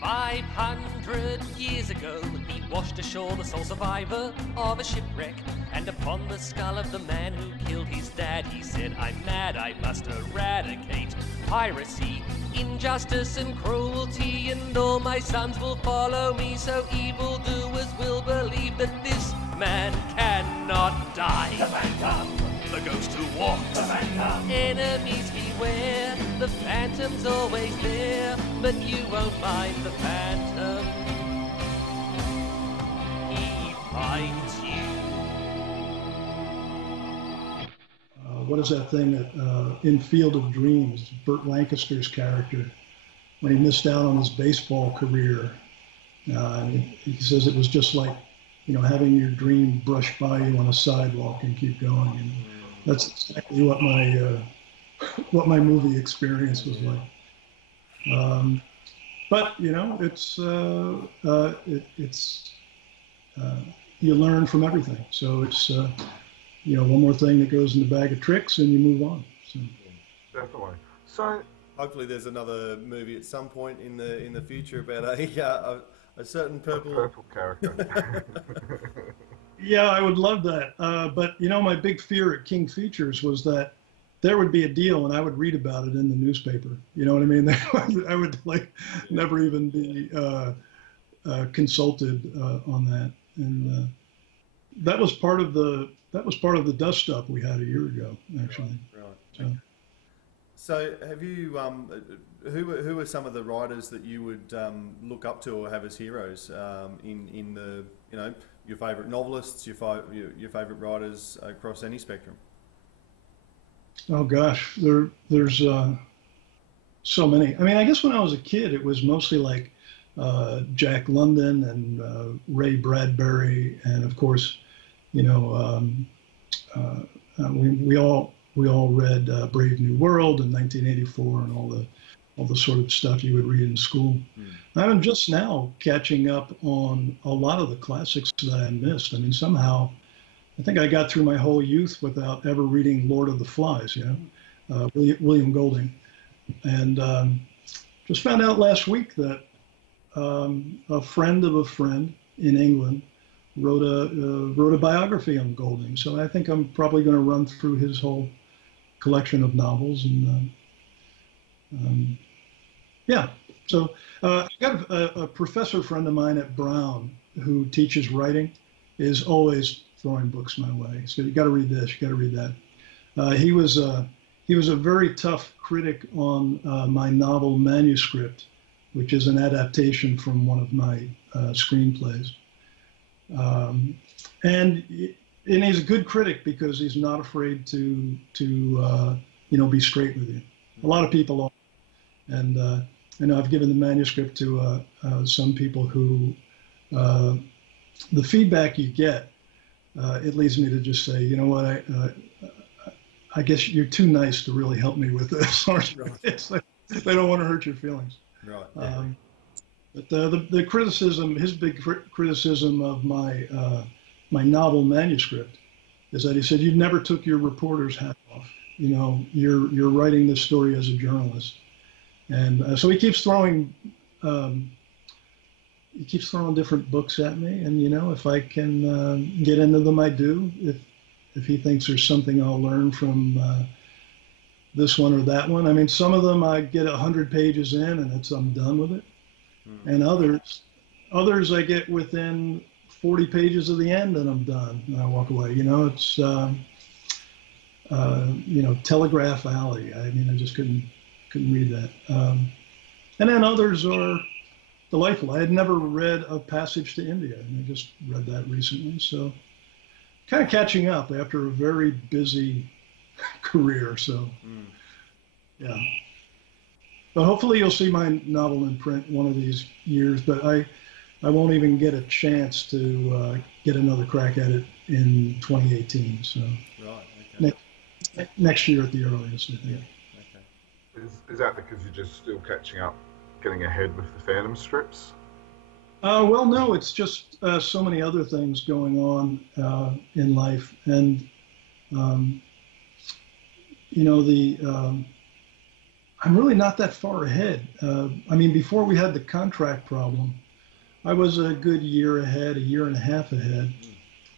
500 years ago, he washed ashore the sole survivor of a shipwreck. And upon the skull of the man who killed his dad, he said, I'm mad, I must eradicate piracy, injustice and cruelty, and all my sons will follow me, so evildoers will believe that this man cannot die. The Phantom! The ghost who walks. The Phantom! Enemies beware, the Phantom's always there, but you won't find the Phantom. He finds you. What is that thing that in Field of Dreams, Burt Lancaster's character, when he missed out on his baseball career, he says it was just like, you know, having your dream brush by you on a sidewalk and keep going. And that's exactly what my movie experience was like. But you know, it's you learn from everything. So it's you know, one more thing that goes in the bag of tricks, and you move on. So. Definitely. So hopefully, there's another movie at some point in the future about a certain purple character. Yeah, I would love that. But you know, my big fear at King Features was that there would be a deal, and I would read about it in the newspaper. You know what I mean? I would like never even be consulted on that, and that was part of the dust up we had a year ago, actually. Right. So have you? Who are some of the writers that you would look up to or have as heroes in the, you know, your favourite novelists, your favourite writers across any spectrum? Oh gosh, there's so many. I mean, I guess when I was a kid, it was mostly like Jack London and Ray Bradbury, and of course, you know, we all read Brave New World in 1984 and all the sort of stuff you would read in school. I'm just now catching up on a lot of the classics that I missed. I mean, somehow, I think I got through my whole youth without ever reading Lord of the Flies, you know, William Golding. And just found out last week that a friend of a friend in England wrote a biography on Golding. So I think I'm probably going to run through his whole collection of novels. And yeah, so I got a professor friend of mine at Brown who teaches writing, is always throwing books my way. So you got to read this, you got to read that. He was a very tough critic on my novel Manuscript, which is an adaptation from one of my screenplays. And he's a good critic because he's not afraid to you know, be straight with you. A lot of people are, and you know, I've given the manuscript to some people who the feedback you get, it leads me to just say, you know what, I guess you're too nice to really help me with this, aren't you? It's like, they don't want to hurt your feelings. Right. But the criticism, his big criticism of my my novel Manuscript, is that he said, you never took your reporter's hat off. You know, you're writing this story as a journalist, and so he keeps throwing different books at me, and you know, if I can get into them, I do. If he thinks there's something I'll learn from this one or that one. I mean, some of them I get 100 pages in and I'm done with it. And others I get within 40 pages of the end and I'm done and I walk away. You know, it's, you know, Telegraph Alley. I mean, I just couldn't read that. And then others are delightful. I had never read A Passage to India, and I just read that recently. So kind of catching up after a very busy career. So yeah. But hopefully you'll see my novel in print one of these years, but I won't even get a chance to get another crack at it in 2018. So right, okay. Next year at the earliest, I think. Yeah, okay. Is that because you're just still catching up, getting ahead with the Phantom strips? Well, no, it's just so many other things going on in life. And, you know, I'm really not that far ahead. I mean, before we had the contract problem, I was a good year ahead, a year and a half ahead,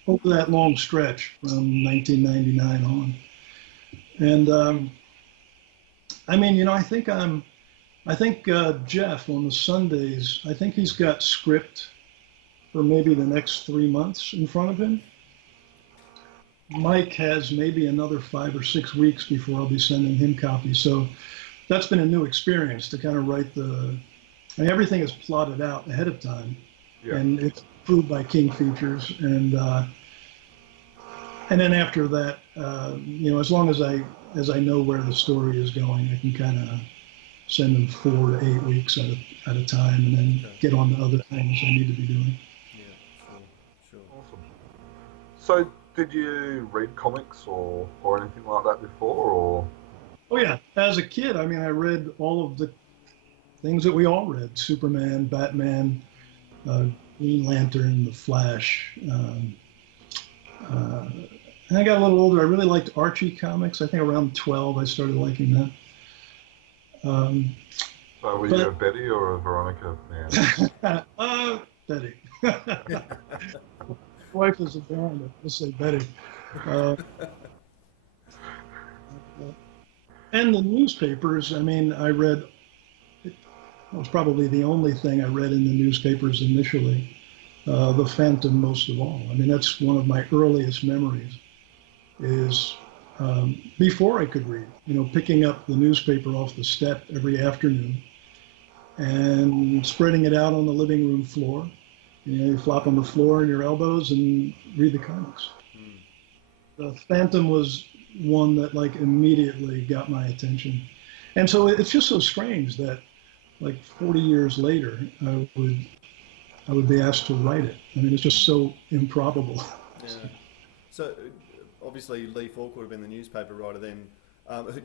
over that long stretch from 1999 on. And I mean, you know, I think Jeff on the Sundays, I think he's got script for maybe the next 3 months in front of him. Mike has maybe another 5 or 6 weeks before I'll be sending him copies. So that's been a new experience to kind of write I mean, everything is plotted out ahead of time, and it's approved by King Features. And then after that, you know, as long as I know where the story is going, I can kind of send them 4 to 8 weeks at a time, and then get on to other things I need to be doing. Yeah, sure. Awesome. So, did you read comics or anything like that before, or? Oh yeah, as a kid, I mean, I read all of the things that we all read: Superman, Batman, Green Lantern, The Flash. And I got a little older. I really liked Archie comics. I think around 12, I started liking that. So were you a Betty or a Veronica man? Betty. My wife is a band. Let's say Betty. And the newspapers. I mean, I read. It was probably the only thing I read in the newspapers initially. The Phantom, most of all. I mean, that's one of my earliest memories. Is before I could read, you know, picking up the newspaper off the step every afternoon and spreading it out on the living room floor. You know, you flop on the floor on your elbows and read the comics. The Phantom was one that like immediately got my attention. And so it's just so strange that like 40 years later, I would be asked to write it. I mean, it's just so improbable. Yeah. So obviously Lee Falk would have been the newspaper writer then.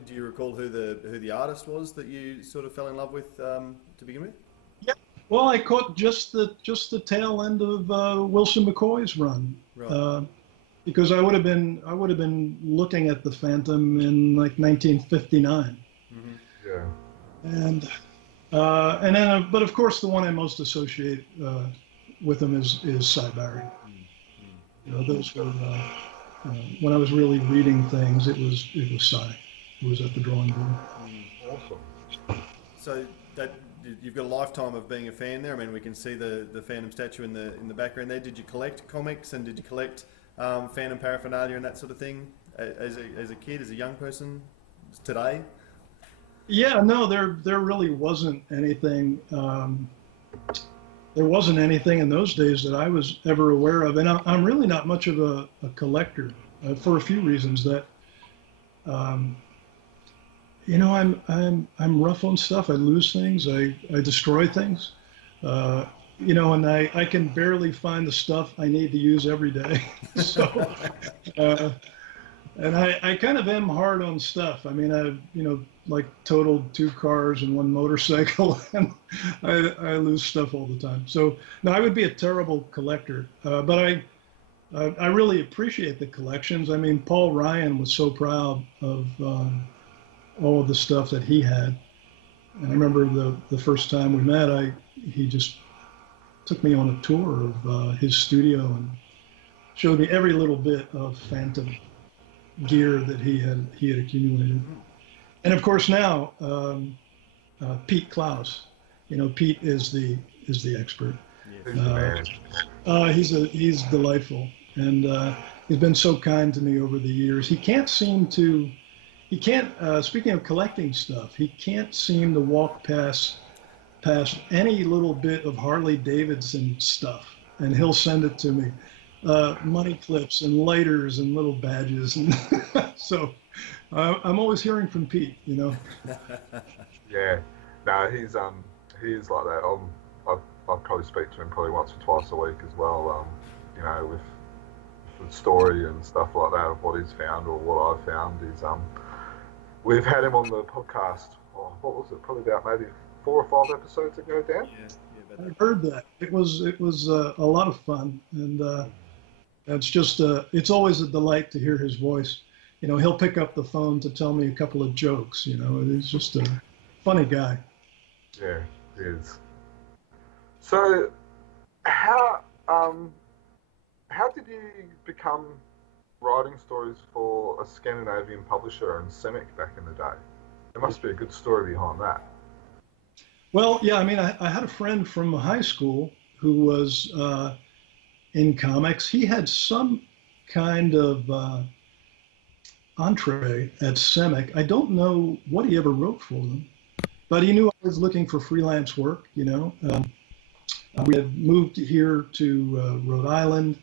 Do you recall who the artist was that you sort of fell in love with to begin with? Yeah. Well, I caught just the tail end of Wilson McCoy's run, right. Because I would have been looking at the Phantom in like 1959. Mm-hmm. Yeah. And then, but of course, the one I most associate with him is Cy Barry. Mm-hmm. You know, those were when I was really reading things, it was Cy who was at the drawing board. Awesome. So that you've got a lifetime of being a fan there. I mean, we can see the Phantom statue in the background there. Did you collect comics and did you collect Phantom paraphernalia and that sort of thing as a kid, as a young person today? Yeah, no, there really wasn't anything. There wasn't anything in those days that I was ever aware of, and I'm really not much of a collector for a few reasons. That you know, I'm rough on stuff. I lose things. I destroy things. You know, and I can barely find the stuff I need to use every day. So, and I kind of am hard on stuff. I mean, I've, you know, like totaled 2 cars and 1 motorcycle, and I lose stuff all the time. So no, I would be a terrible collector, but I really appreciate the collections. I mean, Paul Ryan was so proud of all of the stuff that he had. And I remember the first time we met, he just took me on a tour of his studio and showed me every little bit of Phantom gear that he had accumulated. And of course now, Pete Klaus, you know, Pete is the expert. He's delightful, and he's been so kind to me over the years. He can't, speaking of collecting stuff, he can't seem to walk past any little bit of Harley Davidson stuff, and he'll send it to me. Money clips and lighters and little badges, and so I'm always hearing from Pete, you know. Yeah, no, he is like that. I probably speak to him probably once or twice a week as well. You know, with the story and stuff like that of what he's found or what I've found is we've had him on the podcast. Oh, what was it? Probably about maybe 4 or 5 episodes ago, Dan. Yeah, I heard that. It was a lot of fun, and it's just it's always a delight to hear his voice. You know, he'll pick up the phone to tell me a couple of jokes. You know, it's just Funny guy. Yeah, he is. So, how how did you become writing stories for a Scandinavian publisher and Racemic back in the day? There must be a good story behind that. Well, yeah, I mean, I had a friend from high school who was in comics. He had some kind of entree at Semic. I don't know what he ever wrote for them, but he knew I was looking for freelance work. We had moved here to Rhode Island.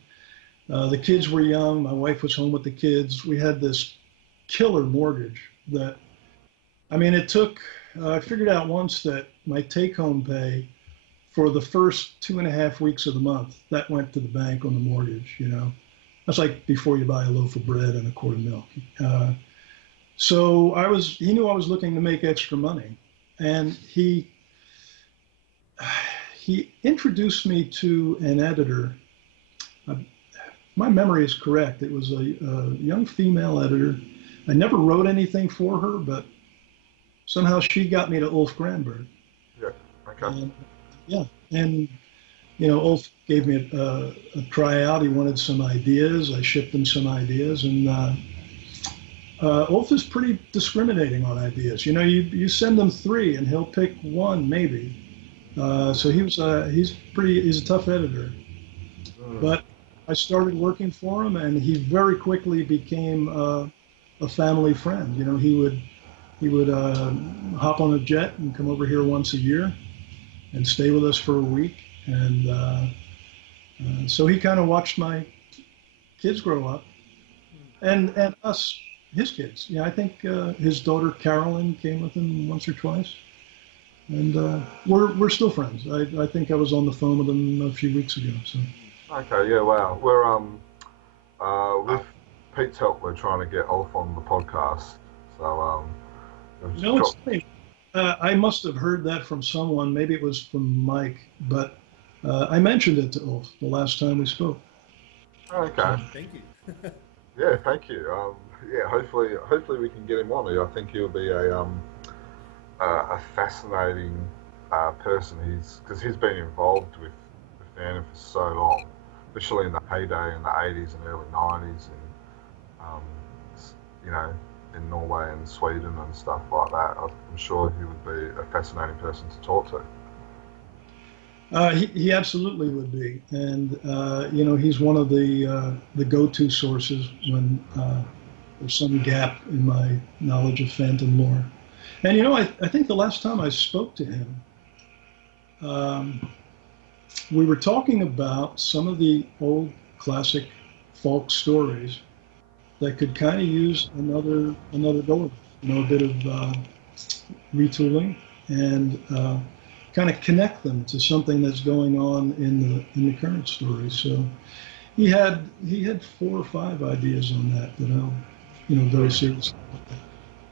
The kids were young. My wife was home with the kids. We had this killer mortgage that, I mean, it took, I figured out once that my take-home pay for the first 2.5 weeks of the month, that went to the bank on the mortgage, That's like before you buy a loaf of bread and a quart of milk. So he knew I was looking to make extra money. And he introduced me to an editor. My memory is correct. It was a young female editor. I never wrote anything for her, but somehow she got me to Ulf Granberg. Yeah, okay. And Ulf gave me a tryout. He wanted some ideas. I shipped him some ideas, and Ulf is pretty discriminating on ideas. You send him 3, and he'll pick 1 maybe. So he's a tough editor. But I started working for him, and he very quickly became a family friend. He would hop on a jet and come over here once a year and stay with us for a week. And so he kind of watched my kids grow up, and us, his kids. I think his daughter Carolyn came with him once or twice, and we're still friends. I think I was on the phone with him a few weeks ago. So. Okay, yeah, wow. We're with Pete's help, we're trying to get Ulf on the podcast. So it's funny. I must have heard that from someone. Maybe it was from Mike, but I mentioned it to Ulf the last time we spoke. Okay. Thank you. Yeah, thank you. Yeah, hopefully we can get him on. I think he'll be a fascinating person. Because he's been involved with fandom for so long, especially in the heyday in the 80s and early 90s, and in Norway and Sweden and stuff like that. I'm sure he would be a fascinating person to talk to. He absolutely would be, and he's one of the go-to sources when there's some gap in my knowledge of Phantom lore. And I think the last time I spoke to him, we were talking about some of the old classic Falk stories that could kind of use another go, a bit of retooling and kind of connect them to something that's going on in the current story. So he had 4 or 5 ideas on that I'll very seriously.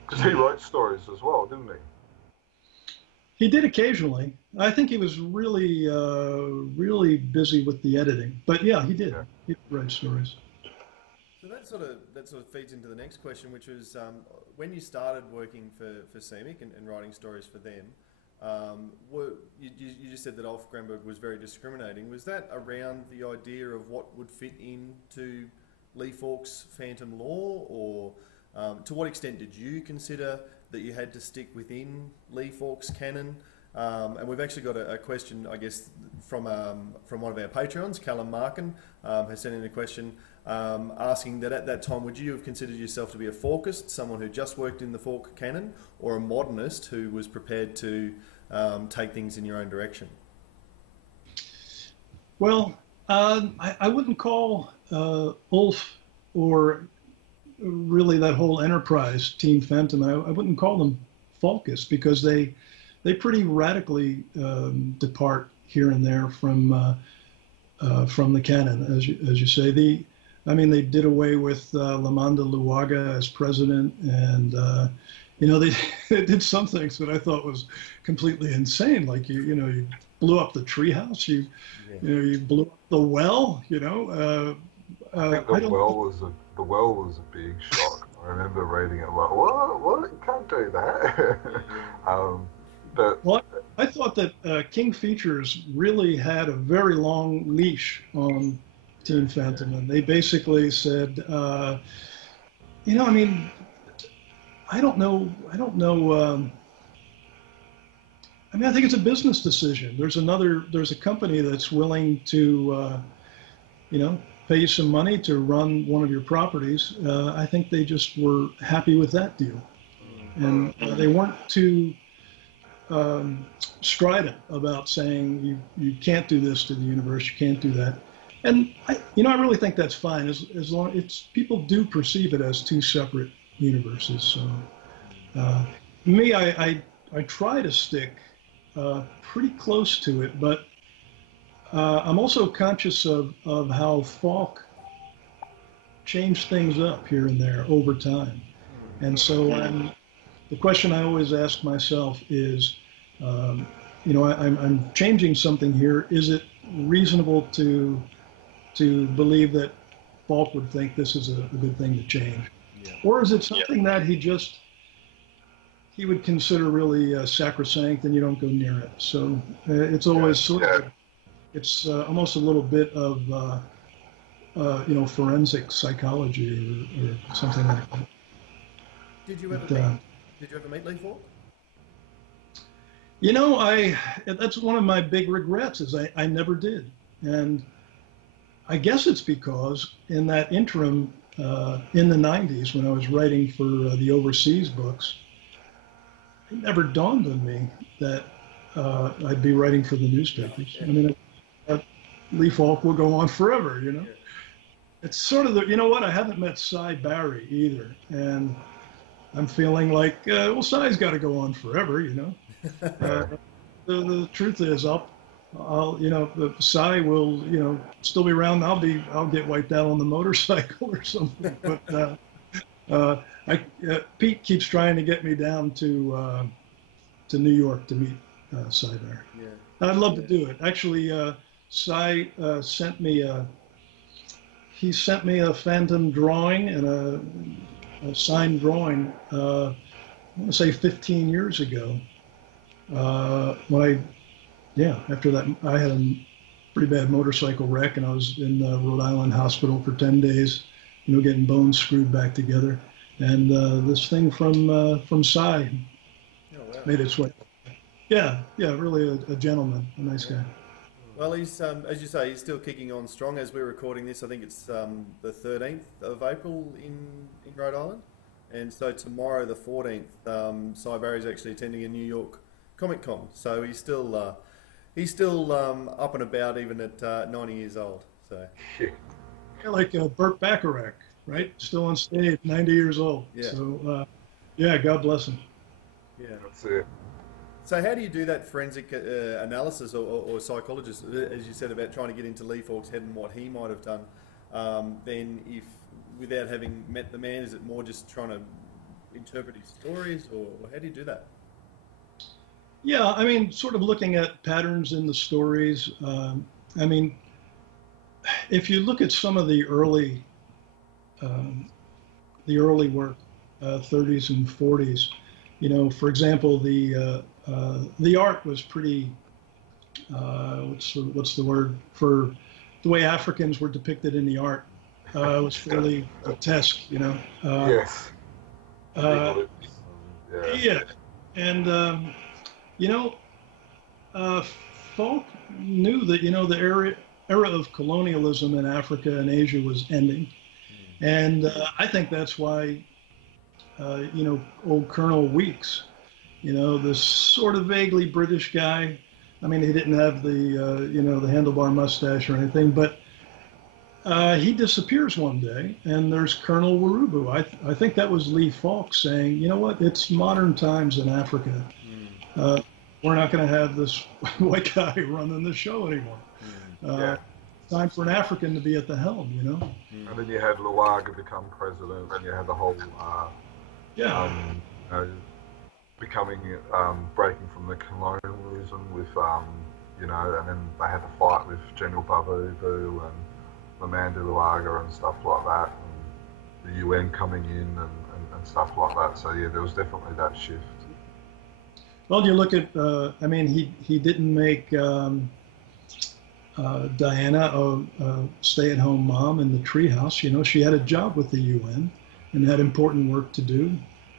Because he wrote stories as well, didn't he? He did occasionally. I think he was really, really busy with the editing. But yeah, he did. Yeah. He did write stories. So that sort of feeds into the next question, which was when you started working for Racemic and writing stories for them. You just said that Ulf Granberg was very discriminating. Was that around the idea of what would fit into Lee Falk's Phantom lore, or to what extent did you consider that you had to stick within Lee Falk's canon? And we've actually got a question, I guess, from one of our Patreons, Callum Markin, has sent in a question asking that at that time, would you have considered yourself to be a Falkist, someone who just worked in the Falk canon, or a modernist who was prepared to take things in your own direction? Well, I wouldn't call Ulf or really that whole enterprise, Team Phantom, I wouldn't call them Falkist, because they pretty radically depart here and there from the canon, as you say. They did away with Lamanda Luaga as president, and they did some things that I thought was completely insane. Like you blew up the treehouse, you blew up the well. I think the well was a big shock. I remember reading it like, what? You can't do that. But Well, I thought that King Features really had a very long leash on Team Phantom, and they basically said, I mean, I don't know. I mean, I think it's a business decision. There's a company that's willing to, pay you some money to run one of your properties. I think they just were happy with that deal, and they weren't too strident about saying you can't do this to the universe, you can't do that. And I really think that's fine as long it's people do perceive it as two separate universes. So me, I try to stick pretty close to it, but I'm also conscious of how Falk changed things up here and there over time. And so the question I always ask myself is, I'm changing something here. Is it reasonable to believe that Falk would think this is a good thing to change? Yeah. Or is it something that he would consider really sacrosanct and you don't go near it? So it's always sort of, it's almost a little bit of, forensic psychology or something like that. Did you ever meet Lee Falk? That's one of my big regrets is I never did. And I guess it's because in that interim, in the 90s when I was writing for the overseas books, it never dawned on me that I'd be writing for the newspapers. I mean, Lee Falk will go on forever, It's sort of I haven't met Cy Barry either. And I'm feeling like, Cy's got to go on forever, The truth is, the Cy will, still be around. I'll get wiped out on the motorcycle or something. But Pete keeps trying to get me down to New York to meet Cy Barry. Yeah. I'd love to do it. Actually, Cy sent me a Phantom drawing and a signed drawing. I want to say 15 years ago. After that, I had a pretty bad motorcycle wreck, and I was in Rhode Island hospital for 10 days, getting bones screwed back together. And this thing from Cy made its way. Yeah, really a gentleman, a nice guy. Well, he's, as you say, he's still kicking on strong as we're recording this. I think it's the 13th of April in Rhode Island. And so tomorrow, the 14th, Cy Barry's actually attending a New York Comic Con. So he's still up and about even at 90 years old. So like Burt Bacharach, right? Still on stage, 90 years old. Yeah. So God bless him. Yeah, that's it. So how do you do that forensic analysis or psychologist, as you said, about trying to get into Lee Falk's head and what he might have done? Then if, without having met the man, is it more just trying to interpret his stories, or how do you do that? Yeah, I mean, sort of looking at patterns in the stories. I mean, if you look at some of the early work, 30s and 40s, for example, the art was pretty, what's the word for the way Africans were depicted in the art? It was fairly grotesque, Yes. Yeah. And, Falk knew that, the era of colonialism in Africa and Asia was ending. And I think that's why, old Colonel Weeks, this sort of vaguely British guy. I mean, he didn't have the, the handlebar mustache or anything, but he disappears one day, and there's Colonel Warubu. I think that was Lee Falk saying, you know what, it's modern times in Africa. We're not going to have this white guy running the show anymore. Time for an African to be at the helm, And then you had Luaga become president, and you had the whole, becoming, breaking from the colonialism with, and then they had the fight with General Babubu and Amanda Luaga and stuff like that, and the UN coming in and stuff like that. So yeah, there was definitely that shift. Well, you look at, I mean, he didn't make Diana a stay-at-home mom in the treehouse. You know, she had a job with the UN and had important work to do.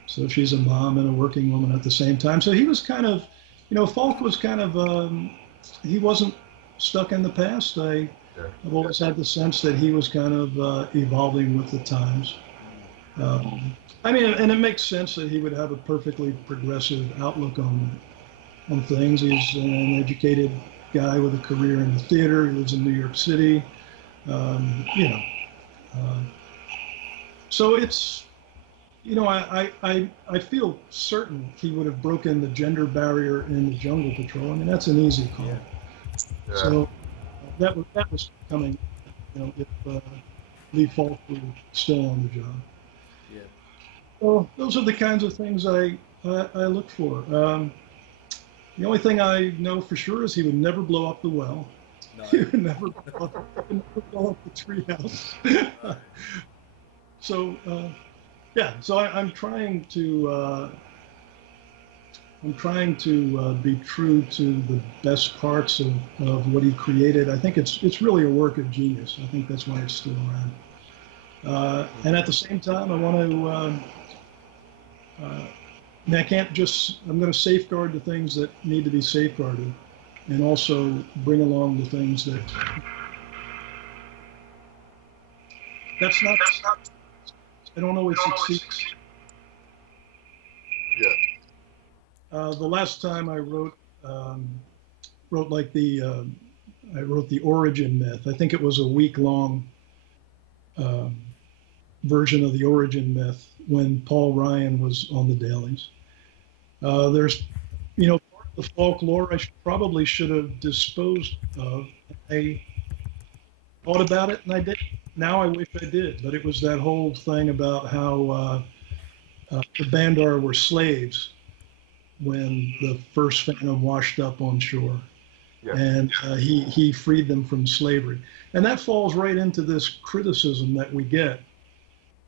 So she's a mom and a working woman at the same time. So he was kind of, you know, Falk was kind of, he wasn't stuck in the past. I've always had the sense that he was kind of evolving with the times. I mean, and it makes sense that he would have a perfectly progressive outlook on things. He's an educated guy with a career in the theater. He lives in New York City. You know, so it's, you know, I feel certain he would have broken the gender barrier in the Jungle Patrol. I mean, that's an easy call. Yeah. So that was coming, you know, if Lee Falk were still on the job. Yeah. Well, those are the kinds of things I look for. The only thing I know for sure is he would never blow up the well. No. He would never blow up the treehouse. No. So, yeah. So I'm trying to be true to the best parts of what he created. I think it's really a work of genius. I think that's why it's still around. And at the same time, I want to. I can't just. I'm going to safeguard the things that need to be safeguarded, and also bring along the things that. That's not. I don't always succeed. Yeah. The last time I wrote like the I wrote the origin myth. I think it was a week-long version of the origin myth when Paul Ryan was on the dailies. There's, you know, part of the folklore I probably should have disposed of. I thought about it and I didn't. Now I wish I did, but it was that whole thing about how the Bandar were slaves when the first Phantom washed up on shore. Yeah. And he freed them from slavery. And that falls right into this criticism that we get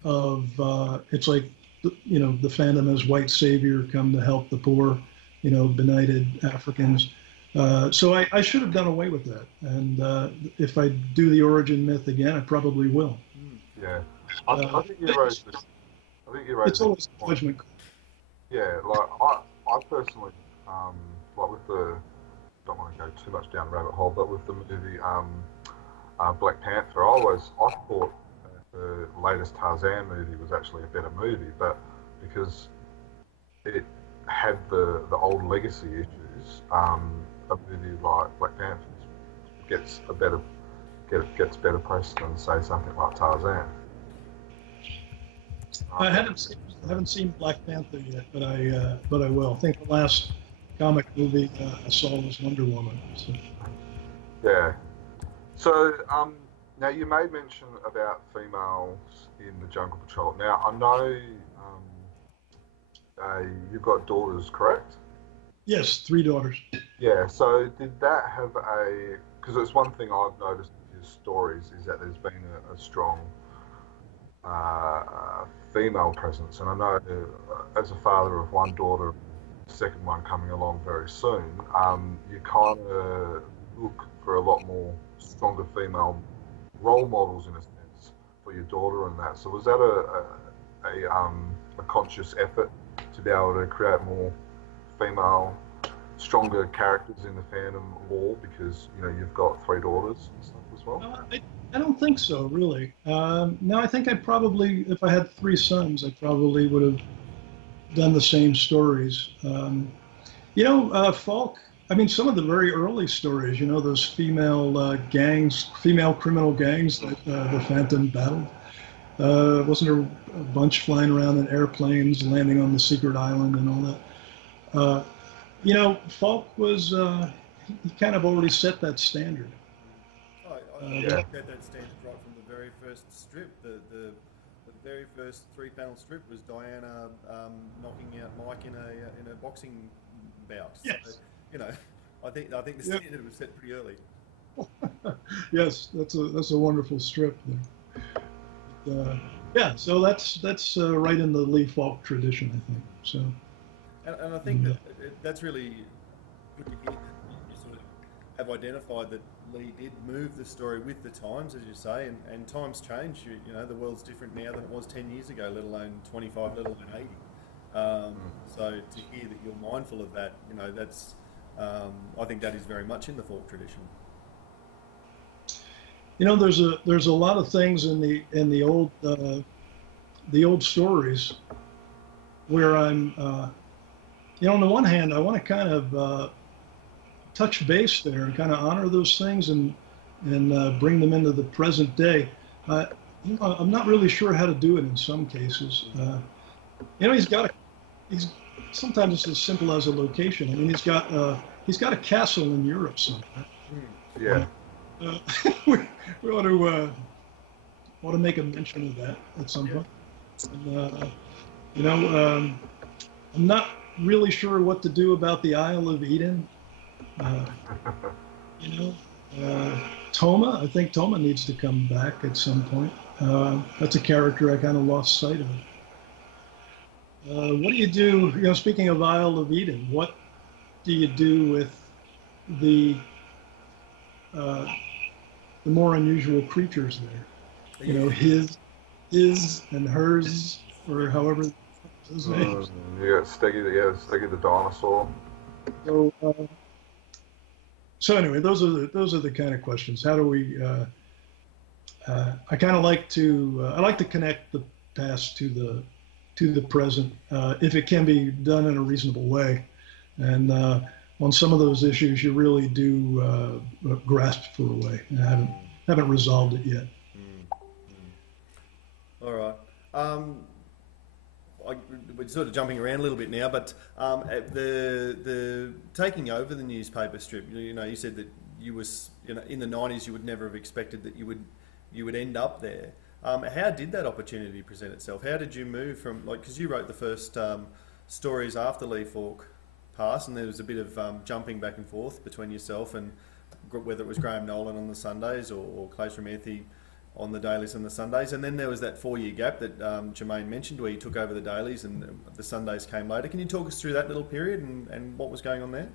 of, it's like, you know, the Phantom as white savior come to help the poor, you know, benighted Africans. So I should have done away with that. And if I do the origin myth again, I probably will. Yeah. I think you raised this. I think you raised it's always a judgment. Yeah, like I personally, like with the, don't want to go too much down the rabbit hole, but with the movie Black Panther, I thought the latest Tarzan movie was actually a better movie, but because it had the old legacy issues, a movie like Black Panther gets better press than say something like Tarzan. I haven't seen Black Panther yet, but I will. I think the last comic movie I saw was Wonder Woman. So. Yeah. So now you made mention about females in the Jungle Patrol. Now I know you've got daughters, correct? Yes, 3 daughters. Yeah. So did that have a? Because it's one thing I've noticed in your stories is that there's been a strong female presence, and I know as a father of one daughter, the second one coming along very soon, you kind of look for a lot more stronger female role models in a sense for your daughter and that. So was that a conscious effort to be able to create more female, stronger characters in the Phantom lore because you know you've got 3 daughters and stuff as well? I don't think so, really. No, I think I'd probably, if I had 3 sons, I probably would have done the same stories. You know, Falk, I mean, some of the very early stories, you know, those female gangs, female criminal gangs that the Phantom battled. Wasn't there a bunch flying around in airplanes, landing on the secret island and all that? You know, Falk was, he kind of already set that standard. I looked at that standard right from the very first strip. The very first 3-panel strip was Diana knocking out Mike in a boxing bout. Yes. So, you know, I think the standard was set pretty early. Yes, that's a wonderful strip there. Yeah, so that's right in the Lee Falk tradition, I think. So. And I think that's really good to hear that you sort of have identified that Lee did move the story with the times, as you say, and times change. You know, the world's different now than it was 10 years ago, let alone 25, let alone 80. So to hear that you're mindful of that, you know, that's I think that is very much in the Falk tradition. You know, there's a lot of things in the old stories where I'm, you know, on the one hand, I want to kind of touch base there and kind of honor those things and bring them into the present day. You know, I'm not really sure how to do it in some cases. You know, sometimes it's as simple as a location. I mean, he's got a castle in Europe somewhere. Yeah. We ought to make a mention of that at some point. And, you know, I'm not really sure what to do about the Isle of Eden. You know, Toma. I think Toma needs to come back at some point. That's a character I kind of lost sight of. What do you do? You know, speaking of Isle of Eden, what do you do with the more unusual creatures there? You know, his and hers, or however his name. Yeah, Steggy the dinosaur. So anyway, those are the kind of questions. How do we? I kind of like to I like to connect the past to the present, if it can be done in a reasonable way. And on some of those issues, you really do grasp for a way. I haven't resolved it yet. All right. We're sort of jumping around a little bit now, but the taking over the newspaper strip. You know, you said that you was, you know, in the 90s, you would never have expected that you would end up there. How did that opportunity present itself? How did you move from, like, because you wrote the first stories after Lee Falk passed, and there was a bit of jumping back and forth between yourself and whether it was Graham Nolan on the Sundays or Clay Ramethi on the dailies and the Sundays, and then there was that 4-year gap that Jermaine mentioned where you took over the dailies and the Sundays came later. Can you talk us through that little period and what was going on there?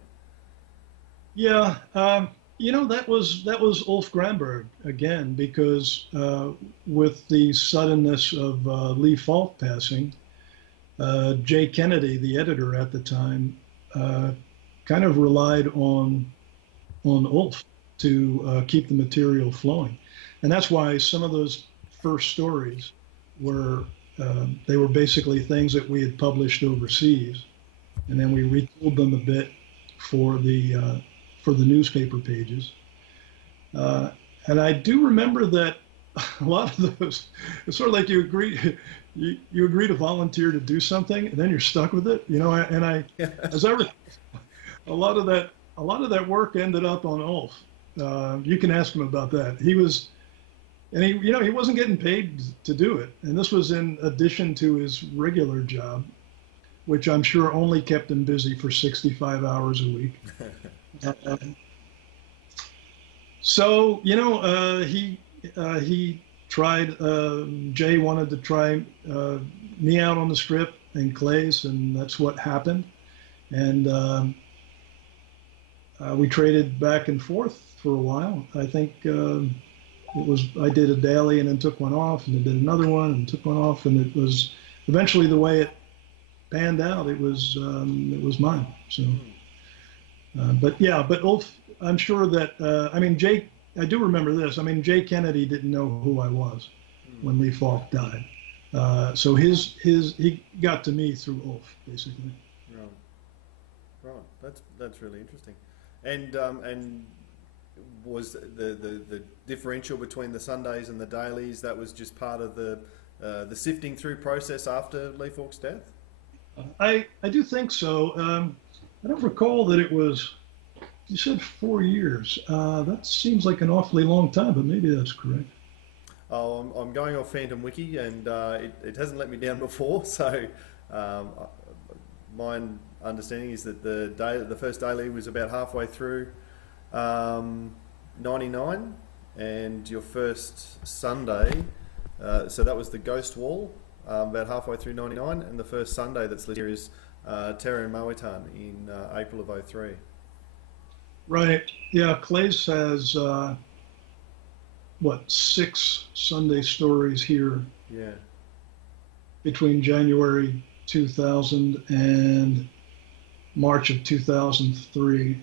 Yeah, you know, that was Ulf Granberg again, because with the suddenness of Lee Falk passing, Jay Kennedy, the editor at the time, kind of relied on Ulf to keep the material flowing. And that's why some of those first stories were, they were basically things that we had published overseas. And then we retooled them a bit for the newspaper pages. And I do remember that a lot of those, it's sort of like you agree to volunteer to do something and then you're stuck with it, you know, as I recall, a lot of that work ended up on Ulf. You can ask him about that. He wasn't getting paid to do it. And this was in addition to his regular job, which I'm sure only kept him busy for 65 hours a week. So, you know, he tried, Jay wanted to try me out on the strip and Clay's, and that's what happened. And we traded back and forth for a while. I think I did a daily and then took one off, and then did another one and took one off, and it was eventually the way it panned out. It was mine. So, but Ulf, I'm sure that I mean, Jay. I do remember this. I mean, Jay Kennedy didn't know who I was when Lee Falk died. So he got to me through Ulf, basically. Right. That's really interesting. And was the differential between the Sundays and the dailies, that was just part of the sifting through process after Lee Falk's death? I do think so. I don't recall that it was. You said 4 years. That seems like an awfully long time, but maybe that's correct. Oh, I'm going off Phantom Wiki, and it hasn't let me down before. So my understanding is that the first daily was about halfway through 99, and your first Sunday, so that was the Ghost Wall, about halfway through 99, and the first Sunday that's listed here is Terra and Moetan in April of '03. Right. Yeah, Clay's has, 6 Sunday stories here Yeah. between January 2000 and March of 2003.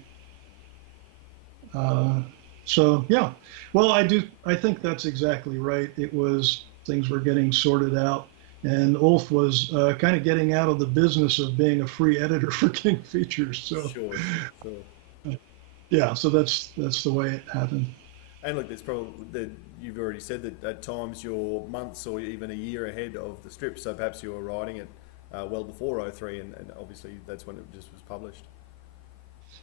So yeah, well, I think that's exactly right. It was, things were getting sorted out, and Ulf was kind of getting out of the business of being a free editor for King Features. So Sure. yeah, so that's the way it happened. And look, there's probably you've already said that at times you're months or even a year ahead of the strip, so perhaps you were writing it well before '03, and obviously that's when it just was published.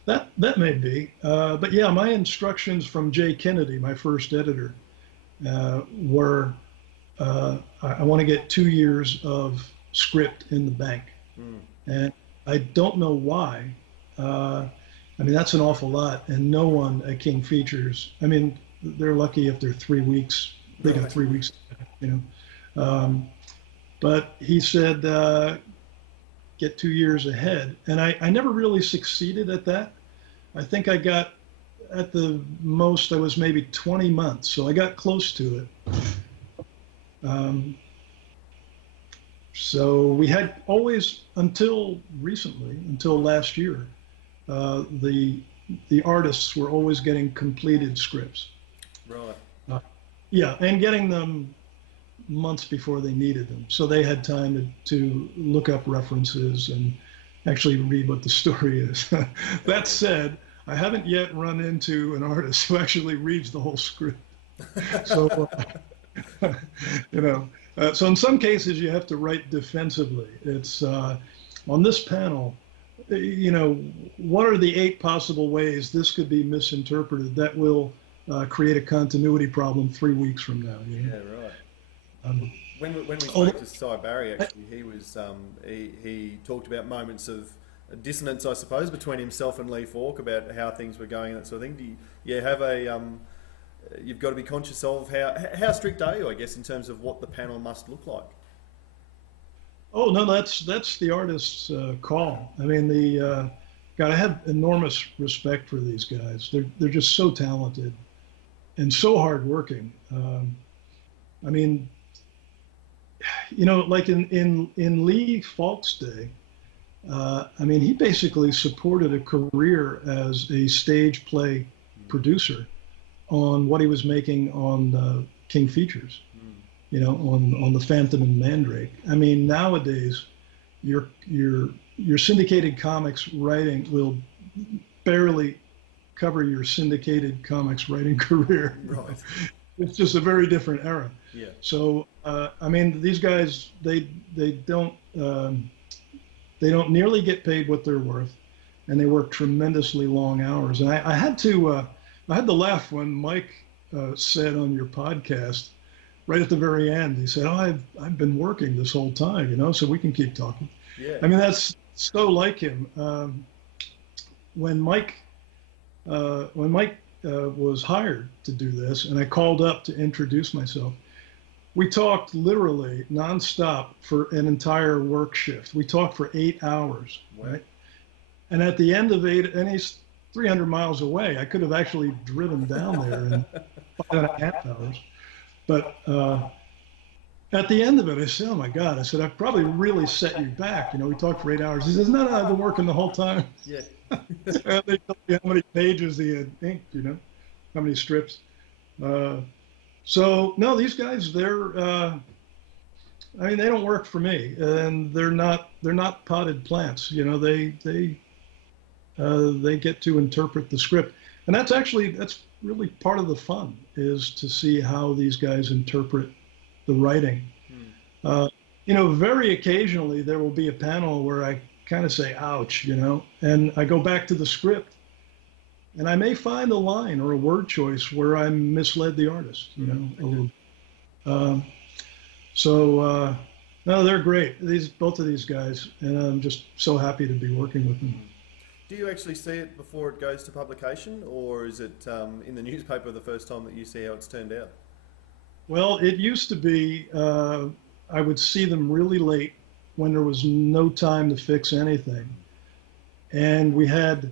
That may be, but yeah, my instructions from Jay Kennedy, my first editor, were I want to get 2 years of script in the bank, and I don't know why. I mean, that's an awful lot, and no one at King Features, I mean, they're lucky if they're 3 weeks. They got 3 weeks, you know. But he said, get 2 years ahead, and I never really succeeded at that. I think I got, at the most, I was maybe 20 months, so I got close to it. So we had always, until recently, until last year, the artists were always getting completed scripts. Right. Yeah, and getting them months before they needed them, so they had time to look up references and actually read what the story is. That said, I haven't yet run into an artist who actually reads the whole script. So, you know, so in some cases you have to write defensively. It's on this panel, you know, what are the 8 possible ways this could be misinterpreted that will create a continuity problem 3 weeks from now? You know? Yeah, right. When we spoke to Cy Barry, actually, he was he talked about moments of dissonance, I suppose, between himself and Lee Falk about how things were going and that sort of thing. Do you have a you've got to be conscious of how strict are you, I guess, in terms of what the panel must look like? Oh no, that's the artist's call. I mean, God, I have enormous respect for these guys. They're just so talented and so hardworking. I mean, you know, like in Lee Falk's day, I mean, he basically supported a career as a stage play producer on what he was making on King Features, you know, on the Phantom and Mandrake. I mean, nowadays, your syndicated comics writing will barely cover your syndicated comics writing career. Right. It's just a very different era. Yeah. So, I mean, these guys, they don't nearly get paid what they're worth, and they work tremendously long hours. And I had to laugh when Mike said on your podcast, right at the very end, he said, "Oh, I've been working this whole time, you know, so we can keep talking." Yeah. I mean, that's so like him. When Mike was hired to do this, and I called up to introduce myself, we talked literally nonstop for an entire work shift. We talked for 8 hours, right? And at the end of 8, and he's 300 miles away, I could have actually driven down there in 5.5 hours. But at the end of it, I said, "Oh my God," I said, "I've probably really set you back. You know, we talked for 8 hours." He says, "No, I've been working the whole time." Yeah. And they told me how many pages he had inked, you know, how many strips. So no, these guys, I mean, they don't work for me, and they're not potted plants. You know, they get to interpret the script, and that's really part of the fun, is to see how these guys interpret the writing. You know, very occasionally there will be a panel where I kind of say, "Ouch," you know, and I go back to the script, and I may find a line or a word choice where I misled the artist, you know, a little. No, they're great. Both of these guys, and I'm just so happy to be working with them. Do you actually see it before it goes to publication, or is it in the newspaper the first time that you see how it's turned out? Well, it used to be I would see them really late when there was no time to fix anything. And we had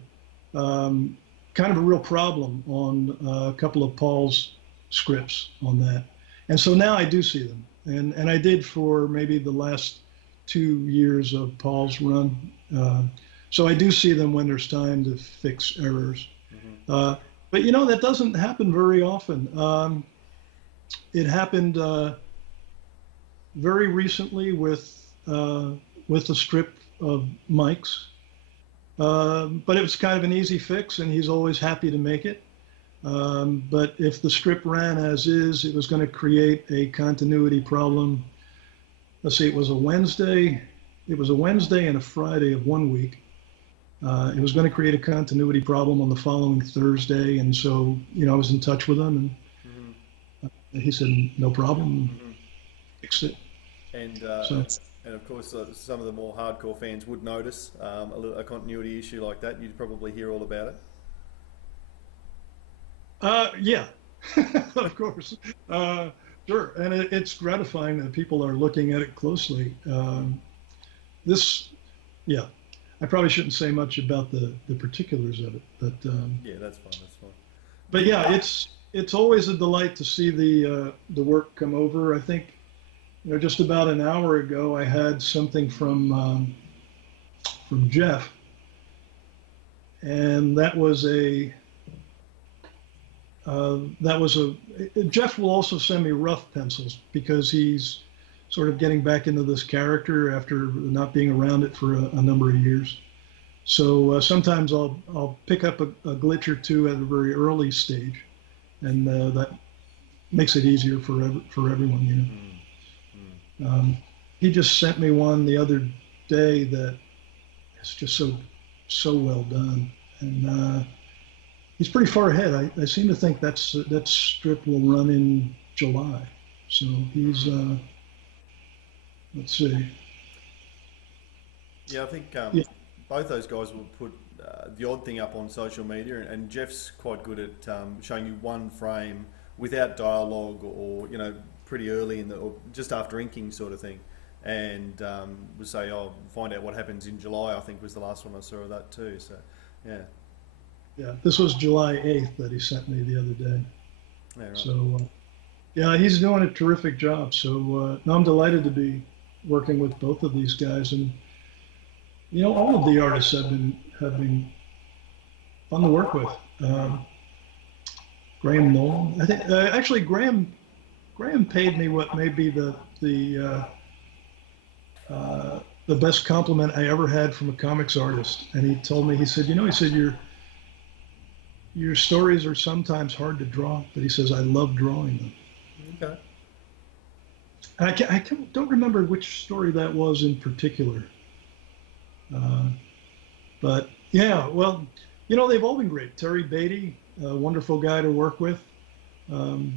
kind of a real problem on a couple of Paul's scripts on that. And so now I do see them. And I did for maybe the last 2 years of Paul's run. So I do see them when there's time to fix errors. Mm-hmm. But you know, that doesn't happen very often. It happened very recently with a strip of Mike's. But it was kind of an easy fix, and he's always happy to make it. But if the strip ran as is, it was going to create a continuity problem. Let's see, it was a Wednesday and a Friday of 1 week. It was going to create a continuity problem on the following Thursday, and so, you know, I was in touch with him, and he said, no problem, fix it. And of course, some of the more hardcore fans would notice a continuity issue like that. You'd probably hear all about it. Yeah, of course. Sure, and it's gratifying that people are looking at it closely. Yeah, I probably shouldn't say much about the particulars of it, but yeah, that's fine. That's fine. But yeah, it's always a delight to see the work come over. I think, you know, just about an hour ago, I had something from Jeff, and that was Jeff will also send me rough pencils because he's sort of getting back into this character after not being around it for a number of years. So sometimes I'll pick up a glitch or two at a very early stage, and that makes it easier for everyone, you know. He just sent me one the other day that is just so well done, and he's pretty far ahead. I seem to think that strip will run in July, so he's let's see. Yeah, I think both those guys will put the odd thing up on social media, and Jeff's quite good at showing you one frame without dialogue, or you know, pretty early in or just after inking sort of thing, and we'll say, "Oh, find out what happens in July." I think was the last one I saw of that too. So, yeah. Yeah, this was July 8th that he sent me the other day. Yeah, right. So, yeah, he's doing a terrific job. So, no, I'm delighted to be working with both of these guys, and you know, all of the artists have been fun to work with. Graham Nolan, I think actually Graham paid me what may be the best compliment I ever had from a comics artist, and he told me, he said, your stories are sometimes hard to draw, but he says, I love drawing them. Okay. I don't remember which story that was in particular. But yeah, well, you know, they've all been great. Terry Beatty, a wonderful guy to work with. You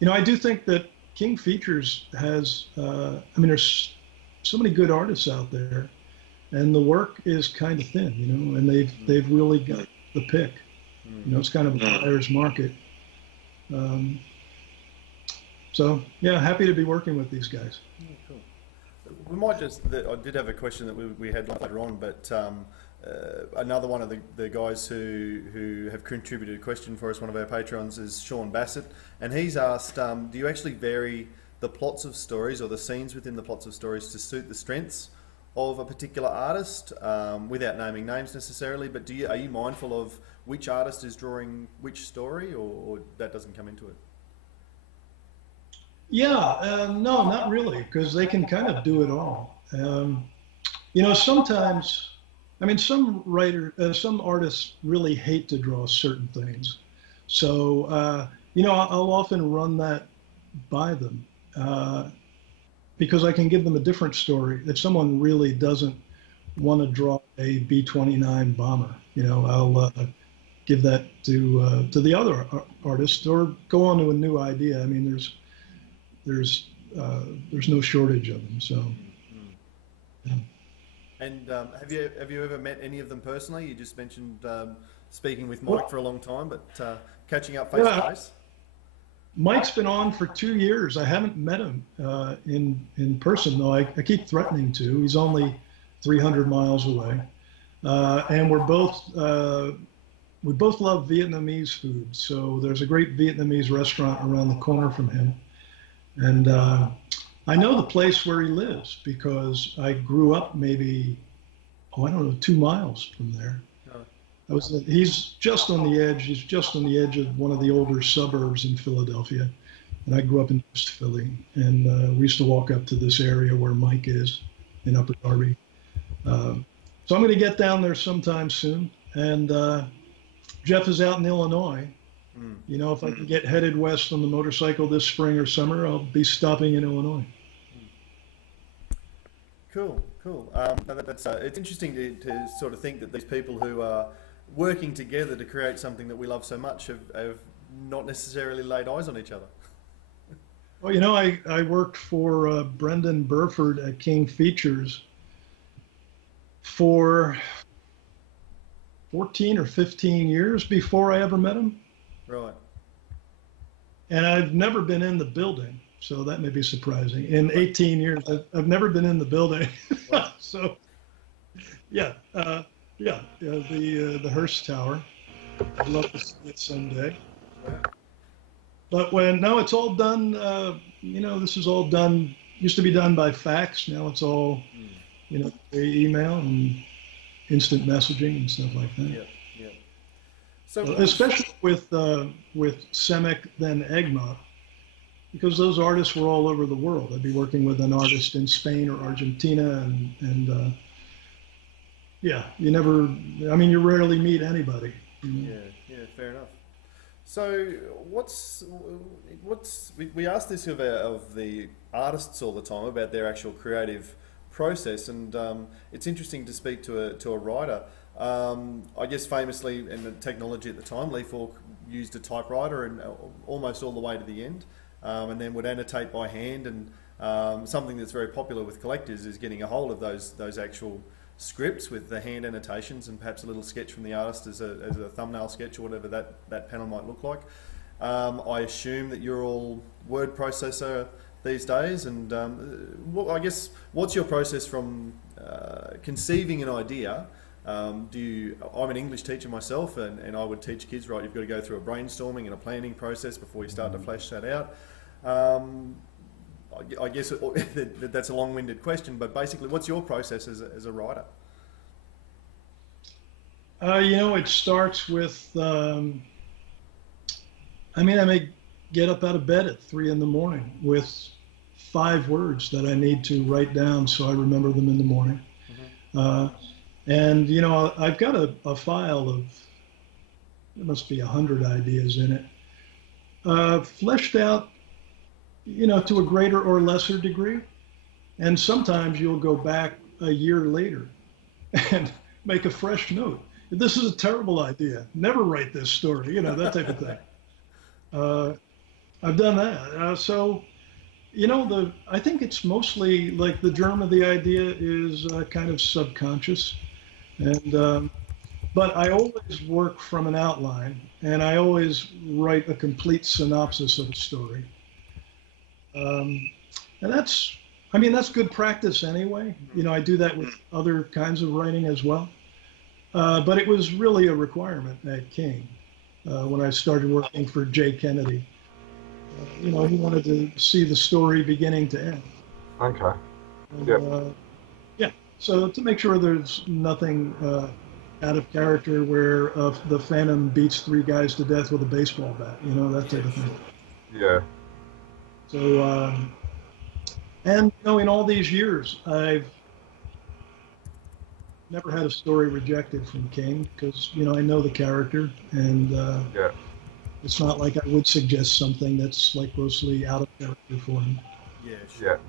know, I do think that King Features has, I mean, there's so many good artists out there, and the work is kind of thin, you know, and they've really got the pick. You know, it's kind of a buyer's market. So yeah, happy to be working with these guys. Yeah, cool. We might just, I did have a question that we had later on, but another one of the guys who have contributed a question for us, one of our patrons, is Sean Bassett, and he's asked, do you actually vary the plots of stories or the scenes within the plots of stories to suit the strengths of a particular artist, without naming names necessarily, but are you mindful of which artist is drawing which story, or that doesn't come into it? Yeah, no, not really, because they can kind of do it all. You know, sometimes, I mean, some artists really hate to draw certain things. So, you know, I'll often run that by them because I can give them a different story. If someone really doesn't want to draw a B-29 bomber, you know, I'll give that to the other artist, or go on to a new idea. I mean, there's no shortage of them. So. Yeah. And have you ever met any of them personally? You just mentioned speaking with Mike for a long time, but catching up face to face. Mike's been on for 2 years. I haven't met him in person, though. I keep threatening to. He's only 300 miles away. And we both love Vietnamese food. So there's a great Vietnamese restaurant around the corner from him. And I know the place where he lives because I grew up maybe, I don't know, 2 miles from there. He's just on the edge. He's just on the edge of one of the older suburbs in Philadelphia. And I grew up in West Philly. And we used to walk up to this area where Mike is in Upper Darby. So I'm going to get down there sometime soon. And Jeff is out in Illinois. You know, if I can get headed west on the motorcycle this spring or summer, I'll be stopping in Illinois. Cool. It's interesting to sort of think that these people who are working together to create something that we love so much have not necessarily laid eyes on each other. Well, you know, I worked for Brendan Burford at King Features for 14 or 15 years before I ever met him. Right. And I've never been in the building, so that may be surprising. In 18 years, I've never been in the building. So, yeah, the Hearst Tower. I'd love to see it someday. But it's all done, you know, this is all done, used to be done by fax. Now it's all, you know, email and instant messaging and stuff like that. Yeah. So especially with Racemic, then Egmont, because those artists were all over the world. I'd be working with an artist in Spain or Argentina, and you rarely meet anybody. You know? Yeah, fair enough. So we ask this of the artists all the time about their actual creative process, and it's interesting to speak to a writer. I guess famously in the technology at the time, Lee Falk used a typewriter and almost all the way to the end, and then would annotate by hand. And something that's very popular with collectors is getting a hold of those actual scripts with the hand annotations and perhaps a little sketch from the artist as a thumbnail sketch or whatever that panel might look like. I assume that you're all word processor these days, and I guess what's your process from conceiving an idea? I'm an English teacher myself, and I would teach kids, right, you've got to go through a brainstorming and a planning process before you start to flesh that out. I guess that's a long-winded question, but basically what's your process as a writer? You know, it starts with, I may get up out of bed at 3 in the morning with 5 words that I need to write down so I remember them in the morning. And, you know, I've got a file of, there must be 100 ideas in it, fleshed out, you know, to a greater or lesser degree. And sometimes you'll go back a year later and make a fresh note. This is a terrible idea. Never write this story, you know, that type of thing. I've done that. So, you know, I think it's mostly like the germ of the idea is kind of subconscious. And but I always work from an outline, and I always write a complete synopsis of a story. And that's good practice anyway. You know, I do that with other kinds of writing as well. But it was really a requirement at King when I started working for Jay Kennedy. You know, he wanted to see the story beginning to end. Okay. And, yeah. So to make sure there's nothing out of character where the Phantom beats 3 guys to death with a baseball bat, you know, that type of thing. Yeah. So, and you know, in all these years, I've never had a story rejected from King because, you know, I know the character, and yeah. It's not like I would suggest something that's like grossly out of character for him. Yeah. Sure.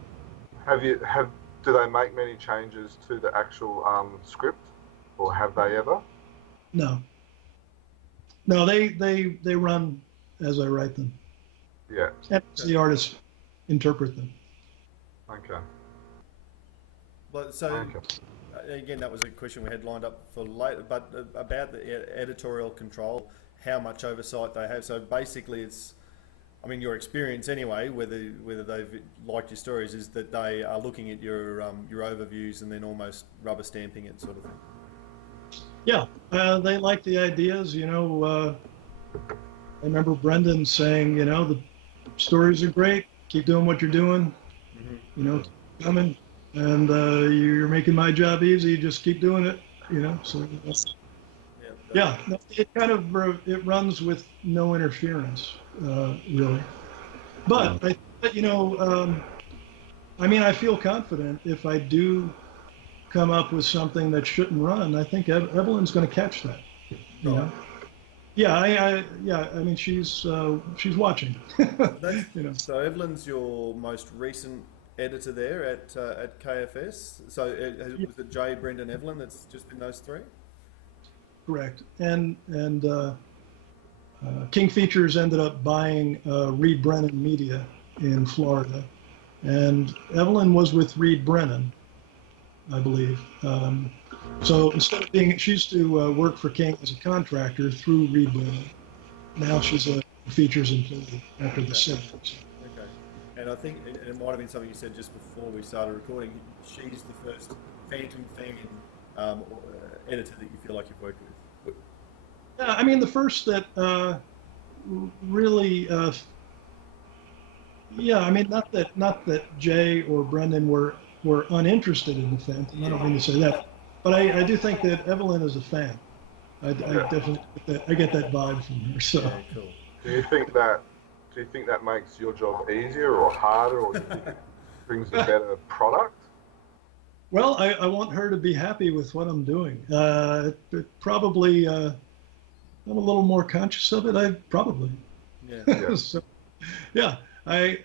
Yeah. Do they make many changes to the actual script, or have they ever? No. No, they run as I write them. Yeah. And the artists interpret them. Okay. Well, so again, that was a question we had lined up for later, but about the editorial control, how much oversight they have. So basically, it's I mean, your experience anyway, whether they've liked your stories, is that they are looking at your overviews and then almost rubber stamping it, sort of thing. Yeah, they like the ideas. I remember Brendan saying, the stories are great. Keep doing what you're doing. Keep coming, and you're making my job easy. Just keep doing it. So yeah, it kind of it runs with no interference, really. But I feel confident if I do come up with something that shouldn't run. I think Evelyn's going to catch that. You know. Yeah, I mean, she's watching. So Evelyn's your most recent editor there at KFS. So was it Jay, Brendan, Evelyn? That's just been those three. Correct. And King Features ended up buying Reed Brennan Media in Florida, and Evelyn was with Reed Brennan, I believe. So instead of she used to work for King as a contractor through Reed Brennan. Now she's a Features employee after the sale. Okay. And I think it might have been something you said just before we started recording. She's the first Phantom fan editor that you feel like you've worked with. Yeah, I mean the first that really. Yeah, I mean not that Jay or Brendan were uninterested in the Phantom. I don't mean to say that, but I do think that Evelyn is a fan. I definitely get that vibe from her. So. Yeah, cool. Do you think that makes your job easier or harder, or do you think it brings a better product? Well, I want her to be happy with what I'm doing. Probably, I'm a little more conscious of it. Probably. Yeah. So, yeah, I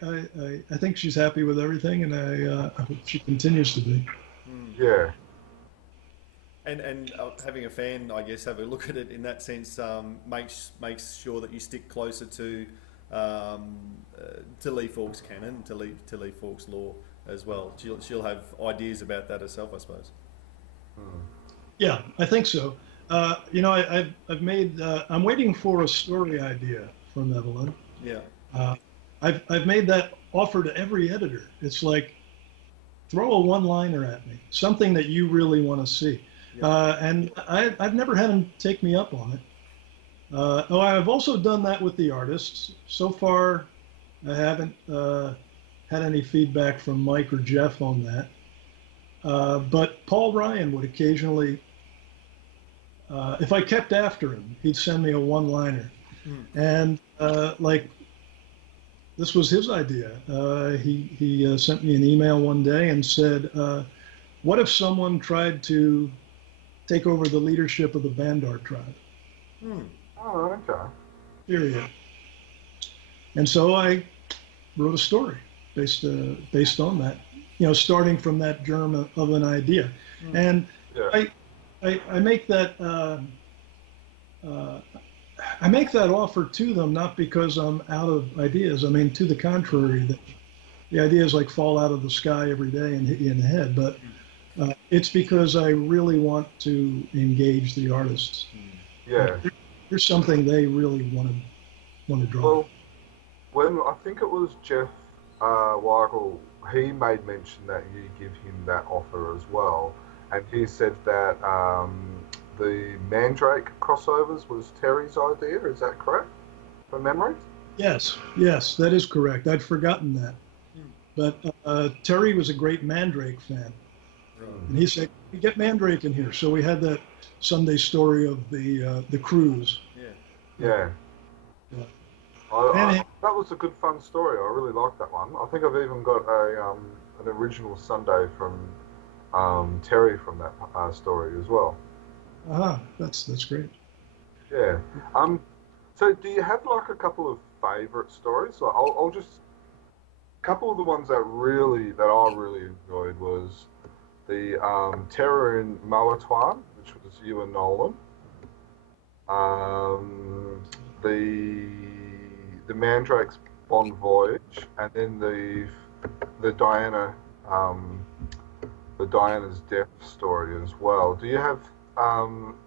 think she's happy with everything, and I hope she continues to be. Yeah. And having a fan, I guess, have a look at it in that sense, makes sure that you stick closer to Lee Falk's canon, to Lee Falk's lore as well. She'll have ideas about that herself, I suppose. Yeah, I think so. I've made. I'm waiting for a story idea from Evelyn. Yeah. I've made that offer to every editor. It's like, throw a one-liner at me, something that you really want to see. Yeah. And I've never had them take me up on it. I've also done that with the artists. So far, I haven't had any feedback from Mike or Jeff on that. But Paul Ryan would occasionally, if I kept after him, he'd send me a one-liner. And this was his idea. He sent me an email one day and said, what if someone tried to take over the leadership of the Bandar tribe? Oh, okay. Period. And so I wrote a story based on that, starting from that germ of an idea. And yeah. I make that offer to them, not because I'm out of ideas. I mean, to the contrary, that the ideas like fall out of the sky every day and hit you in the head. But it's because I really want to engage the artists. Yeah. There's something they really want to draw. Well, when I think it was Jeff Weigel, he made mention that you give him that offer as well, and he said that the Mandrake crossovers was Terry's idea. Is that correct, from memory? Yes, that is correct. I'd forgotten that. But Terry was a great Mandrake fan. And he said, "We get Mandrake in here." So we had that Sunday story of the cruise. Yeah. That was a good, fun story. I really liked that one. I think I've even got an original Sunday from Terry from that story as well. That's great. Yeah. So do you have like a couple of favourite stories? Like I'll just a couple of the ones that I really enjoyed was the Terror in Moatuan, which was you and Nolan. The Mandrake's Bond Voyage, and then the Diana's death story as well. Do you have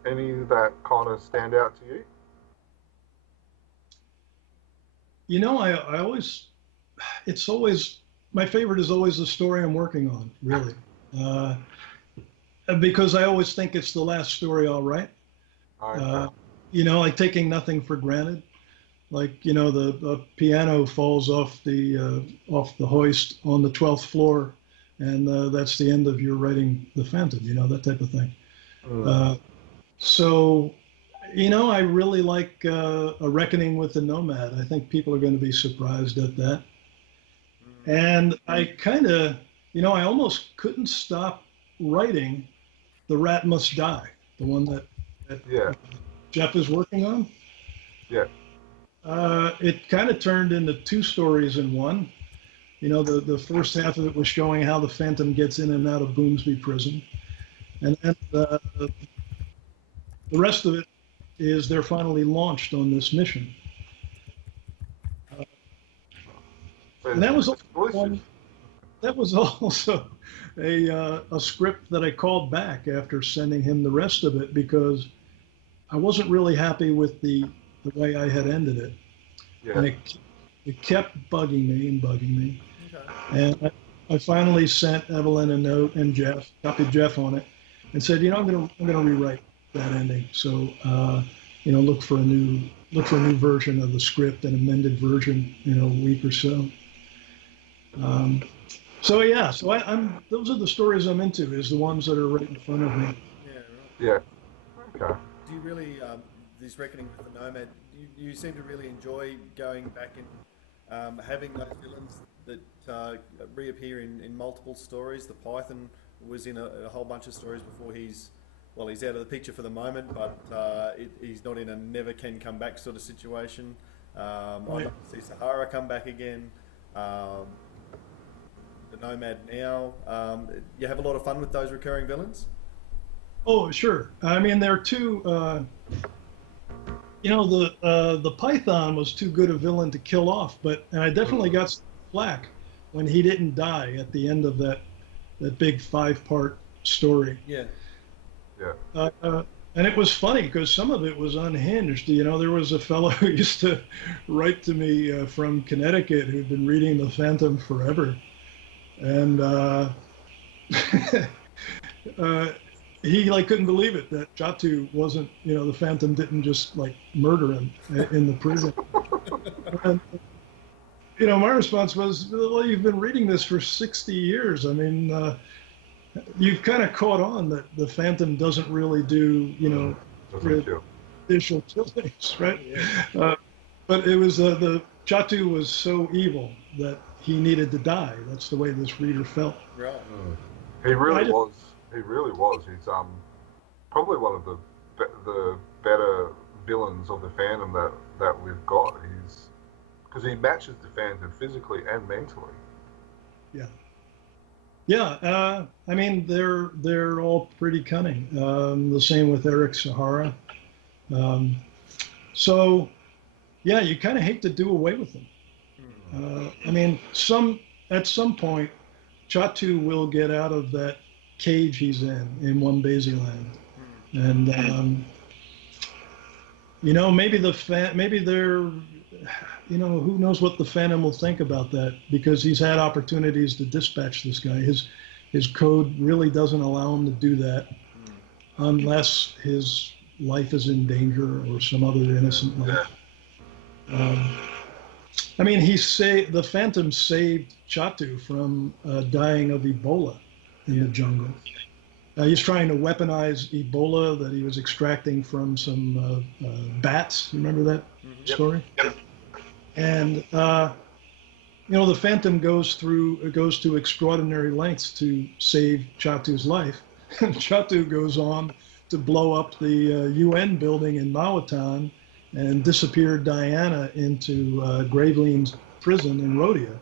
any that kind of stand out to you? You know, I always, it's always, my favorite is always the story I'm working on, really. Uh, because I always think it's the last story I'll write. Okay. Uh, you know, like taking nothing for granted. Like, you know, the piano falls off the hoist on the 12th floor, and that's the end of your writing the Phantom. You know, that type of thing. Mm. Uh, so, you know, I really like A Reckoning with the Nomad. I think people are going to be surprised at that. And I kind of, you know, I almost couldn't stop writing The Rat Must Die, the one that Yeah. Jeff is working on. Yeah. It kind of turned into two stories in one. You know, the first half of it was showing how the Phantom gets in and out of Boomsby Prison. And then the rest of it is they're finally launched on this mission. So And that it's was exclusive. one, that was also a script that I called back after sending him the rest of it because I wasn't really happy with the way I had ended it. Yeah. And it kept bugging me and bugging me. Okay. And I finally sent Evelyn a note and Jeff, copied Jeff on it, and said, you know, I'm gonna rewrite that ending. So you know, look for a new version of the script, an amended version, you know, a week or so. Um, so yeah, so I'm those are the stories I'm into, is the ones that are right in front of me. Yeah, right. Yeah. Okay. Do you really, this Reckoning with the Nomad, you seem to really enjoy going back and having those villains that reappear in multiple stories? The Python was in a whole bunch of stories before he's out of the picture for the moment, but he's not in a never can come back sort of situation. I'd Right. like to see Sahara come back again. Um, the Nomad now. You have a lot of fun with those recurring villains? Oh, sure. I mean, they're too. You know, the Python was too good a villain to kill off, but and I definitely got some flack when he didn't die at the end of that big 5-part story. Yeah. Yeah. And it was funny because some of it was unhinged. You know, there was a fellow who used to write to me from Connecticut who'd been reading The Phantom forever, and uh, he like couldn't believe it that Jatu wasn't, you know, the Phantom didn't just like murder him in the prison. And, you know, my response was, well, you've been reading this for 60 years. I mean, you've kind of caught on that the Phantom doesn't really do, you know, Doesn't kill. initial killings, right? Yeah. But it was the Jatu was so evil that he needed to die. That's the way this reader felt. Right. He really I just- was. He really was. He's probably one of the better villains of the Phantom that we've got. He's because he matches the Phantom physically and mentally. Yeah. Yeah, I mean they're all pretty cunning. The same with Eric Sahara. Um, so yeah, you kind of hate to do away with them. I mean, at some point, Chatu will get out of that cage he's in One Land, and you know, maybe maybe they're, you know, who knows what the Phantom will think about that, because he's had opportunities to dispatch this guy. His code really doesn't allow him to do that unless his life is in danger or some other innocent life. I mean, the Phantom saved Chatu from dying of Ebola in the jungle. He's trying to weaponize Ebola that he was extracting from some bats. You remember that story? Yep. And you know, the Phantom goes to extraordinary lengths to save Chatu's life. And Chatu goes on to blow up the UN building in Mawatan and disappear Diana into Graveline's prison in Rhodia.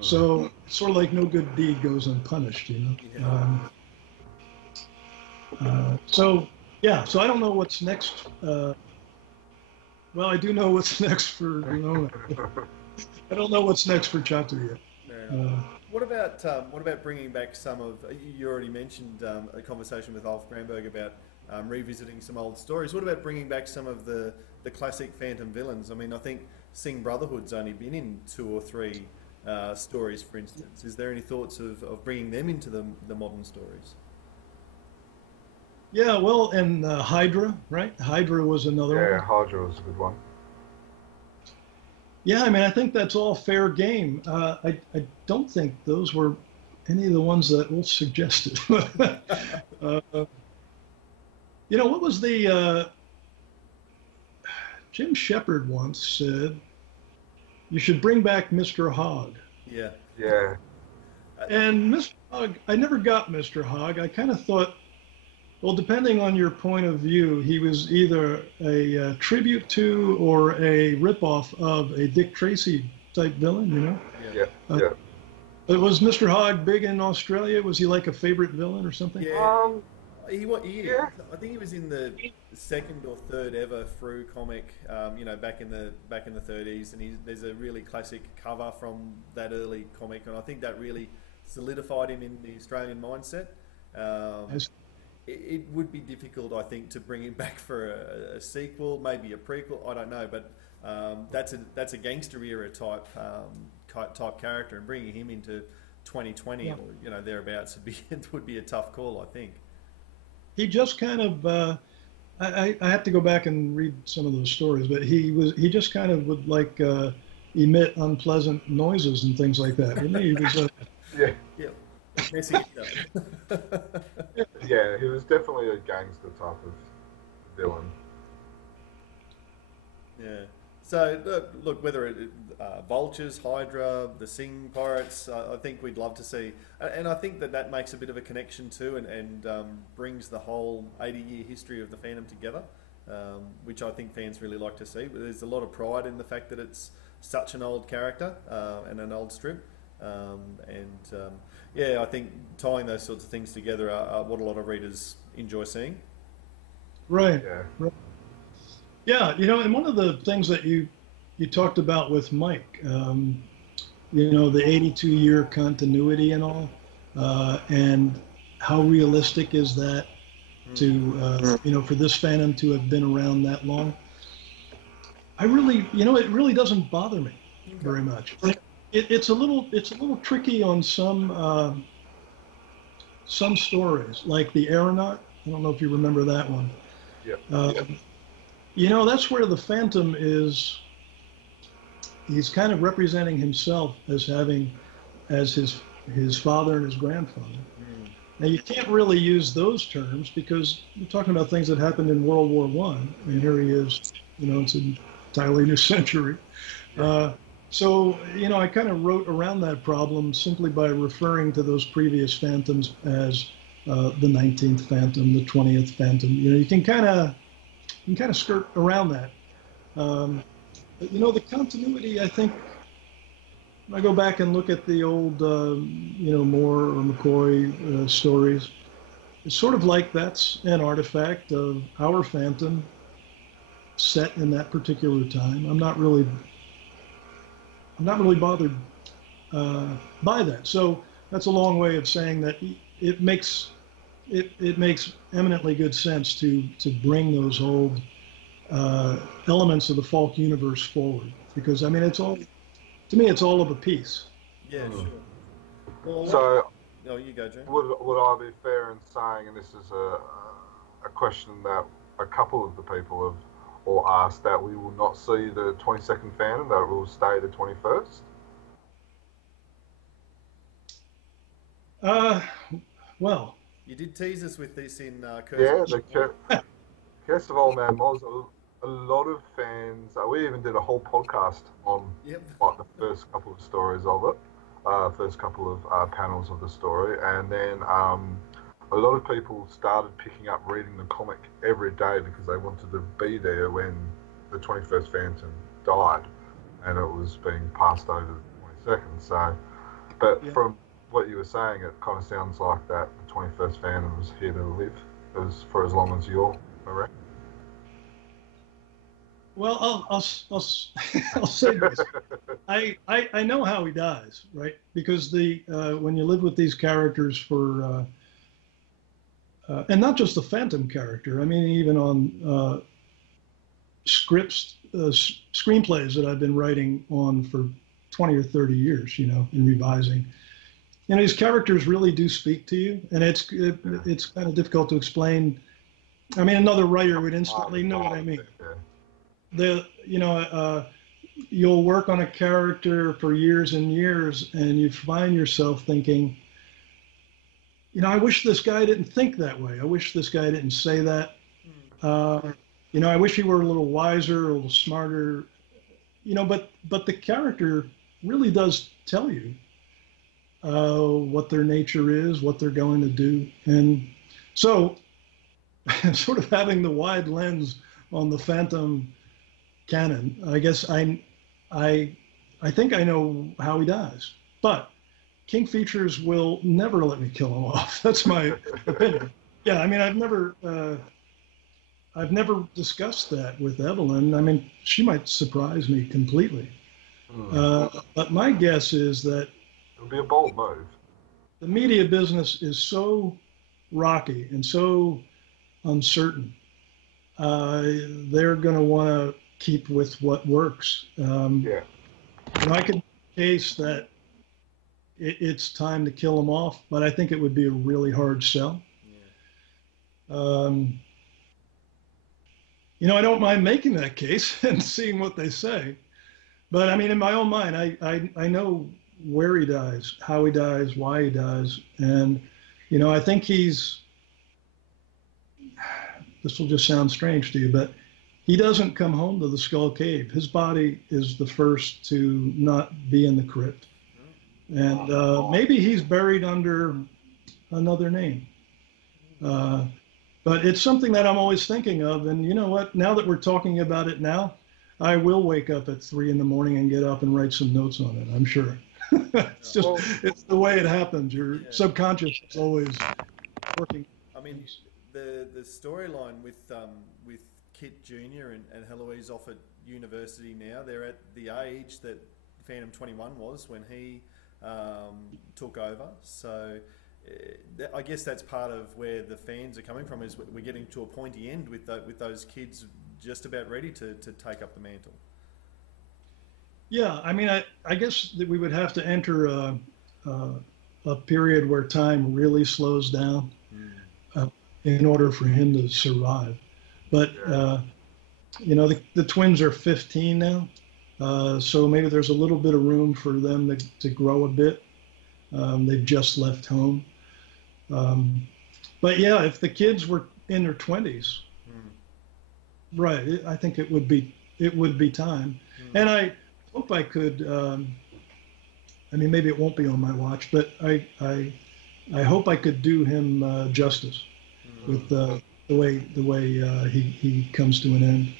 So it's sort of like no good deed goes unpunished, you know. So yeah, so I don't know what's next. Well, I do know what's next for I don't know what's next for Chatu yet. What about bringing back some of? You already mentioned a conversation with Ulf Granberg about revisiting some old stories. What about bringing back some of the classic Phantom villains? I mean, I think Sing Brotherhood's only been in 2 or 3 stories, for instance. Is there any thoughts of bringing them into the modern stories? Yeah, well, and Hydra, right? Hydra was another one. Yeah, Hydra was a good one. Yeah, I mean, I think that's all fair game. I don't think those were any of the ones that Wolf suggested. You know, what was the Jim Shepard once said, you should bring back Mr. Hogg. Yeah. Yeah. And Mr. Hogg, I never got Mr. Hogg. I kind of thought, well, depending on your point of view, he was either a tribute to or a ripoff of a Dick Tracy type villain, you know? Yeah. Yeah. But was Mr. Hogg big in Australia? Was he like a favorite villain or something? Yeah. Yeah. I think he was in the 2nd or 3rd ever Frew comic, you know, back in the 30s, and there's a really classic cover from that early comic, and I think that really solidified him in the Australian mindset. It would be difficult, I think, to bring him back for a sequel, maybe a prequel. I don't know, but that's a gangster era type character, and bringing him into 2020 or you know thereabouts would be a tough call, I think. He just kind of I have to go back and read some of those stories, but he just kind of would like emit unpleasant noises and things like that. Didn't he? He was yeah. Yeah. Yeah, he was definitely a gangster type of villain. Yeah. So look, whether it Vultures, Hydra, the Sing Pirates, I think we'd love to see, and I think that makes a bit of a connection too, and brings the whole 80-year history of the Phantom together, which I think fans really like to see. There's a lot of pride in the fact that it's such an old character and an old strip, yeah, I think tying those sorts of things together are what a lot of readers enjoy seeing. right. Yeah. Right. Yeah, you know, and one of the things that you talked about with Mike, you know, the 82-year continuity and all, and how realistic is that to, you know, for this Phantom to have been around that long. I really, you know, it really doesn't bother me very much. It's a little tricky on some stories, like the Aeronaut. I don't know if you remember that one. Yeah. You know, that's where the Phantom he's kind of representing himself as his father and his grandfather. Now, you can't really use those terms because you're talking about things that happened in World War I, and here he is, you know, it's an entirely new century. So, you know, I kind of wrote around that problem simply by referring to those previous Phantoms as the 19th Phantom, the 20th Phantom. You know, you can kind of skirt around that. But, you know, the continuity, I think, when I go back and look at the old, you know, Moore or McCoy stories, it's sort of like that's an artifact of our Phantom set in that particular time. I'm not really bothered by that. So that's a long way of saying that it makes eminently good sense to bring those old elements of the Falk universe forward, because I mean it's all of a piece. Yeah, sure. Well, So, no, you go, Jim. would I be fair in saying, and this is a question that a couple of the people have all asked, that we will not see the 22nd Phantom, that it will stay the 21st? Well, You did tease us with this in Yeah, Curse. the Curse of Old Man Moz. A lot of fans. We even did a whole podcast on like the first couple of stories of it, first couple of panels of the story, and then a lot of people started picking up reading the comic every day because they wanted to be there when the 21st Phantom died, and it was being passed over the 22nd. So, but from what you were saying, it kind of sounds like that the 21st Phantom was here to live for as long as you're around. well, I'll say this. I know how he dies, right? Because when you live with these characters for and not just the Phantom character. I mean, even on scripts, screenplays that I've been writing on for 20 or 30 years, you know, and revising. You know, these characters really do speak to you, and it's kind of difficult to explain. I mean, another writer would instantly know what I mean. You'll work on a character for years and years, and you find yourself thinking, you know, I wish this guy didn't think that way. I wish this guy didn't say that. You know, I wish he were a little wiser, a little smarter. You know, but the character really does tell you what their nature is, what they're going to do. And so sort of having the wide lens on the Phantom canon, I guess I think I know how he dies. But King Features will never let me kill him off. That's my opinion. Yeah, I mean, I've never discussed that with Evelyn. I mean, she might surprise me completely. But my guess is that it would be a bold move. The media business is so rocky and so uncertain. They're going to want to keep with what works. You know, I could case that it's time to kill them off, but I think it would be a really hard sell. You know, I don't mind making that case and seeing what they say, but I mean, in my own mind, I know where he dies, how he dies, why he dies, and you know, I think this will just sound strange to you, but he doesn't come home to the Skull Cave. His body is the first to not be in the crypt. And maybe he's buried under another name. But it's something that I'm always thinking of. And you know what? Now that we're talking about it now, I will wake up at 3 in the morning and get up and write some notes on it, I'm sure. It's the way it happens. Your subconscious is always working. I mean, the storyline with Kit Jr. and Heloise off at university now, they're at the age that Phantom 21 was when he took over. So I guess that's part of where the fans are coming from, is we're getting to a pointy end with those kids just about ready to take up the mantle. Yeah, I mean, I guess that we would have to enter a period where time really slows down in order for him to survive. But, you know, the twins are 15 now, so maybe there's a little bit of room for them to grow a bit. They've just left home. But yeah, if the kids were in their 20s, right, I think it would be time. And I hope I could, I mean, maybe it won't be on my watch, but I hope I could do him justice with the way he comes to an end.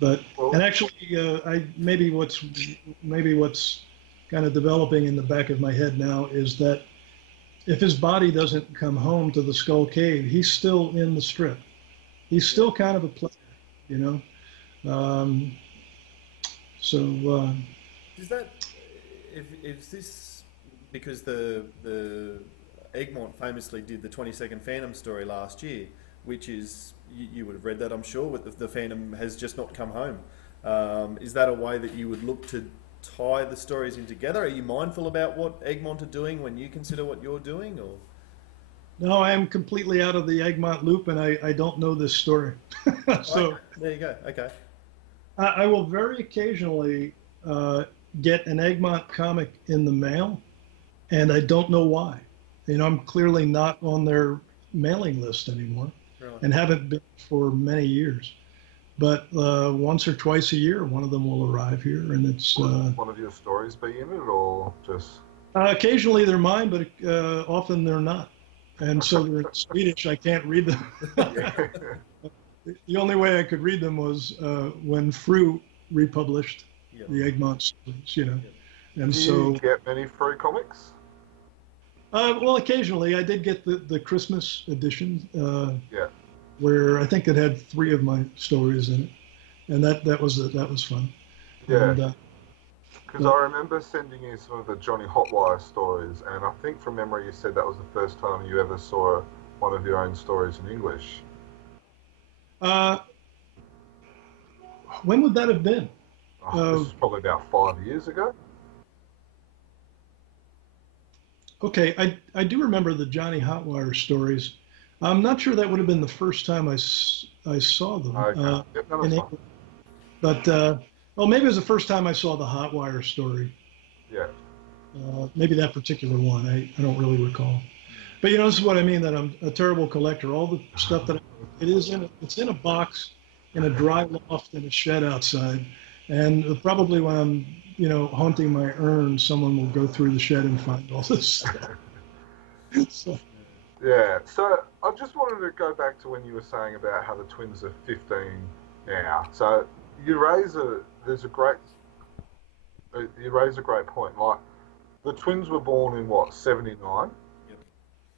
But and actually, maybe what's kind of developing in the back of my head now is that if his body doesn't come home to the Skull Cave, he's still in the strip. He's still kind of a player, you know. Is that if this because the Egmont famously did the 22nd Phantom story last year, which is you would have read that, I'm sure. But the Phantom has just not come home. Is that a way that you would look to tie the stories in together? Are you mindful about what Egmont are doing when you consider what you're doing, or? No, I am completely out of the Egmont loop, and I don't know this story. So there you go. Okay. I will very occasionally get an Egmont comic in the mail, and I don't know why. You know, I'm clearly not on their mailing list anymore, and haven't been for many years. But once or twice a year, one of them will arrive here, and it's one of your stories be in it, or just occasionally they're mine, but often they're not, and so they're in Swedish. I can't read them. The only way I could read them was when Fru republished the Egmont stories, you know. And do you get many Fru comics? Well, occasionally I did get the Christmas edition. Where I think it had 3 of my stories in it, and that was fun. Yeah. Because I remember sending you some of the Johnny Hotwire stories, and I think from memory you said that was the first time you ever saw one of your own stories in English? When would that have been? This is probably about 5 years ago. Okay, I do remember the Johnny Hotwire stories. I'm not sure that would have been the first time I saw them. Okay. Yep, no, in that's England. But, well, maybe it was the first time I saw the Hotwire story. Yeah. Maybe that particular one. I don't really recall. But, you know, this is what I mean, that I'm a terrible collector. All the stuff that it's in a box in a dry loft in a shed outside. And probably when I'm, you know, haunting my urn, someone will go through the shed and find all this stuff. So. Yeah, so I just wanted to go back to when you were saying about how the twins are 15 now. So you raise a great point. Like, the twins were born in what, 79? Yep.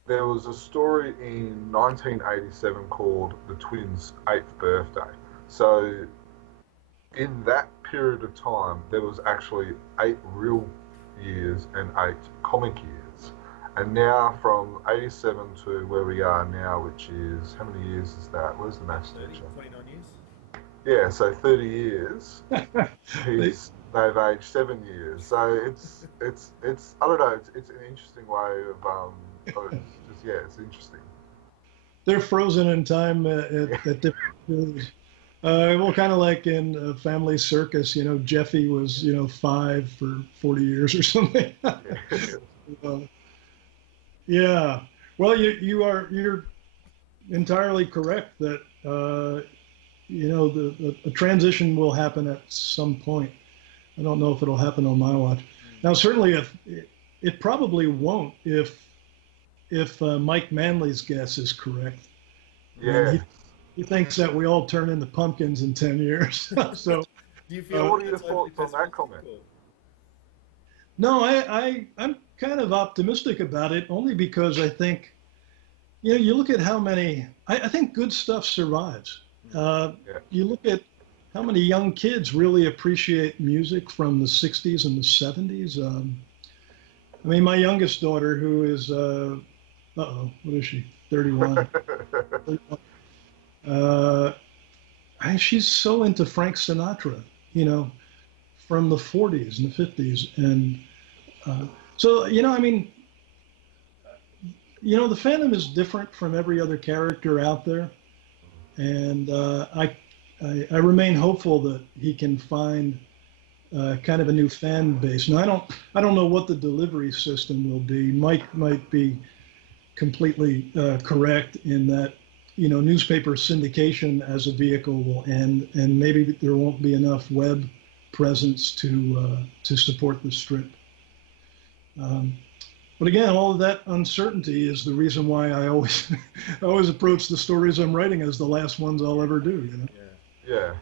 There was a story in 1987 called The Twins' 8th Birthday. So in that period of time, there was actually 8 real years and 8 comic years. And now from 87 to where we are now, which is, how many years is that? Where's the maths teacher? 29 years. Yeah, so 30 years. They've aged 7 years. So it's I don't know, it's an interesting way of it's interesting. They're frozen in time at different periods. Well, kind of like in Family Circus, you know, Jeffy was, you know, 5 for 40 years or something. Yeah. Well, you're entirely correct that you know, the transition will happen at some point. I don't know if it'll happen on my watch. Now, certainly, if it probably won't if Mike Manley's guess is correct. Yeah. He thinks that we all turn into pumpkins in 10 years. So, do you feel what are your thoughts on that comment? No, I'm kind of optimistic about it, only because I think, you know, you look at how many, I think good stuff survives. You look at how many young kids really appreciate music from the 60s and the 70s. I mean, my youngest daughter, who is, what is she, 31? She's so into Frank Sinatra, you know, from the 40s and the 50s. And so, you know, I mean, you know, the Phantom is different from every other character out there. And I remain hopeful that he can find kind of a new fan base. Now, I don't know what the delivery system will be. Mike might be completely correct in that, you know, newspaper syndication as a vehicle will end, and maybe there won't be enough web presence to support the strip. But again, all of that uncertainty is the reason why I always approach the stories I'm writing as the last ones I'll ever do. You know? Yeah.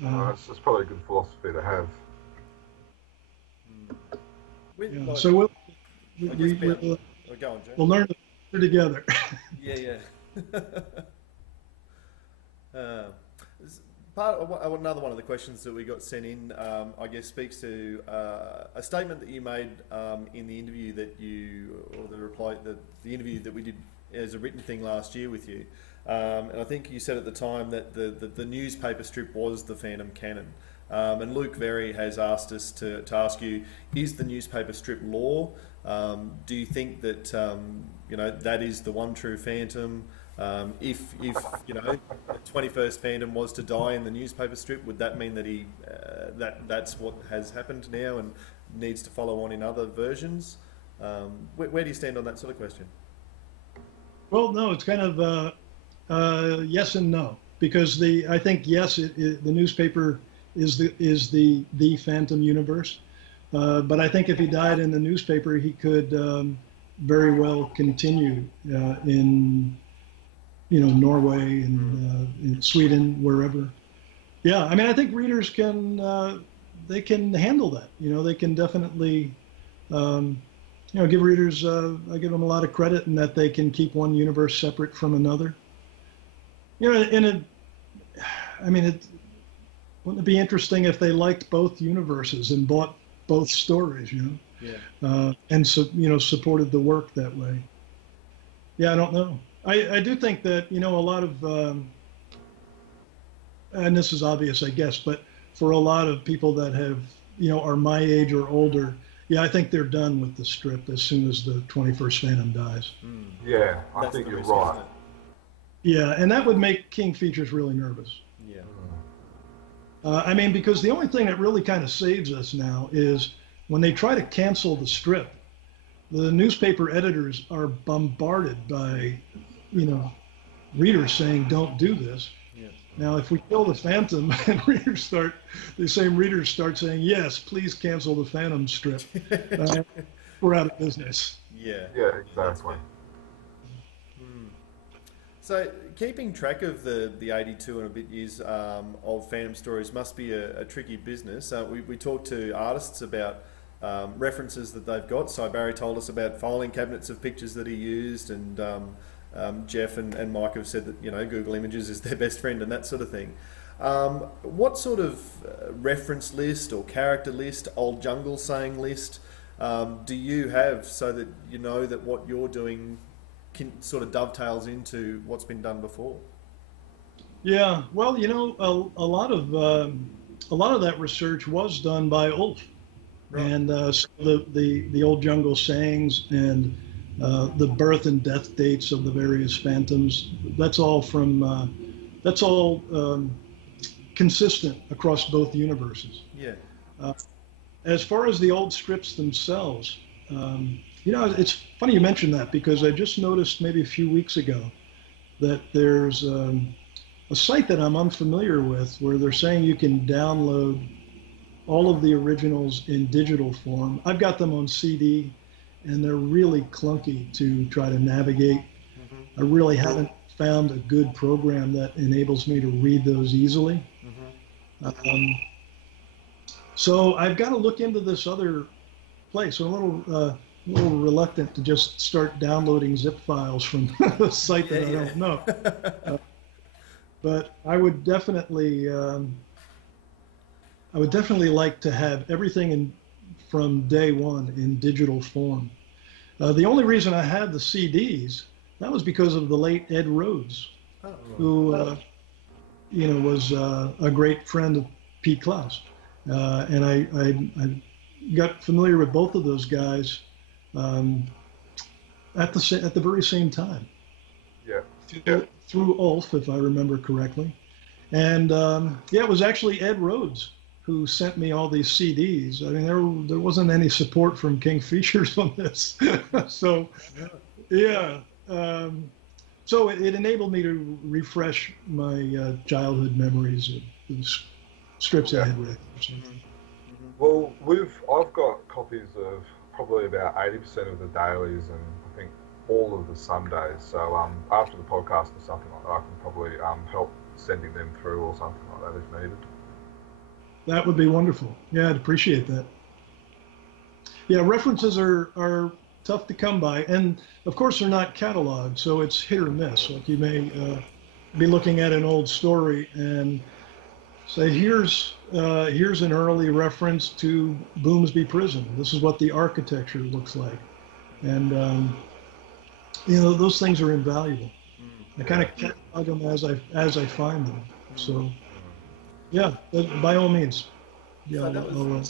That's probably a good philosophy to have. Yeah. So we'll learn to do together. Yeah. Another one of the questions that we got sent in, I guess, speaks to a statement that you made in the interview the interview that we did as a written thing last year with you. And I think you said at the time that the newspaper strip was the Phantom canon. And Luke Very has asked us to ask you, is the newspaper strip lore? Do you think that you know, that is the one true Phantom? If you know, the 21st Phantom was to die in the newspaper strip, would that mean that that's what has happened now and needs to follow on in other versions? Where do you stand on that sort of question? Well, no, it's kind of yes and no, because I think yes, the newspaper is the Phantom universe, but I think if he died in the newspaper, he could very well continue in, you know, Norway and in Sweden, wherever. Yeah, I mean, I think readers can they can handle that. You know, they can definitely, you know, give readers. I give them a lot of credit in that they can keep one universe separate from another. You know, wouldn't it be interesting if they liked both universes and bought both stories? You know, yeah, and so, you know, supported the work that way. Yeah, I don't know. I do think that, a lot of, and this is obvious, I guess, but for a lot of people that have, are my age or older, yeah, I think they're done with the strip as soon as the 21st Phantom dies. Yeah, I think you're right. Yeah, and that would make King Features really nervous. Yeah. I mean, because the only thing that really kind of saves us now is when they try to cancel the strip, the newspaper editors are bombarded by, readers saying, don't do this. Yeah. Now, if we kill the Phantom and the same readers start saying, yes, please cancel the Phantom strip, we're out of business. Yeah. Yeah, exactly. So keeping track of the 82 and a bit years of Phantom stories must be a tricky business. We talked to artists about references that they've got. So Barry told us about filing cabinets of pictures that he used, and Jeff and Mike have said that Google Images is their best friend and that sort of thing. What sort of reference list or character list, old jungle saying list, do you have so that you know that what you're doing sort of dovetails into what's been done before? Yeah, well, a lot of that research was done by Ulf, right. And so the old jungle sayings and the birth and death dates of the various phantoms. That's all consistent across both universes. Yeah. As far as the old strips themselves. It's funny you mentioned that, because I just noticed maybe a few weeks ago that there's a site that I'm unfamiliar with where they're saying you can download all of the originals in digital form. I've got them on CD, and they're really clunky to try to navigate. I really haven't found a good program that enables me to read those easily. So I've got to look into this other place. I'm a little reluctant to just start downloading zip files from a site that I don't know. But I would definitely like to have everything from day one in digital form. The only reason I had the CDs, that was because of the late Ed Rhodes, who was a great friend of Pete Klaus, and I got familiar with both of those guys at the very same time. Yeah. Through Ulf, if I remember correctly, and it was actually Ed Rhodes who sent me all these CDs. I mean, there wasn't any support from King Features on this, so yeah. So it enabled me to refresh my childhood memories of the strips I had read. Well, I've got copies of probably about 80% of the dailies and I think all of the Sundays. So after the podcast or something like that, I can probably help sending them through or something like that if needed. That would be wonderful. Yeah, I'd appreciate that. Yeah, references are tough to come by, and of course they're not cataloged, so it's hit or miss. Like you may be looking at an old story and say, here's an early reference to Boomsby Prison. This is what the architecture looks like, and those things are invaluable. I kind of catalog them as I find them. So yeah, by all means. Yeah, so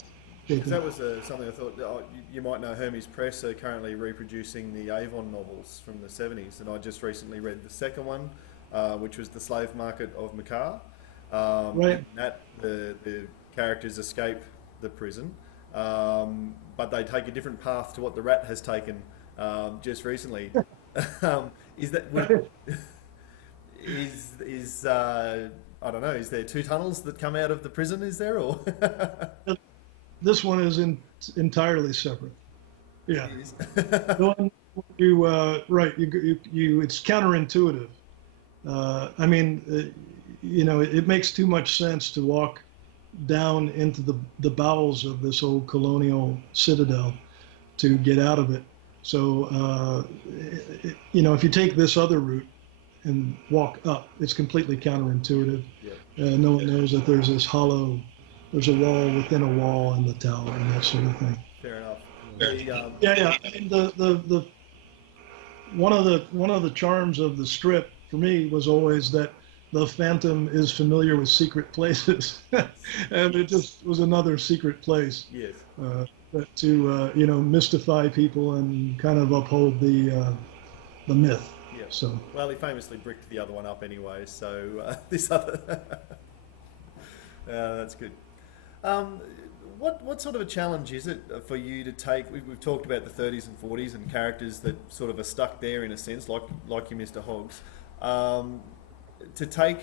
that was something I thought. You might know Hermes Press are currently reproducing the Avon novels from the 70s, and I just recently read the second one, which was The Slave Market of Makar. Right. That the characters escape the prison, but they take a different path to what the Rat has taken just recently. Is that I don't know. Is there two tunnels that come out of the prison? Is there, or this one is entirely separate? Yeah. The one you it's counterintuitive. I mean, it makes too much sense to walk down into the bowels of this old colonial citadel to get out of it. So, if you take this other route and walk up, it's completely counterintuitive. Yeah. No one knows that there's there's a wall within a wall in the tower and that sort of thing. Fair enough. Yeah. I mean, one of the charms of the strip for me was always that the Phantom is familiar with secret places, and it just was another secret place. Yes. To you know, mystify people and kind of uphold the myth. Yeah. So Well, he famously bricked the other one up anyway, so this other. That's good. What sort of a challenge is it for you to take? We've talked about the 30s and 40s and characters that sort of are stuck there in a sense, like you, Mr. Hoggs. To take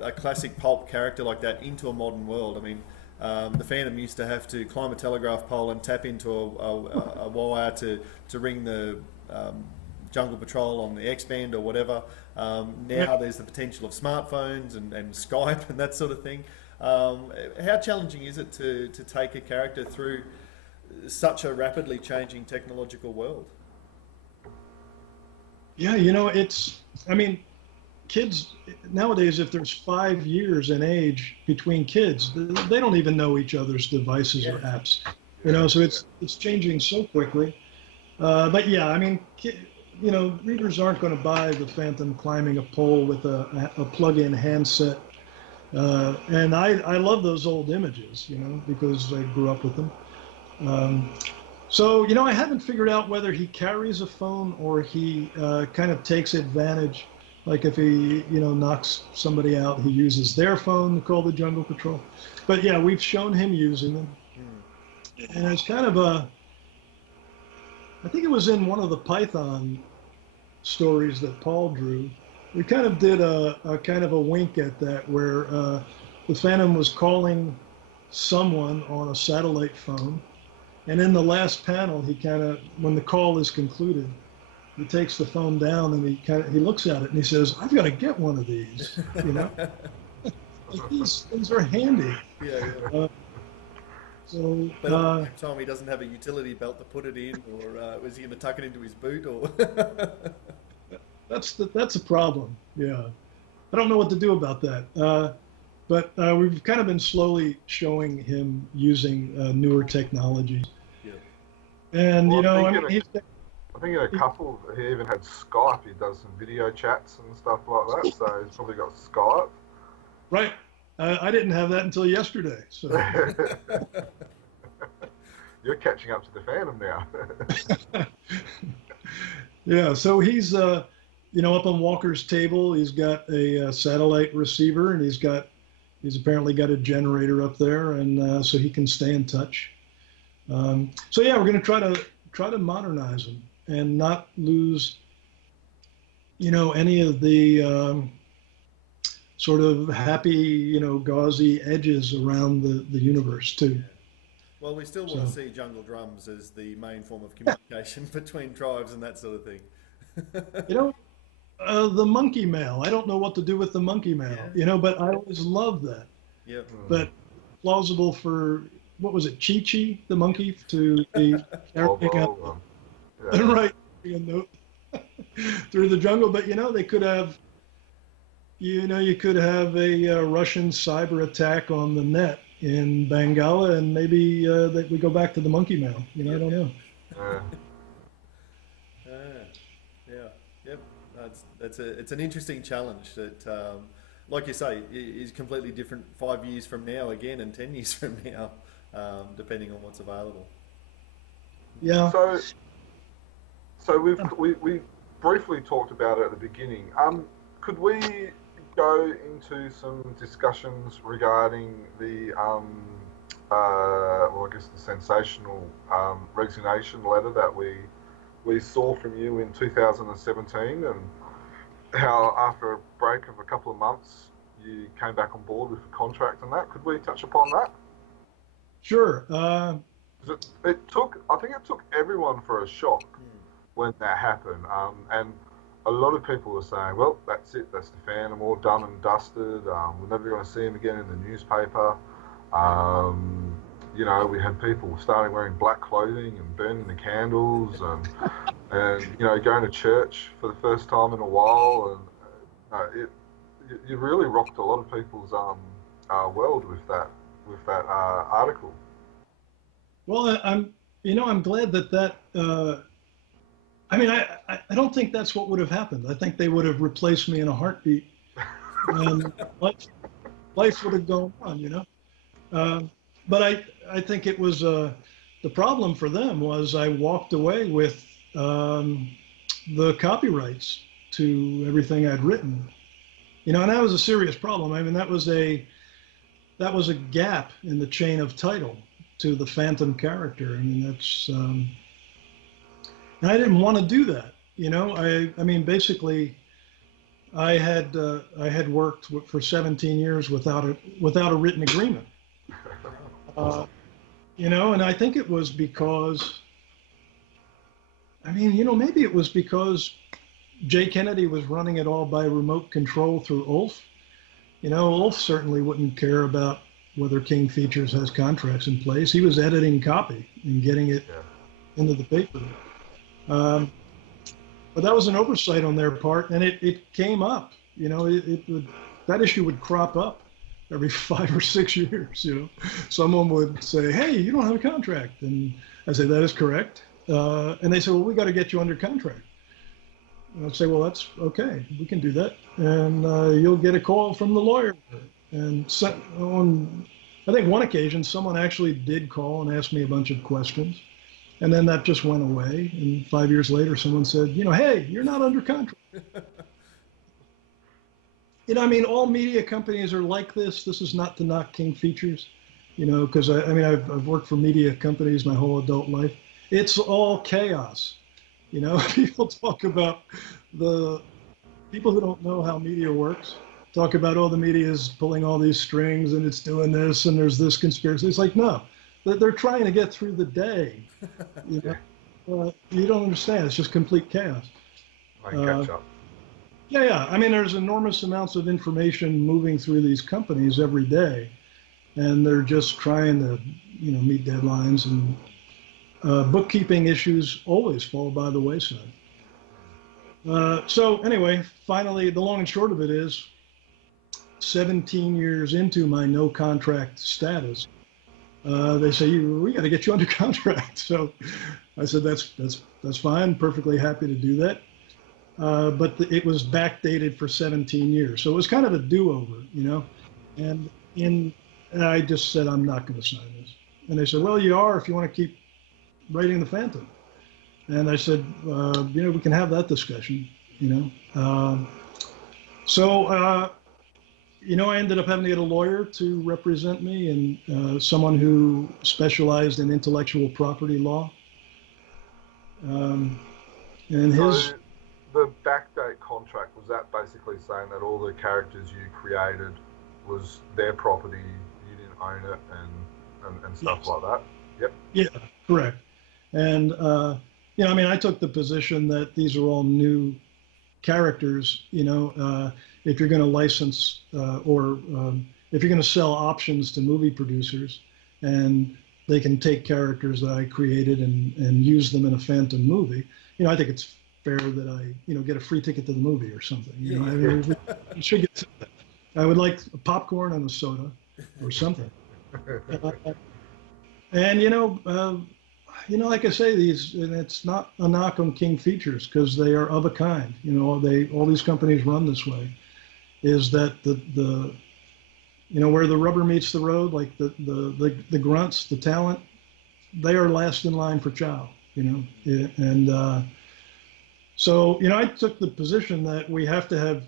a classic pulp character like that into a modern world. I mean, the Phantom used to have to climb a telegraph pole and tap into a wire to ring the Jungle Patrol on the X-band or whatever. Now there's the potential of smartphones and Skype and that sort of thing. How challenging is it to take a character through such a rapidly changing technological world? yeah, you know, I mean, kids nowadays, if there's 5 years in age between kids, they don't even know each other's devices or apps. You know, so it's changing so quickly. But yeah, I mean, you know, readers aren't going to buy the Phantom climbing a pole with a plug-in handset. And I love those old images, you know, because I grew up with them. So, you know, I haven't figured out whether he carries a phone or he kind of takes advantage. Like if he, you know, knocks somebody out, he uses their phone to call the Jungle Patrol. But yeah, we've shown him using them. And it's kind of I think it was in one of the Python stories that Paul drew. We kind of did a kind of a wink at that, where the Phantom was calling someone on a satellite phone. And in the last panel, he kind of, when the call is concluded, he takes the phone down and he looks at it and he says, "I've got to get one of these," you know. Like, these things are handy. Yeah. So, but at the same time, he doesn't have a utility belt to put it in, or was he going to tuck it into his boot? Or that's a problem. Yeah, I don't know what to do about that. But we've kind of been slowly showing him using newer technologies. Yeah. And Well, you know, I mean, I think in a couple, he even had Skype. He does some video chats and stuff like that. So he's probably got Skype. Right. I didn't have that until yesterday. So You're catching up to the Phantom now. yeah. So he's you know, up on Walker's table, he's got a satellite receiver, and he's apparently got a generator up there, and so he can stay in touch. So yeah, we're going to try to modernize him and not lose, you know, any of the sort of happy, you know, gauzy edges around the universe too. Well, we still want to see jungle drums as the main form of communication between tribes and that sort of thing. You know, the monkey mail. I don't know what to do with the monkey mail, you know, but I always loved that. Yep. But plausible for, what was it, Chi-Chi, the monkey, to be carrying out, right, a note through the jungle. But, you know, they could have, you know, you could have a Russian cyber attack on the net in Bengala, and maybe that we go back to the monkey mail. You know, I don't know. It's an interesting challenge that, like you say, is completely different 5 years from now again, and 10 years from now, depending on what's available. Yeah. So we briefly talked about it at the beginning. Could we go into some discussions regarding the well, I guess the sensational resignation letter that we saw from you in 2017, and how after a break of a couple of months you came back on board with a contract and that? Could we touch upon that? Sure. I think it took everyone for a shock when that happened, and a lot of people were saying, well, that's it, that's the Phantom, all done and dusted, we're never going to see him again in the newspaper. You know, we had people starting wearing black clothing and burning the candles, and you know, going to church for the first time in a while, and you really rocked a lot of people's world with that article. Well, I'm glad that I mean, I don't think that's what would have happened. I think they would have replaced me in a heartbeat, and life would have gone on, you know. But I think it was the problem for them was I walked away with the copyrights to everything I'd written, you know, and that was a serious problem. I mean, that was a gap in the chain of title to the Phantom character. I mean, that's and I didn't want to do that, you know. I mean, basically, I had worked for 17 years without a written agreement. You know, and I think it was because, I mean, you know, maybe it was because Jay Kennedy was running it all by remote control through Ulf. You know, Ulf certainly wouldn't care about whether King Features has contracts in place. He was editing copy and getting it into the paper. But that was an oversight on their part, and it came up. You know, that issue would crop up every 5 or 6 years. You know, someone would say, "Hey, you don't have a contract," and I say, "That is correct." And they say, "Well, we got to get you under contract." And I'd say, "Well, that's okay. We can do that." And you'll get a call from the lawyer. And so, on, I think one occasion, someone actually did call and ask me a bunch of questions. And then that just went away. And 5 years later, someone said, you know, "Hey, you're not under contract." You know, I mean, all media companies are like this. This is not to knock King Features, you know, because I mean, I've worked for media companies my whole adult life. It's all chaos. You know, people talk about the people who don't know how media works, talk about, oh, the media is pulling all these strings and it's doing this and there's this conspiracy. It's like, no, they're trying to get through the day. You know? You don't understand. It's just complete chaos. I catch up. Yeah. I mean, there's enormous amounts of information moving through these companies every day, and they're just trying to, you know, meet deadlines, and bookkeeping issues always fall by the wayside. So anyway, finally, the long and short of it is, 17 years into my no contract status, they say, "We got to get you under contract." So I said, that's fine, perfectly happy to do that. But it was backdated for 17 years. So it was kind of a do-over, you know. And I just said, "I'm not going to sign this." And they said, "Well, you are if you want to keep writing the Phantom." And I said, you know, we can have that discussion, you know. You know, I ended up having to get a lawyer to represent me, and someone who specialized in intellectual property law. And his... The backdate contract, was that basically saying that all the characters you created was their property, you didn't own it, and stuff like that? Yep. Yeah, correct. And, you know, I mean, I took the position that these are all new characters, you know, if you're going to license or if you're going to sell options to movie producers, and they can take characters that I created and use them in a Phantom movie, you know, I think it's fair that I, you know, get a free ticket to the movie or something. You know, I mean, we should get to that. I would like a popcorn and a soda or something. And you know, like I say, and it's not a knock on King Features because they are of a kind. You know, all these companies run this way. Is that the you know, where the rubber meets the road, like the grunts, the talent, they are last in line for chow. You know, and so, you know, I took the position that we have to have,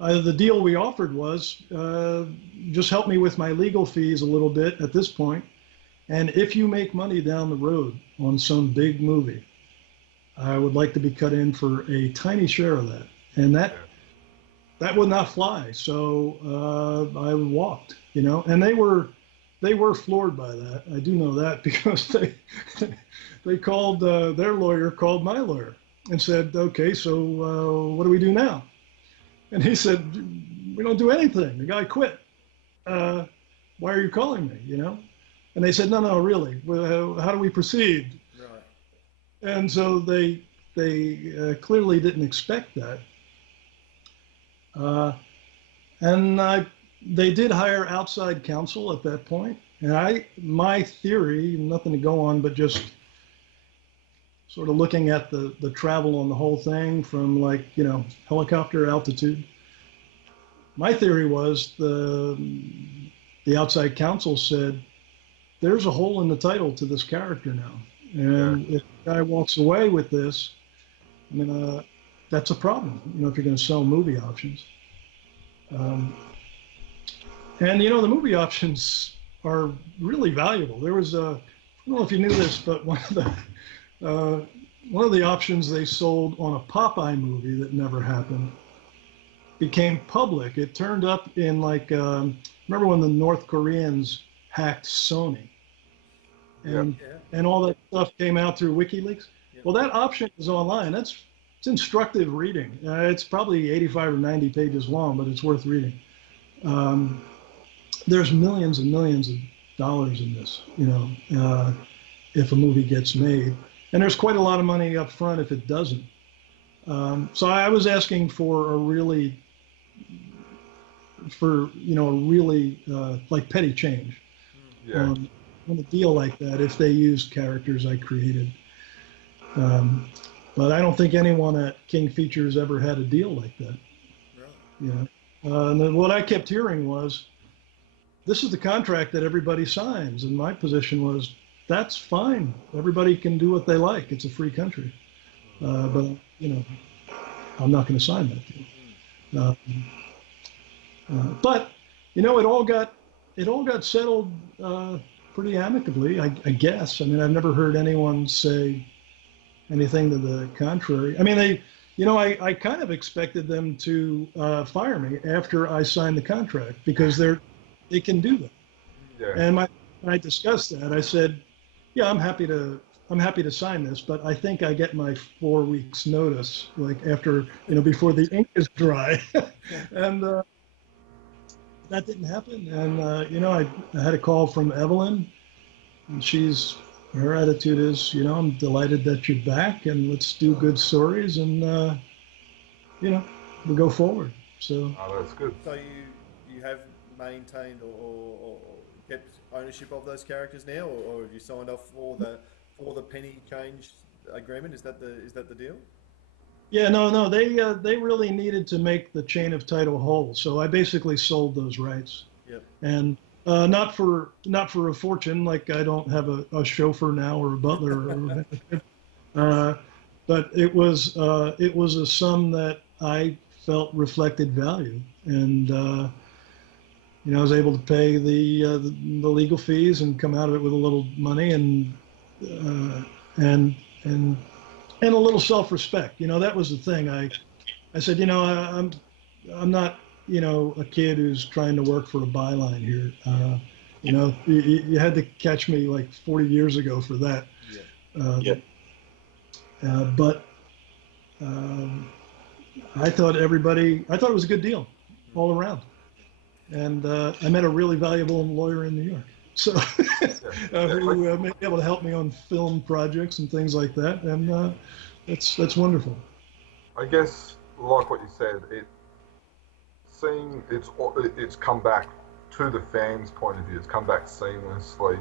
the deal we offered was just help me with my legal fees a little bit at this point. And if you make money down the road on some big movie, I would like to be cut in for a tiny share of that. And that would not fly. So I walked, you know, and they were floored by that. I do know that because they called, their lawyer called my lawyer and said, "Okay, so what do we do now?" And he said, "We don't do anything. The guy quit. Why are you calling me, you know?" And they said, no, really, how do we proceed? Right. And so they clearly didn't expect that. And they did hire outside counsel at that point. And my theory, nothing to go on, but just sort of looking at the travel on the whole thing from, like, you know, helicopter altitude. My theory was the outside counsel said, there's a hole in the title to this character now. And if the guy walks away with this, I mean, that's a problem, you know, if you're going to sell movie options. And, you know, the movie options are really valuable. There was I don't know if you knew this, but one of the options they sold on a Popeye movie that never happened became public. It turned up in, like, remember when the North Koreans hacked Sony? And all that stuff came out through WikiLeaks. Well, that option is online. It's instructive reading. It's probably 85 or 90 pages long, but it's worth reading. There's millions and millions of dollars in this, you know, if a movie gets made. And there's quite a lot of money up front if it doesn't. So I was asking for a really like petty change on a deal like that if they used characters I created. But I don't think anyone at King Features ever had a deal like that. Really? Yeah. And then what I kept hearing was, this is the contract that everybody signs. And my position was, that's fine. Everybody can do what they like. It's a free country. But, you know, I'm not going to sign that deal. But, you know, it all got settled pretty amicably, I guess. I mean, I've never heard anyone say anything to the contrary. I mean, I kind of expected them to fire me after I signed the contract, because they can do that. Yeah. And when I discussed that, I said, yeah, I'm happy to sign this, but I think I get my 4 weeks notice, like after, you know, before the ink is dry. And that didn't happen. And, you know, I had a call from Evelyn, and her attitude is, you know, I'm delighted that you're back, and let's do good stories, and, you know, we'll go forward. So. Oh, that's good. So you have maintained or kept ownership of those characters now, or have you signed off for the penny change agreement? Is that the deal? Yeah, no, they really needed to make the chain of title whole, so I basically sold those rights. Yep. And not for a fortune. Like, I don't have a chauffeur now or a butler, but it was a sum that I felt reflected value, and you know, I was able to pay the legal fees and come out of it with a little money, and a little self-respect. You know, that was the thing. I said, you know, I'm not, you know, a kid who's trying to work for a byline here. You know, you had to catch me like 40 years ago for that. But I thought it was a good deal all around. And I met a really valuable lawyer in New York, so who may be able to help me on film projects and things like that, and that's wonderful. I guess, like what you said, it's come back to the fans' point of view. It's come back seamlessly.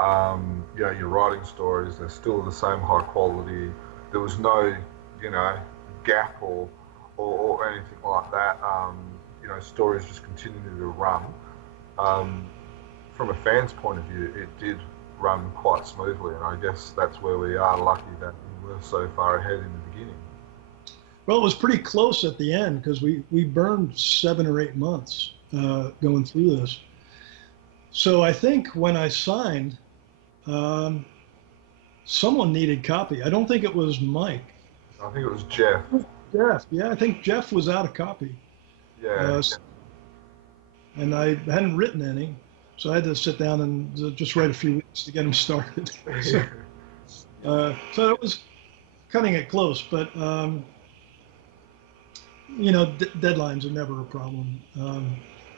You know, you're writing stories; they're still the same high quality. There was no, you know, gap or anything like that. You know, stories just continue to run. From a fan's point of view, it did run quite smoothly, and I guess that's where we are lucky that we were so far ahead in the beginning. Well, it was pretty close at the end, because we burned 7 or 8 months going through this. So I think when I signed, someone needed copy. I don't think it was Mike. I think it was Jeff. Jeff, yeah, I think Jeff was out of copy. Yeah. And I hadn't written any, so I had to sit down and just write a few weeks to get them started. So it was cutting it close, but you know, deadlines are never a problem.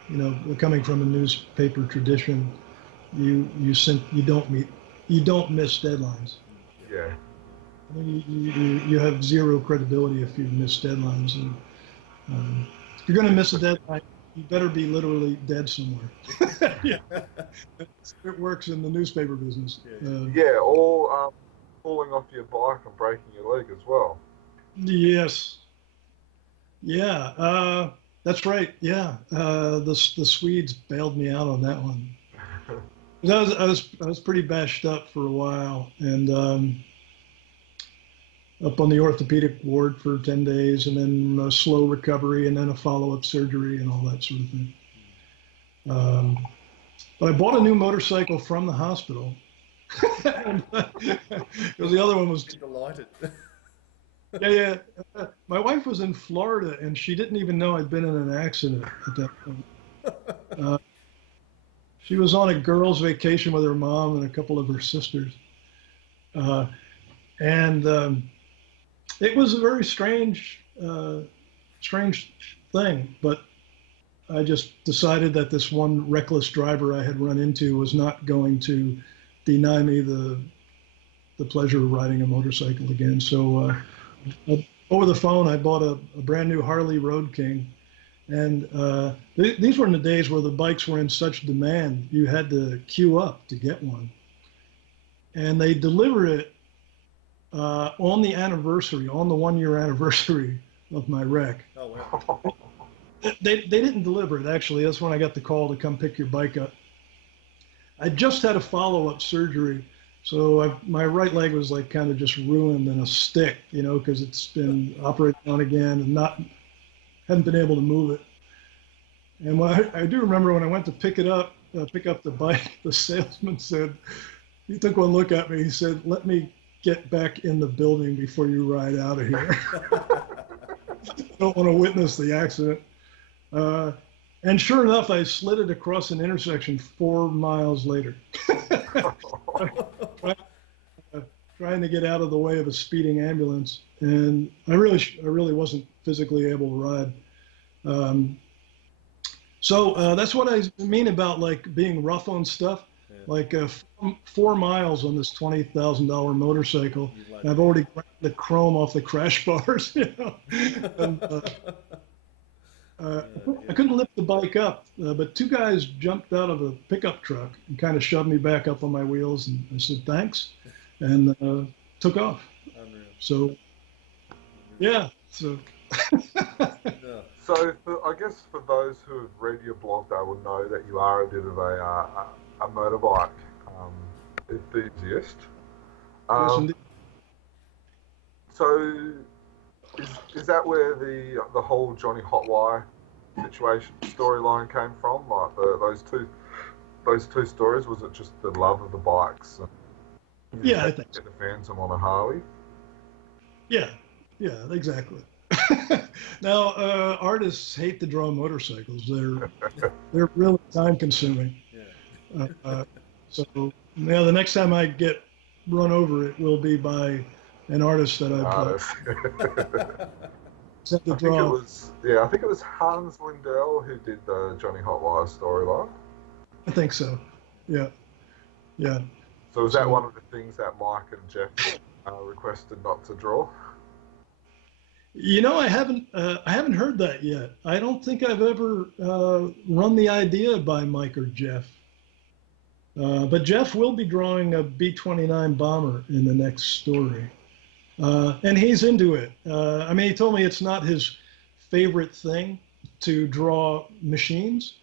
You know, coming from a newspaper tradition, you don't miss deadlines. Yeah. You have zero credibility if you miss deadlines, and if you're going to miss a deadline, you better be literally dead somewhere. Yeah. It works in the newspaper business. Yeah, all falling off your bike and breaking your leg as well. Yes. Yeah. That's right. Yeah. The Swedes bailed me out on that one. I was pretty bashed up for a while, and up on the orthopedic ward for 10 days, and then a slow recovery, and then a follow-up surgery, and all that sort of thing. But I bought a new motorcycle from the hospital. Because the other one was delighted. yeah. My wife was in Florida, and she didn't even know I'd been in an accident at that point. She was on a girls' vacation with her mom and a couple of her sisters, and it was a very strange thing. But I just decided that this one reckless driver I had run into was not going to deny me the pleasure of riding a motorcycle again. So over the phone, I bought a brand new Harley Road King. And these were in the days where the bikes were in such demand, you had to queue up to get one. And they delivered it on the anniversary, on the 1-year anniversary of my wreck. Oh, wow. They didn't deliver it, actually. That's when I got the call to come pick your bike up. I just had a follow-up surgery, so my right leg was like kind of just ruined in a stick, you know, because it's been operated on again and hadn't been able to move it. And I do remember when I went to pick up the bike, the salesman said, he took one look at me, he said, "Let me get back in the building before you ride out of here." I don't want to witness the accident. And sure enough, I slid it across an intersection 4 miles later. Trying to get out of the way of a speeding ambulance. And I really wasn't physically able to ride. So that's what I mean about like being rough on stuff. Yeah. Like 4 miles on this $20,000 motorcycle. And I've already grabbed the chrome off the crash bars. You know? And, I couldn't lift the bike up, but 2 guys jumped out of a pickup truck and kind of shoved me back up on my wheels, and I said thanks, and took off. Unreal. So, yeah. So. So I guess for those who have read your blog, they will know that you are a bit of a motorbike enthusiast. So. Is that where the whole Johnny Hotwire situation storyline came from? Like those two stories? Was it just the love of the bikes? Yeah, I think so. The Phantom on a Harley. Yeah, exactly. Now artists hate to draw motorcycles. They're really time consuming. Yeah. So now the next time I get run over, it will be by an artist that I've sent the draw. I think it was Hans Lindell who did the Johnny Hotwire storyline. I think so. Yeah. So was that one of the things that Mike and Jeff requested not to draw? You know, I haven't heard that yet. I don't think I've ever run the idea by Mike or Jeff. But Jeff will be drawing a B-29 bomber in the next story. And he's into it. I mean, he told me it's not his favorite thing to draw machines,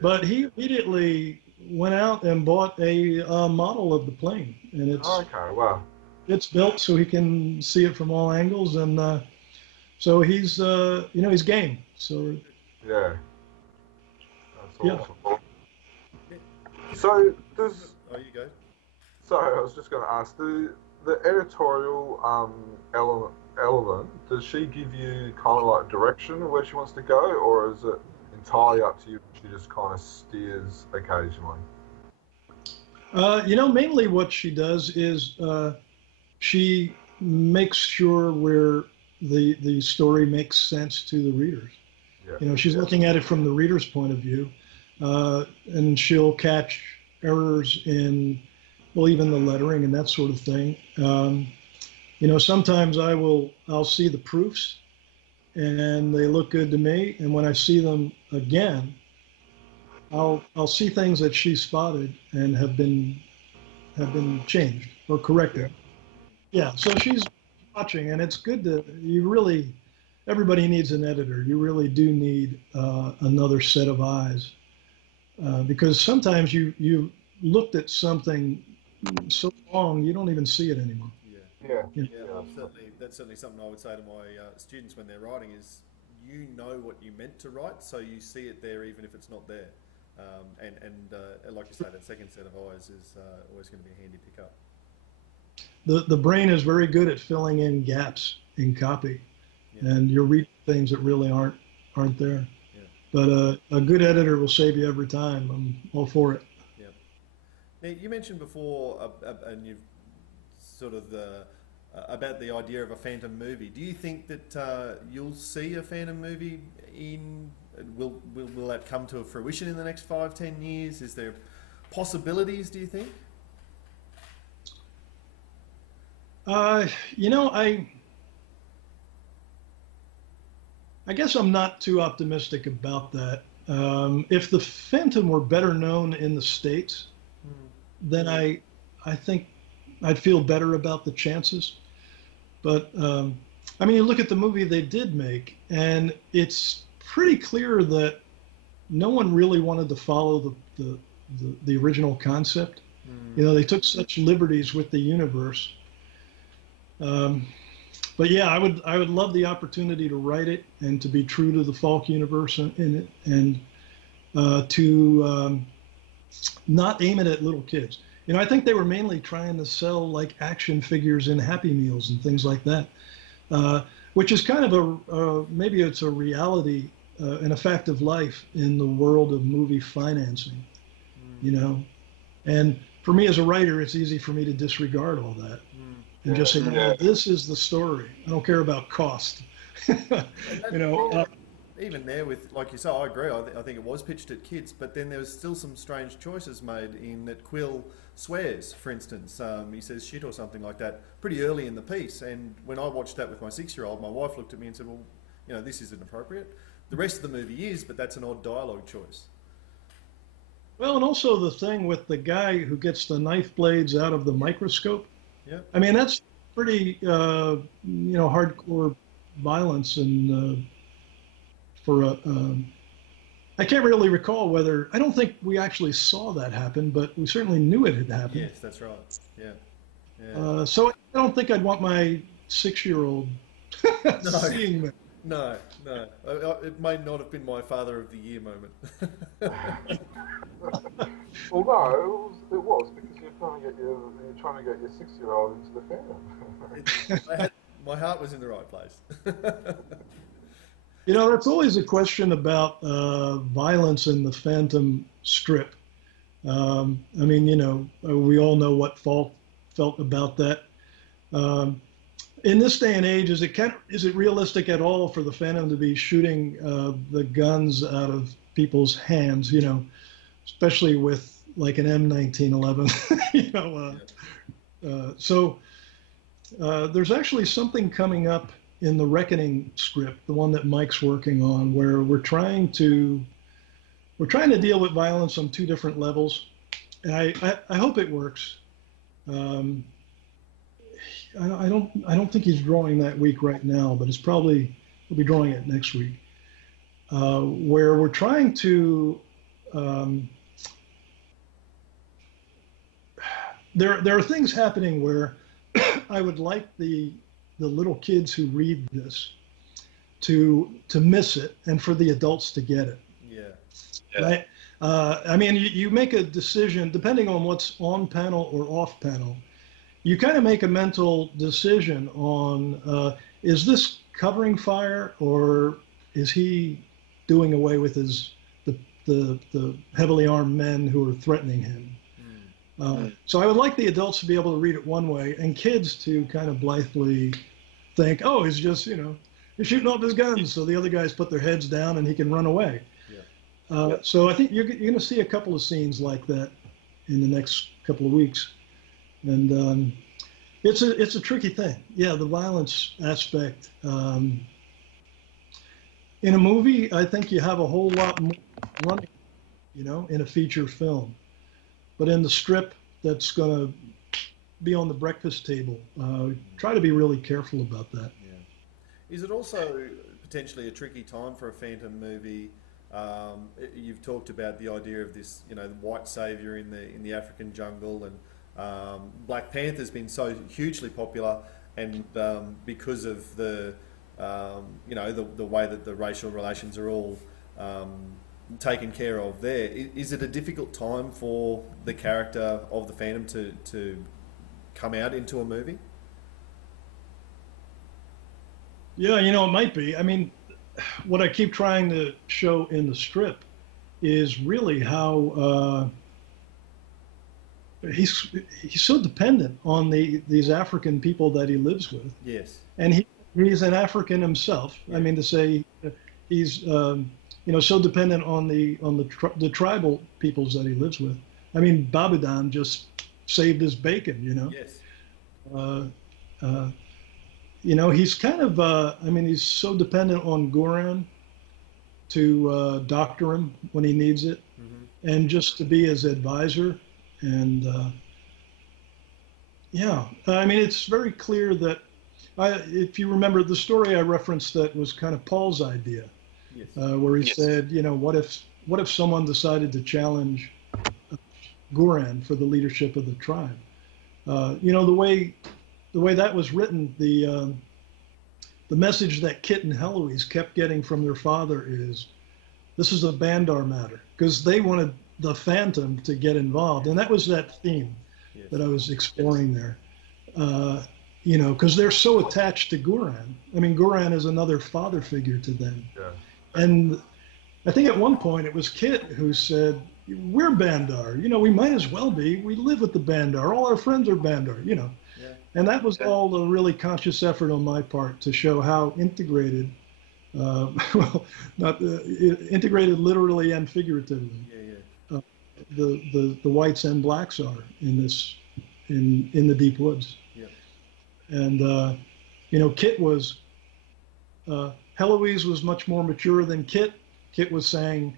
but he immediately went out and bought a model of the plane, and it's built so he can see it from all angles, and so he's he's game. So yeah, that's awesome. Yeah. So does you go. Sorry, I was just going to ask the editorial element, does she give you kind of like direction of where she wants to go, or is it entirely up to you? She just kind of steers occasionally. Mainly what she does is she makes sure where the story makes sense to the readers. Yeah. She's looking at it from the reader's point of view, and she'll catch errors in, well, even the lettering and that sort of thing. Sometimes I'll see the proofs and they look good to me. And when I see them again, I'll see things that she spotted and have been changed or corrected. Yeah, so she's watching, and it's good to, you really, everybody needs an editor. You really do need another set of eyes. Because sometimes you looked at something so long, you don't even see it anymore. Yeah. Yeah, You know? Yeah, yeah, well, certainly that's certainly something I would say to my students when they're writing is you know what you meant to write, so you see it there even if it's not there. And like you say, that second set of eyes is always going to be a handy pickup. The brain is very good at filling in gaps in copy, Yeah. and you're reading things that really aren't there. Yeah. But a good editor will save you every time. I'm all for it. Yeah. Now, you mentioned before, and you've sort of about the idea of a Phantom movie. Do you think that you'll see a Phantom movie in? Will that come to a fruition in the next 5-10 years? Is there possibilities? Do you think? You know, I guess I'm not too optimistic about that. If the Phantom were better known in the States, then I think I'd feel better about the chances. But I mean, you look at the movie they did make, and it's pretty clear that no one really wanted to follow the original concept. You know, they took such liberties with the universe. But yeah, I would love the opportunity to write it and to be true to the Falk universe in it, and to not aim it at little kids. You know, I think they were mainly trying to sell like action figures in Happy Meals and things like that, which is kind of maybe it's a reality, an a fact of life in the world of movie financing, you know. And for me as a writer, it's easy for me to disregard all that and just say, no, this is the story. I don't care about cost. You know. Even there with, like you say, I agree. I think it was pitched at kids, but then there was still some strange choices made in that Quill swears, for instance. He says shit or something like that pretty early in the piece. And when I watched that with my 6-year-old, my wife looked at me and said, well, you know, this isn't appropriate. The rest of the movie is, but that's an odd dialogue choice. Well, and also the thing with the guy who gets the knife blades out of the microscope. Yeah. I mean, that's pretty, you know, hardcore violence, and for a, I can't really recall whether, I don't think we actually saw that happen, but we certainly knew it had happened. Yes, that's right. Yeah. Yeah. So I don't think I'd want my 6-year-old seeing that. No. It may not have been my Father of the Year moment. Although it was because you're trying to get your 6-year-old into the Phantom. My heart was in the right place. You know, that's always a question about violence in the Phantom strip. I mean, you know, we all know what Falk felt about that. In this day and age, is it realistic at all for the Phantom to be shooting the guns out of people's hands? You know, especially with like an M1911. You know, so there's actually something coming up in the Reckoning script, the one that Mike's working on, where we're trying to deal with violence on 2 different levels, and I hope it works. I don't think he's drawing that week right now, but he'll be drawing it next week, where we're trying to. There are things happening where I would like the little kids who read this to miss it, and for the adults to get it. Yeah. Right? I mean, you make a decision depending on what's on panel or off panel. You kind of make a mental decision on is this covering fire, or is he doing away with the heavily armed men who are threatening him? So I would like the adults to be able to read it one way, and kids to kind of blithely think, oh, he's just, you know, he's shooting off his guns, so the other guys put their heads down and he can run away. Yeah. So I think you're going to see a couple of scenes like that in the next couple of weeks, and it's a tricky thing. Yeah, the violence aspect. In a movie, I think you have a whole lot more running, you know, in a feature film. But in the strip, that's going to be on the breakfast table. Try to be really careful about that. Yeah. Is it also potentially a tricky time for a Phantom movie? You've talked about the idea of this, you know, the white savior in the African jungle, and Black Panther's been so hugely popular, and because of the you know, the way that the racial relations are all taken care of there, is it a difficult time for the character of the Phantom to come out into a movie? Yeah, you know, it might be. I mean, what I keep trying to show in the strip is really how he's so dependent on these African people that he lives with. Yes. And he's an African himself. Yeah. I mean, to say he's you know, so dependent on the tribal peoples that he lives with. I mean, Babadan just saved his bacon, you know. Yes. You know, he's kind of I mean, he's so dependent on Goran to doctor him when he needs it, and just to be his advisor. And yeah, I mean, it's very clear that if you remember the story I referenced, that was kind of Paul's idea, Yes. where he said, you know, what if someone decided to challenge Goran for the leadership of the tribe? You know, the way that was written, the message that Kit and Heloise kept getting from their father is, this is a Bandar matter, because they wanted the Phantom to get involved, and that was that theme that I was exploring there. You know, because they're so attached to Goran. I mean, Goran is another father figure to them. Yeah. And I think at one point it was Kit who said, we're Bandar, you know, we might as well be. We live with the Bandar. All our friends are Bandar, you know. Yeah. And that was all a really conscious effort on my part to show how integrated, well, not integrated literally and figuratively, the whites and blacks are in this, in the deep woods. Yeah. And, you know, Kit was, Heloise was much more mature than Kit. Kit was saying,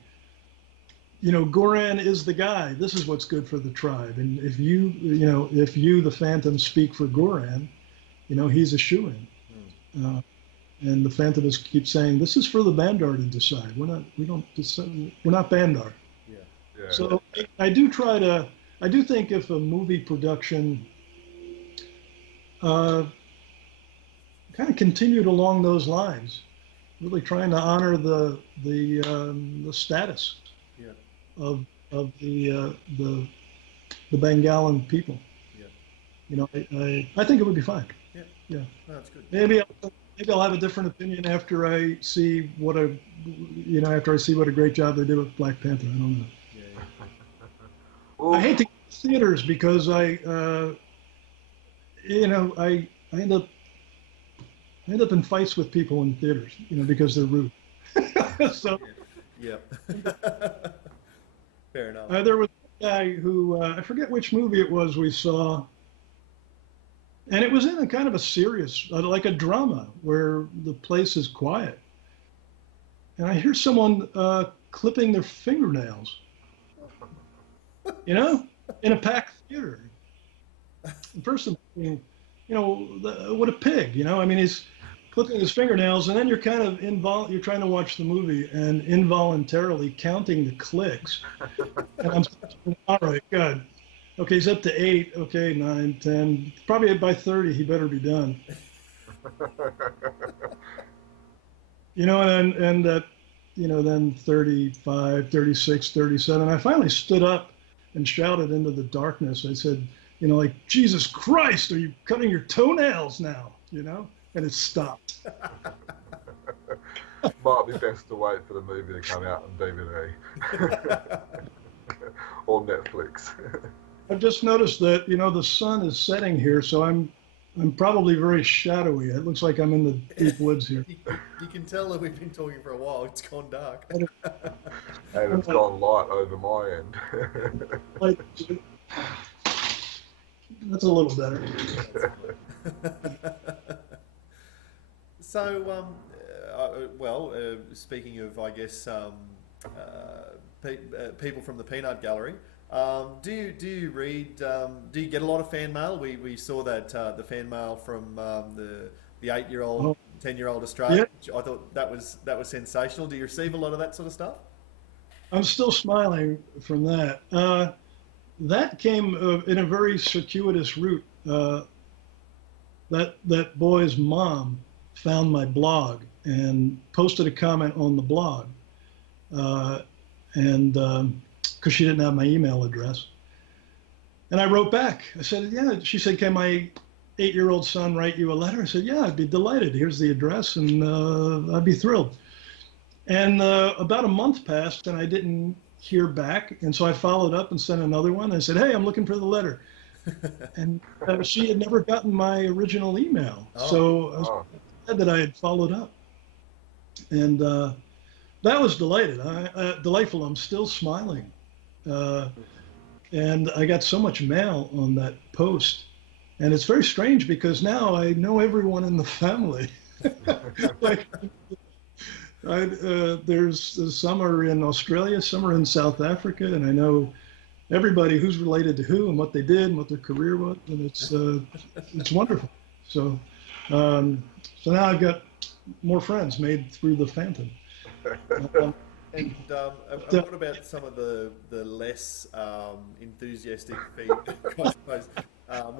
you know, Goran is the guy. This is what's good for the tribe. And if you, the Phantom, speak for Goran, you know, he's a shoo-in. And the Phantom keeps saying, this is for the Bandar to decide. We're not Bandar. Yeah. Yeah. So I do think if a movie production kind of continued along those lines, really trying to honor the status of the Bengalan people. Yeah. You know, I think it would be fine. Yeah. Yeah. No, that's good. Maybe I'll have a different opinion after I see what a great job they did with Black Panther. I don't know. Yeah, yeah. I hate to go to theaters because I end up in fights with people in theaters, you know, because they're rude. So. Yeah. Fair enough. There was a guy who, I forget which movie it was we saw, and it was in a kind of a serious, like a drama, where the place is quiet. And I hear someone clipping their fingernails, you know, in a packed theater. The person, you know, what a pig, you know, I mean, he's clipping his fingernails, and then you're kind of you're trying to watch the movie and involuntarily counting the clicks. And I'm thinking, all right, good. Okay, he's up to 8. Okay, 9, 10. Probably by 30, he better be done. You know, and that, you know, then 35, 36, 37. I finally stood up and shouted into the darkness. I said, you know, like, Jesus Christ, are you cutting your toenails now? You know? And it stopped. Might be best to wait for the movie to come out on DVD or Netflix. I've just noticed that, you know, the sun is setting here, so I'm probably very shadowy. It looks like I'm in the deep woods here. You can tell that we've been talking for a while. It's gone dark. And it's gone light over my end. That's a little better. So, speaking of, I guess, people from the Peanut Gallery, Do you read? Do you get a lot of fan mail? We saw that the fan mail from the 8-year-old, Oh, 10-year-old yeah, Australian. Which I thought that was sensational. Do you receive a lot of that sort of stuff? I'm still smiling from that. That came in a very circuitous route. That boy's mom found my blog and posted a comment on the blog, and because she didn't have my email address, and I wrote back. I said, "Yeah." She said, "Can my 8-year-old son write you a letter?" I said, "Yeah, I'd be delighted. Here's the address, and I'd be thrilled." And about a month passed, and I didn't hear back, and so I followed up and sent another one. I said, "Hey, I'm looking for the letter," and she had never gotten my original email, Oh, so I was Oh, glad that I had followed up, and that was delightful. I'm still smiling, uh, and I got so much mail on that post, and it's very strange because now I know everyone in the family. Like, there's some are in Australia, some are in South Africa, and I know everybody who's related to who and what they did and what their career was, and it's wonderful. So um, so now I've got more friends made through the Phantom. Um, and uh, what about some of the less enthusiastic feedback, I suppose?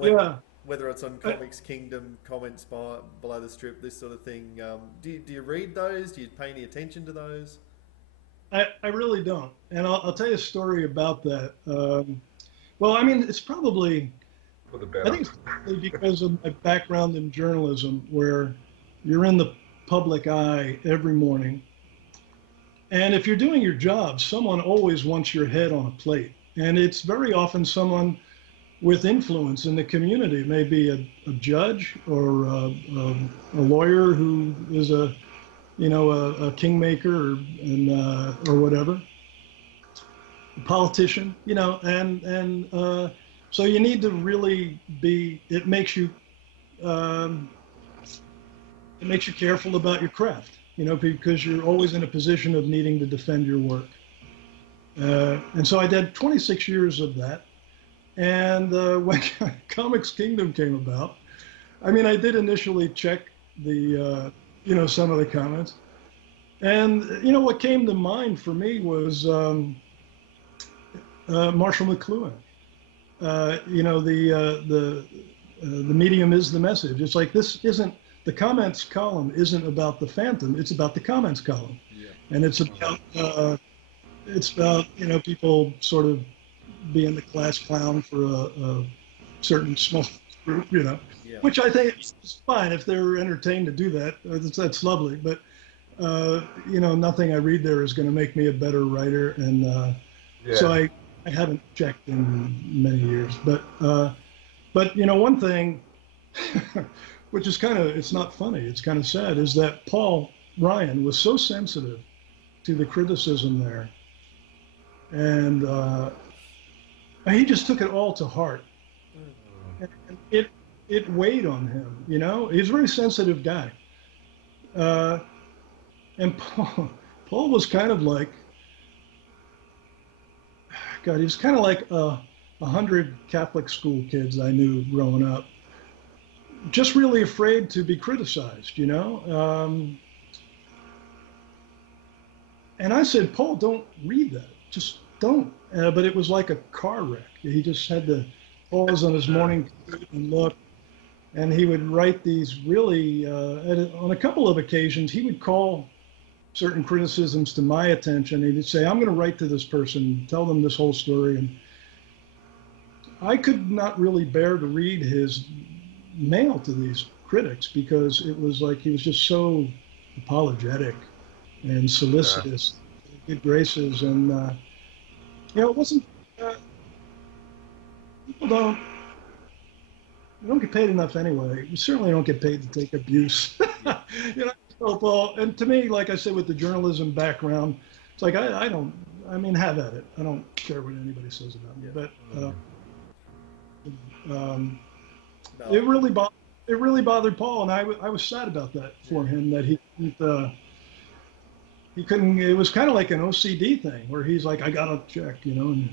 yeah, Whether it's on Comics Kingdom comments below the strip, this sort of thing. Do you read those? Do you pay any attention to those? I really don't, and I'll tell you a story about that. Well, I mean, it's probably for the I better. think it's probably because of my background in journalism, where you're in the public eye every morning. And if you're doing your job, someone always wants your head on a plate. And it's very often someone with influence in the community. It may be a judge or a lawyer who is a kingmaker or whatever, a politician, so you need to really be, um, it makes you careful about your craft, because you're always in a position of needing to defend your work. And so I did 26 years of that. And when Comics Kingdom came about, I mean, I did initially check some of the comments. And, what came to mind for me was Marshall McLuhan. The medium is the message. It's like the comments column isn't about the Phantom. It's about the comments column, Yeah. and it's about people sort of being the class clown for a certain small group, Yeah. which I think is fine if they're entertained to do that. That's lovely, but nothing I read there is going to make me a better writer, and so I haven't checked in many years. But one thing, which is it's not funny, it's kind of sad, is that Paul Ryan was so sensitive to the criticism there, and he just took it all to heart, and it weighed on him. He's a very sensitive guy, and Paul was kind of like, God, he was kind of like 100 Catholic school kids I knew growing up, just really afraid to be criticized, And I said, Paul, don't read that. Just don't. But it was like a car wreck. He just had to pause on his morning commute and look. And he would write these really, on a couple of occasions, he would call certain criticisms to my attention. He'd say, I'm going to write to this person, tell them this whole story. And I could not really bear to read his mail to these critics because it was like he was just so apologetic and solicitous, good graces. And, it wasn't, people don't get paid enough anyway. You certainly don't get paid to take abuse. Paul, and to me, like I said, with the journalism background, it's like have at it. I don't care what anybody says about me, but No. it really bothered Paul, and I was sad about that for him, that he couldn't. It was kind of like an OCD thing where he's like, I gotta check, and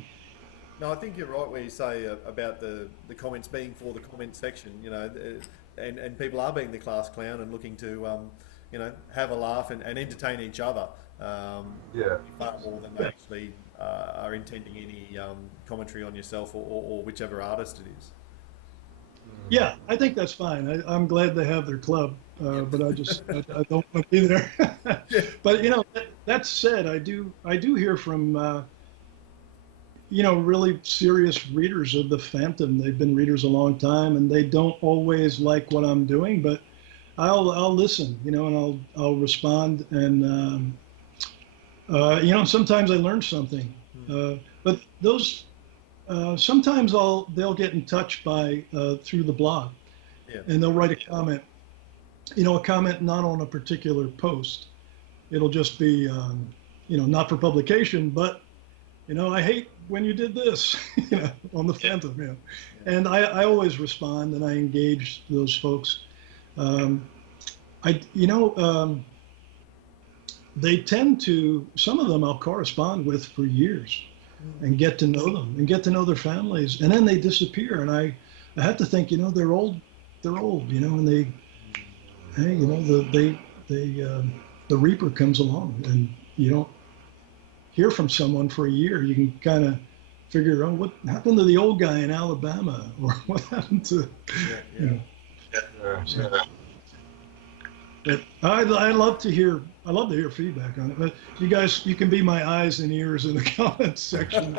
No, I think you're right where you say about the comments being for the comment section, you know, and people are being the class clown and looking to, you know, have a laugh and entertain each other. Yeah. Far more than they actually are intending any commentary on yourself or whichever artist it is. Yeah, I think that's fine. I'm glad they have their club, but I don't want to be there. But you know, that said, I do hear from you know, really serious readers of the Phantom. They've been readers a long time, and they don't always like what I'm doing, but I'll listen, you know, and I'll respond, and you know, sometimes I learn something. But those sometimes they'll get in touch by through the blog, and they'll write a comment. You know, a comment not on a particular post. It'll just be you know, not for publication, but you know, I hate when you did this, you know, on the Phantom, you know. And I always respond and I engage those folks. You know, they tend to, some of them I'll correspond with for years and get to know them and get to know their families, and then they disappear, and I have to think, you know, they're old, you know, and they, hey, you know, the Reaper comes along, and you don't hear from someone for a year. You can kind of figure out what happened to the old guy in Alabama, or what happened to, you know. But I love to hear feedback on it. But you guys, you can be my eyes and ears in the comments section.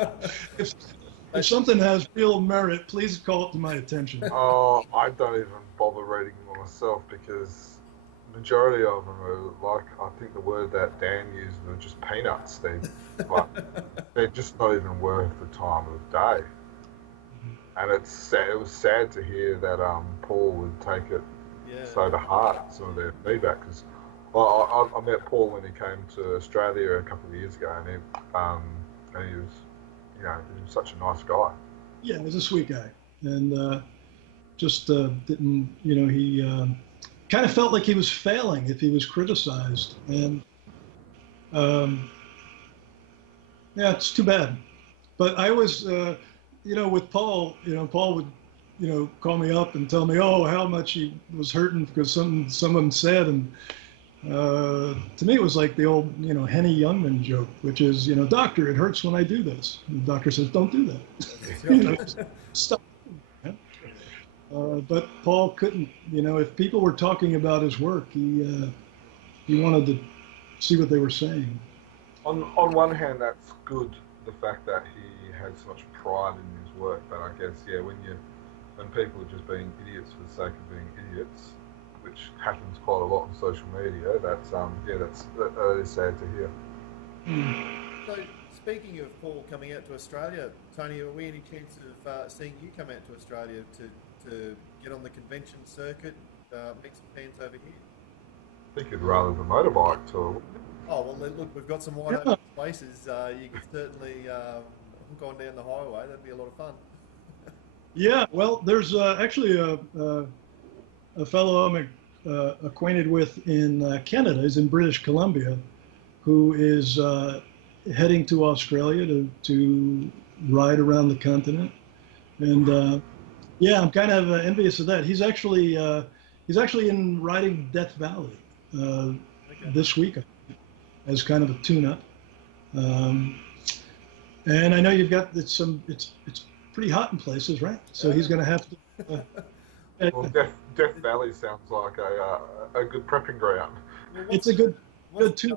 If something has real merit, please call it to my attention. Oh, I don't even bother reading them myself, because majority of them are like, I think the word that Dan used, are just peanuts. They're just not even worth the time of day. And it's sad, it was sad to hear that Paul would take it so to heart, some of their feedback. Because I met Paul when he came to Australia a couple of years ago, and he was, you know, he was such a nice guy. Yeah, he's a sweet guy, and just didn't, you know, he kind of felt like he was failing if he was criticized, and yeah, it's too bad. But I always, you know, with Paul, you know, Paul would, you know, call me up and tell me, oh, how much he was hurting because someone said, and to me it was like the old, you know, Henny Youngman joke, which is, you know, doctor, it hurts when I do this. And the doctor says, don't do that. You know, stop. But Paul couldn't, you know, if people were talking about his work, he wanted to see what they were saying. On one hand, that's good, the fact that he had so much pride in his work. But I guess, yeah, when people are just being idiots for the sake of being idiots, which happens quite a lot on social media, that is sad to hear. So, speaking of Paul coming out to Australia, Tony, are we any chance of seeing you come out to Australia to get on the convention circuit, meet some fans over here? I think you'd rather the motorbike tour. Oh, well, look, we've got some wide open spaces. You could certainly hook on down the highway. That'd be a lot of fun. Yeah, well, there's actually a fellow I'm acquainted with in Canada. He's in British Columbia, who is heading to Australia to ride around the continent. And yeah, I'm kind of envious of that. He's actually in riding Death Valley this week as kind of a tune-up. And I know you've got it's pretty hot in places, right? So he's going to have to. Well, Death Valley sounds like a good prepping ground. Well, it's a good tune.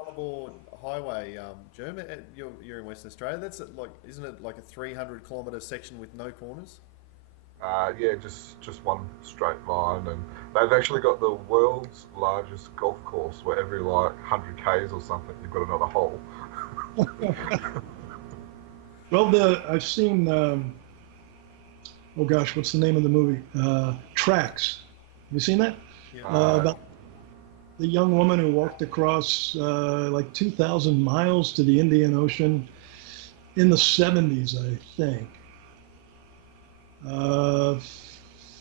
Highway, German. You're in Western Australia. That's like, isn't it like a 300-kilometre section with no corners? Yeah, just one straight line, and they've actually got the world's largest golf course where every like 100 k's or something you've got another hole. Well, I've seen. Oh gosh, what's the name of the movie? Tracks. Have you seen that? Yeah. About the young woman who walked across like 2,000 miles to the Indian Ocean in the 70s, I think.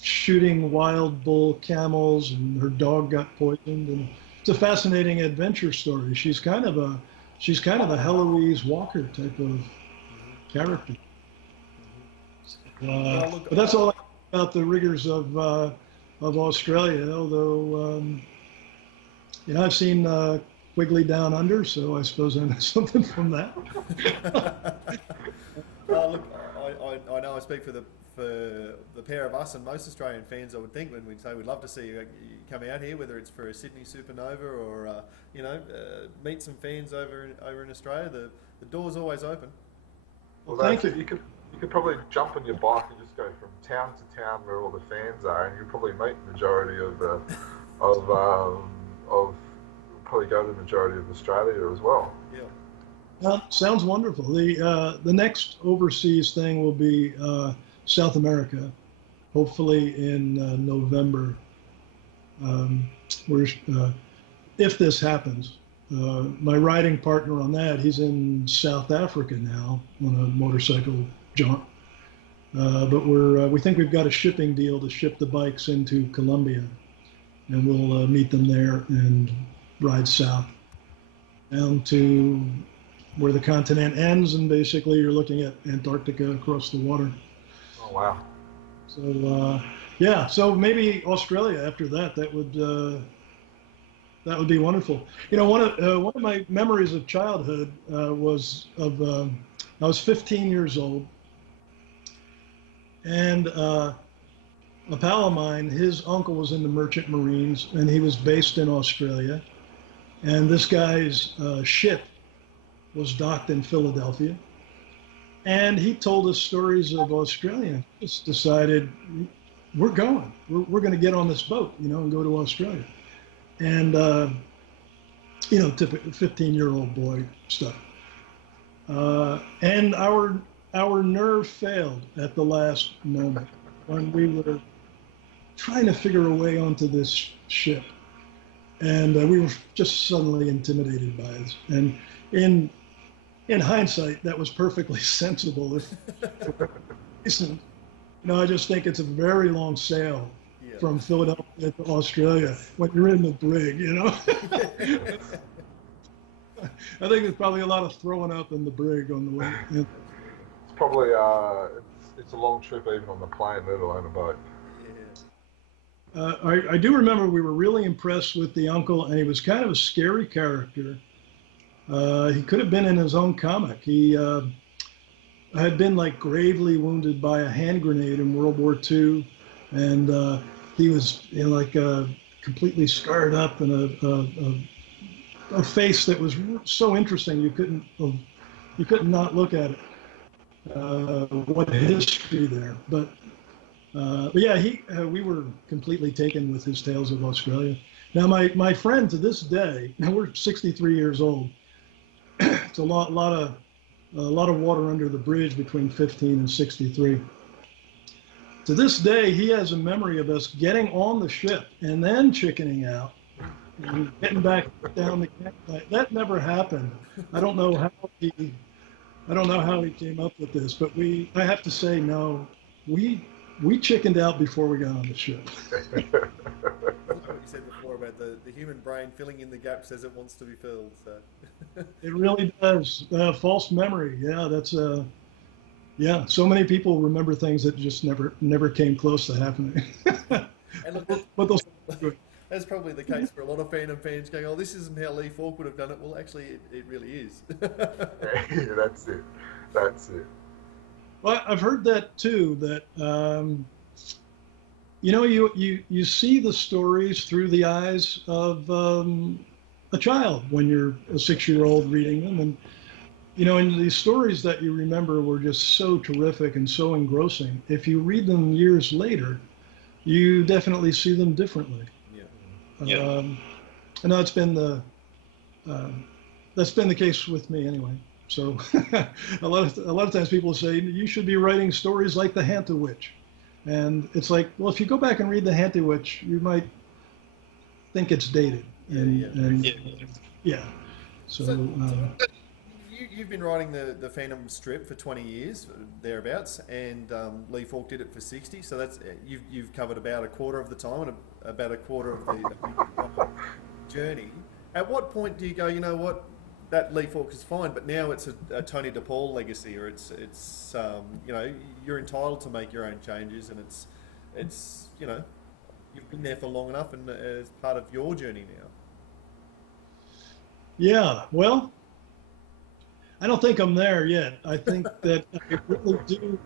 Shooting wild bull camels, and her dog got poisoned, and it's a fascinating adventure story. She's kind of a Heloise Walker type of character. But that's all about the rigors of Australia. Although I've seen Quigley Down Under, so I suppose I know something from that. Look, I know I speak for the pair of us and most Australian fans. I would think when we say we'd love to see you come out here, whether it's for a Sydney Supernova or meet some fans over in Australia. The door's always open. Well, thank you. You could probably jump on your bike and just go from town to town where all the fans are, and you'll probably meet the majority of probably go to the majority of Australia as well. Yeah. Sounds wonderful. The next overseas thing will be South America, hopefully in November. If this happens, my riding partner on that, he's in South Africa now on a motorcycle jaunt. But we think we've got a shipping deal to ship the bikes into Colombia, and we'll meet them there and ride south down to where the continent ends, and basically you're looking at Antarctica across the water. Oh wow! So so maybe Australia after that. That would be wonderful. One of my memories of childhood was of I was 15 years old, and a pal of mine, his uncle was in the Merchant Marines, and he was based in Australia. And this guy's ship was docked in Philadelphia. And he told us stories of Australia. Just decided, we're going. We're going to get on this boat, and go to Australia. And, typical 15-year-old boy stuff. And our nerve failed at the last moment when we were trying to figure a way onto this ship. And we were just suddenly intimidated by it. And in hindsight, that was perfectly sensible. I just think it's a very long sail from Philadelphia to Australia when you're in the brig, I think there's probably a lot of throwing up in the brig on the way. It's probably it's a long trip even on the plane, let alone a boat. I do remember we were really impressed with the uncle, and he was kind of a scary character. He could have been in his own comic. He had been gravely wounded by a hand grenade in World War II, and he was completely scarred up and a face that was so interesting you couldn't not look at it. What a history there, but yeah, we were completely taken with his tales of Australia. Now, my friend to this day, now we're 63 years old. It's a lot of water under the bridge between 15 and 63. To this day, he has a memory of us getting on the ship and then chickening out and getting back down the campsite. That never happened. I don't know how he came up with this, but I have to say, no, we chickened out before we got on the ship. What you said before about the human brain filling in the gaps as it wants to be filled. So. It really does. False memory. Yeah, that's so many people remember things that just never came close to happening. And look, that's probably the case for a lot of Phantom fans going, oh, this isn't how Lee Falk would have done it. Well, actually, it really is. Yeah, that's it. Well, I've heard that too, that, you see the stories through the eyes of a child when you're a 6-year-old reading them. And, and these stories that you remember were just so terrific and so engrossing. If you read them years later, you definitely see them differently. Yeah. And that's been the case with me anyway. So a lot of times people say you should be writing stories like the Hanta Witch, and it's like, well, if you go back and read the Hanta Witch, you might think it's dated. So you've been writing the Phantom strip for 20 years thereabouts, and Lee Falk did it for 60. So that's you've covered about a quarter of the time and about a quarter of the journey. At what point do you go, you know what? that Lee Falk is fine, but now it's a Tony DePaul legacy, or it's you know, you're entitled to make your own changes, and it's you know, you've been there for long enough, and it's part of your journey now. Yeah, well, I don't think I'm there yet. I think that I really do.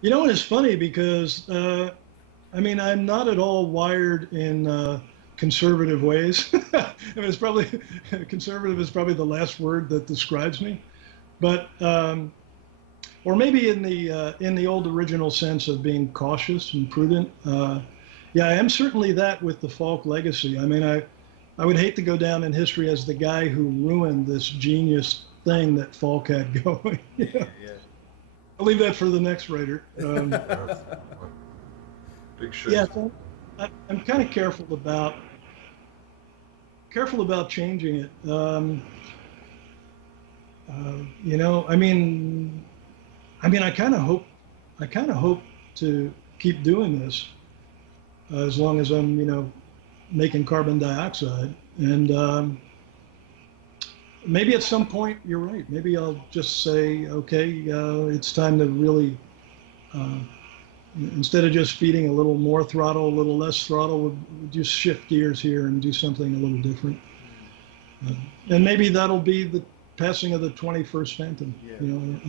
You know, it's funny because I mean, I'm not at all wired in conservative ways. I mean, it's probably conservative is probably the last word that describes me, but or maybe in the old original sense of being cautious and prudent. Yeah, I am certainly that with the Falk legacy. I mean, I would hate to go down in history as the guy who ruined this genius thing that Falk had going. Yeah. I'll leave that for the next writer. Big shoes. Yeah, so I'm kind of careful about changing it. You know, I mean, I kind of hope to keep doing this as long as I'm, you know, making carbon dioxide. And maybe at some point, you're right. Maybe I'll just say, okay, it's time to really, instead of just feeding a little more throttle, a little less throttle, we'll just shift gears here and do something a little different. And maybe that'll be the passing of the 21st Phantom. Yeah. You know,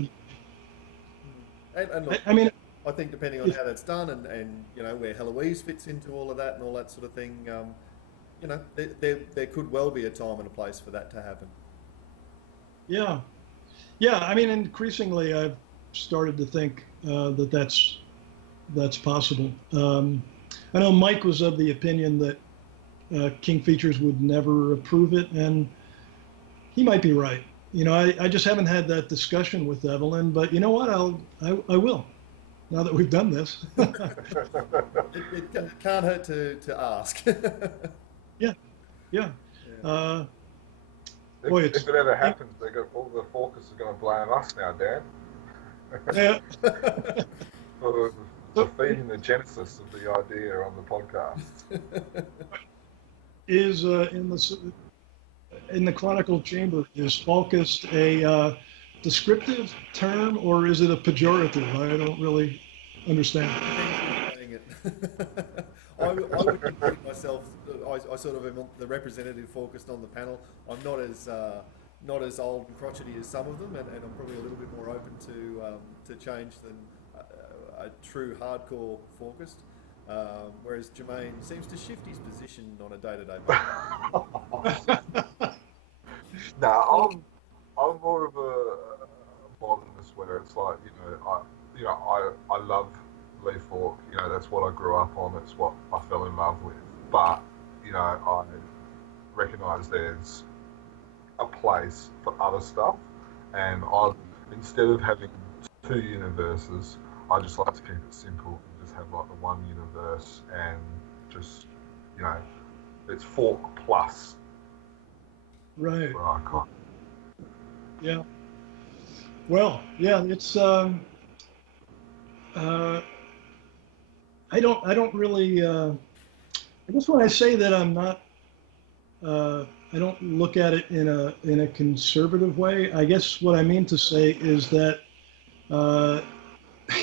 and look, I mean, I think depending on how that's done, and you know, where Heloise fits into all of that and all that sort of thing, you know, there could well be a time and a place for that to happen. Yeah, yeah. I mean, increasingly, I've started to think that's possible. I know Mike was of the opinion that King Features would never approve it, and he might be right. You know, I just haven't had that discussion with Evelyn, but you know what? I will. Now that we've done this. it can't hurt to ask. Yeah. Boy, if it ever happens, all the focus is going to blame us now, Dan. Yeah. for feeding the genesis of the idea on the podcast. Is in the Chronicle Chamber, is Falkist a descriptive term or is it a pejorative? I don't really understand. I would consider myself. I sort of am the representative Falkist on the panel. I'm not as old and crotchety as some of them, and I'm probably a little bit more open to change than a true hardcore Falkist. Whereas Jermaine seems to shift his position on a day-to-day basis. No, I'm more of a modernist where it's like, I love Lee Falk. You know, that's what I grew up on. It's what I fell in love with. But you know, I recognise there's a place for other stuff, and instead of having two universes, I just like to keep it simple and just have like the one universe, and just, you know, it's Falk plus. Right. Well, yeah. Well, yeah, it's I don't really I guess when I say that I'm not I don't look at it in a conservative way, I guess what I mean to say is that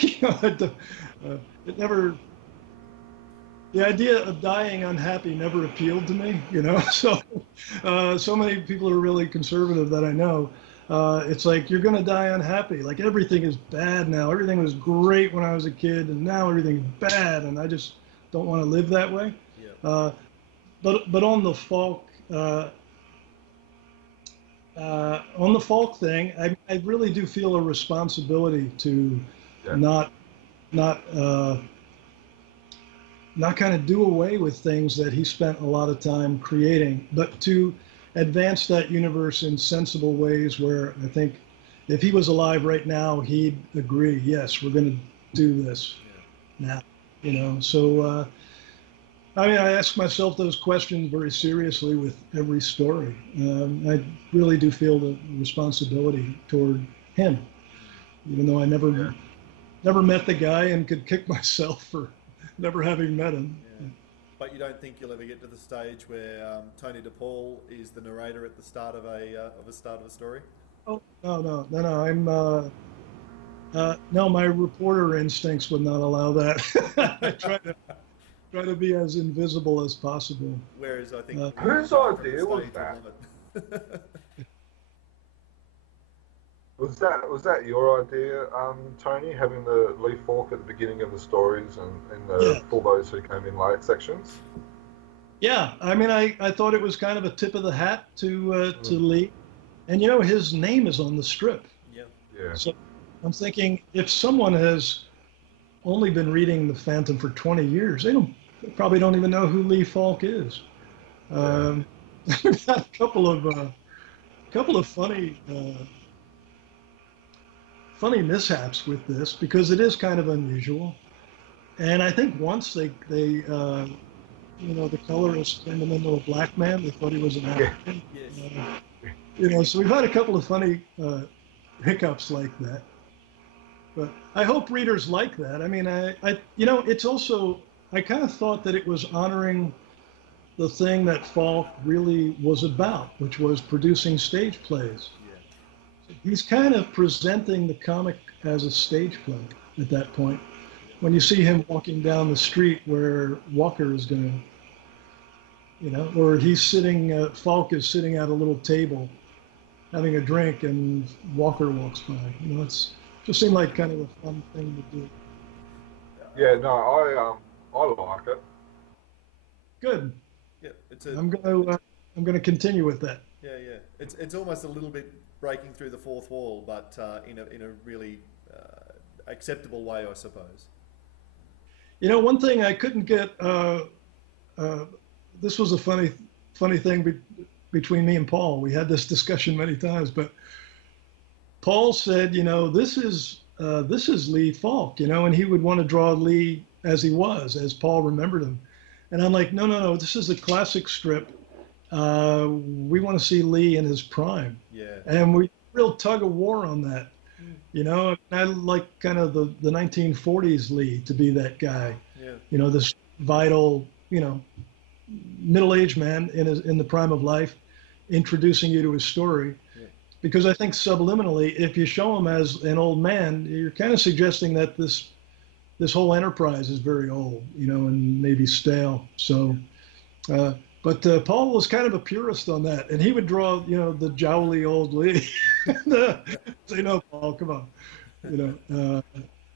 you know, it never, the idea of dying unhappy never appealed to me, you know. So so many people are really conservative that I know. It's like, you're going to die unhappy. Like, everything is bad now. Everything was great when I was a kid, and now everything's bad, and I just don't want to live that way. Yeah. But on the Falk thing, I really do feel a responsibility to not kind of do away with things that he spent a lot of time creating, but to advance that universe in sensible ways where I think if he was alive right now, he'd agree, yes, we're going to do this now, you know. So, I mean, I ask myself those questions very seriously with every story. I really do feel the responsibility toward him, even though I never met the guy and could kick myself for never having met him. Yeah. But you don't think you'll ever get to the stage where Tony DePaul is the narrator at the start of a story? Oh, no. No, my reporter instincts would not allow that. I try to be as invisible as possible. Whereas I think whose idea was that? Was that your idea, Tony, having the Lee Falk at the beginning of the stories and the for those who came in late sections? Yeah, I mean, I thought it was kind of a tip of the hat to Lee, and his name is on the strip. Yeah. So I'm thinking if someone has only been reading The Phantom for 20 years, they probably don't even know who Lee Falk is. We've got a couple of funny mishaps with this because it is kind of unusual. And I think once they the colorist turned him into a black man, they thought he was an African. Yes. So we've had a couple of funny hiccups like that. But I hope readers like that. I mean, it's also, I kind of thought that it was honoring the thing that Falk really was about, which was producing stage plays. Yeah. He's kind of presenting the comic as a stage play at that point. When you see him walking down the street where Walker is going to, or he's sitting, Falk is sitting at a little table having a drink and Walker walks by. It's just seemed like kind of a fun thing to do. Yeah, no, I like it. Good. Yeah, I'm gonna continue with that. Yeah. It's almost a little bit breaking through the fourth wall, but in a really acceptable way, I suppose. One thing I couldn't get. This was a funny thing between me and Paul. We had this discussion many times, but Paul said, this is Lee Falk, and he would want to draw Lee as he was, as Paul remembered him. And I'm like, no, this is a classic strip. We want to see Lee in his prime. Yeah. And we real tug of war on that. I like kind of the 1940s Lee to be that guy. Yeah. This vital, middle-aged man in the prime of life, introducing you to his story. Because I think subliminally, if you show him as an old man, you're kind of suggesting that this whole enterprise is very old, and maybe stale. So, but Paul was kind of a purist on that, and he would draw, the jowly old Lee. Say, no, Paul, come on,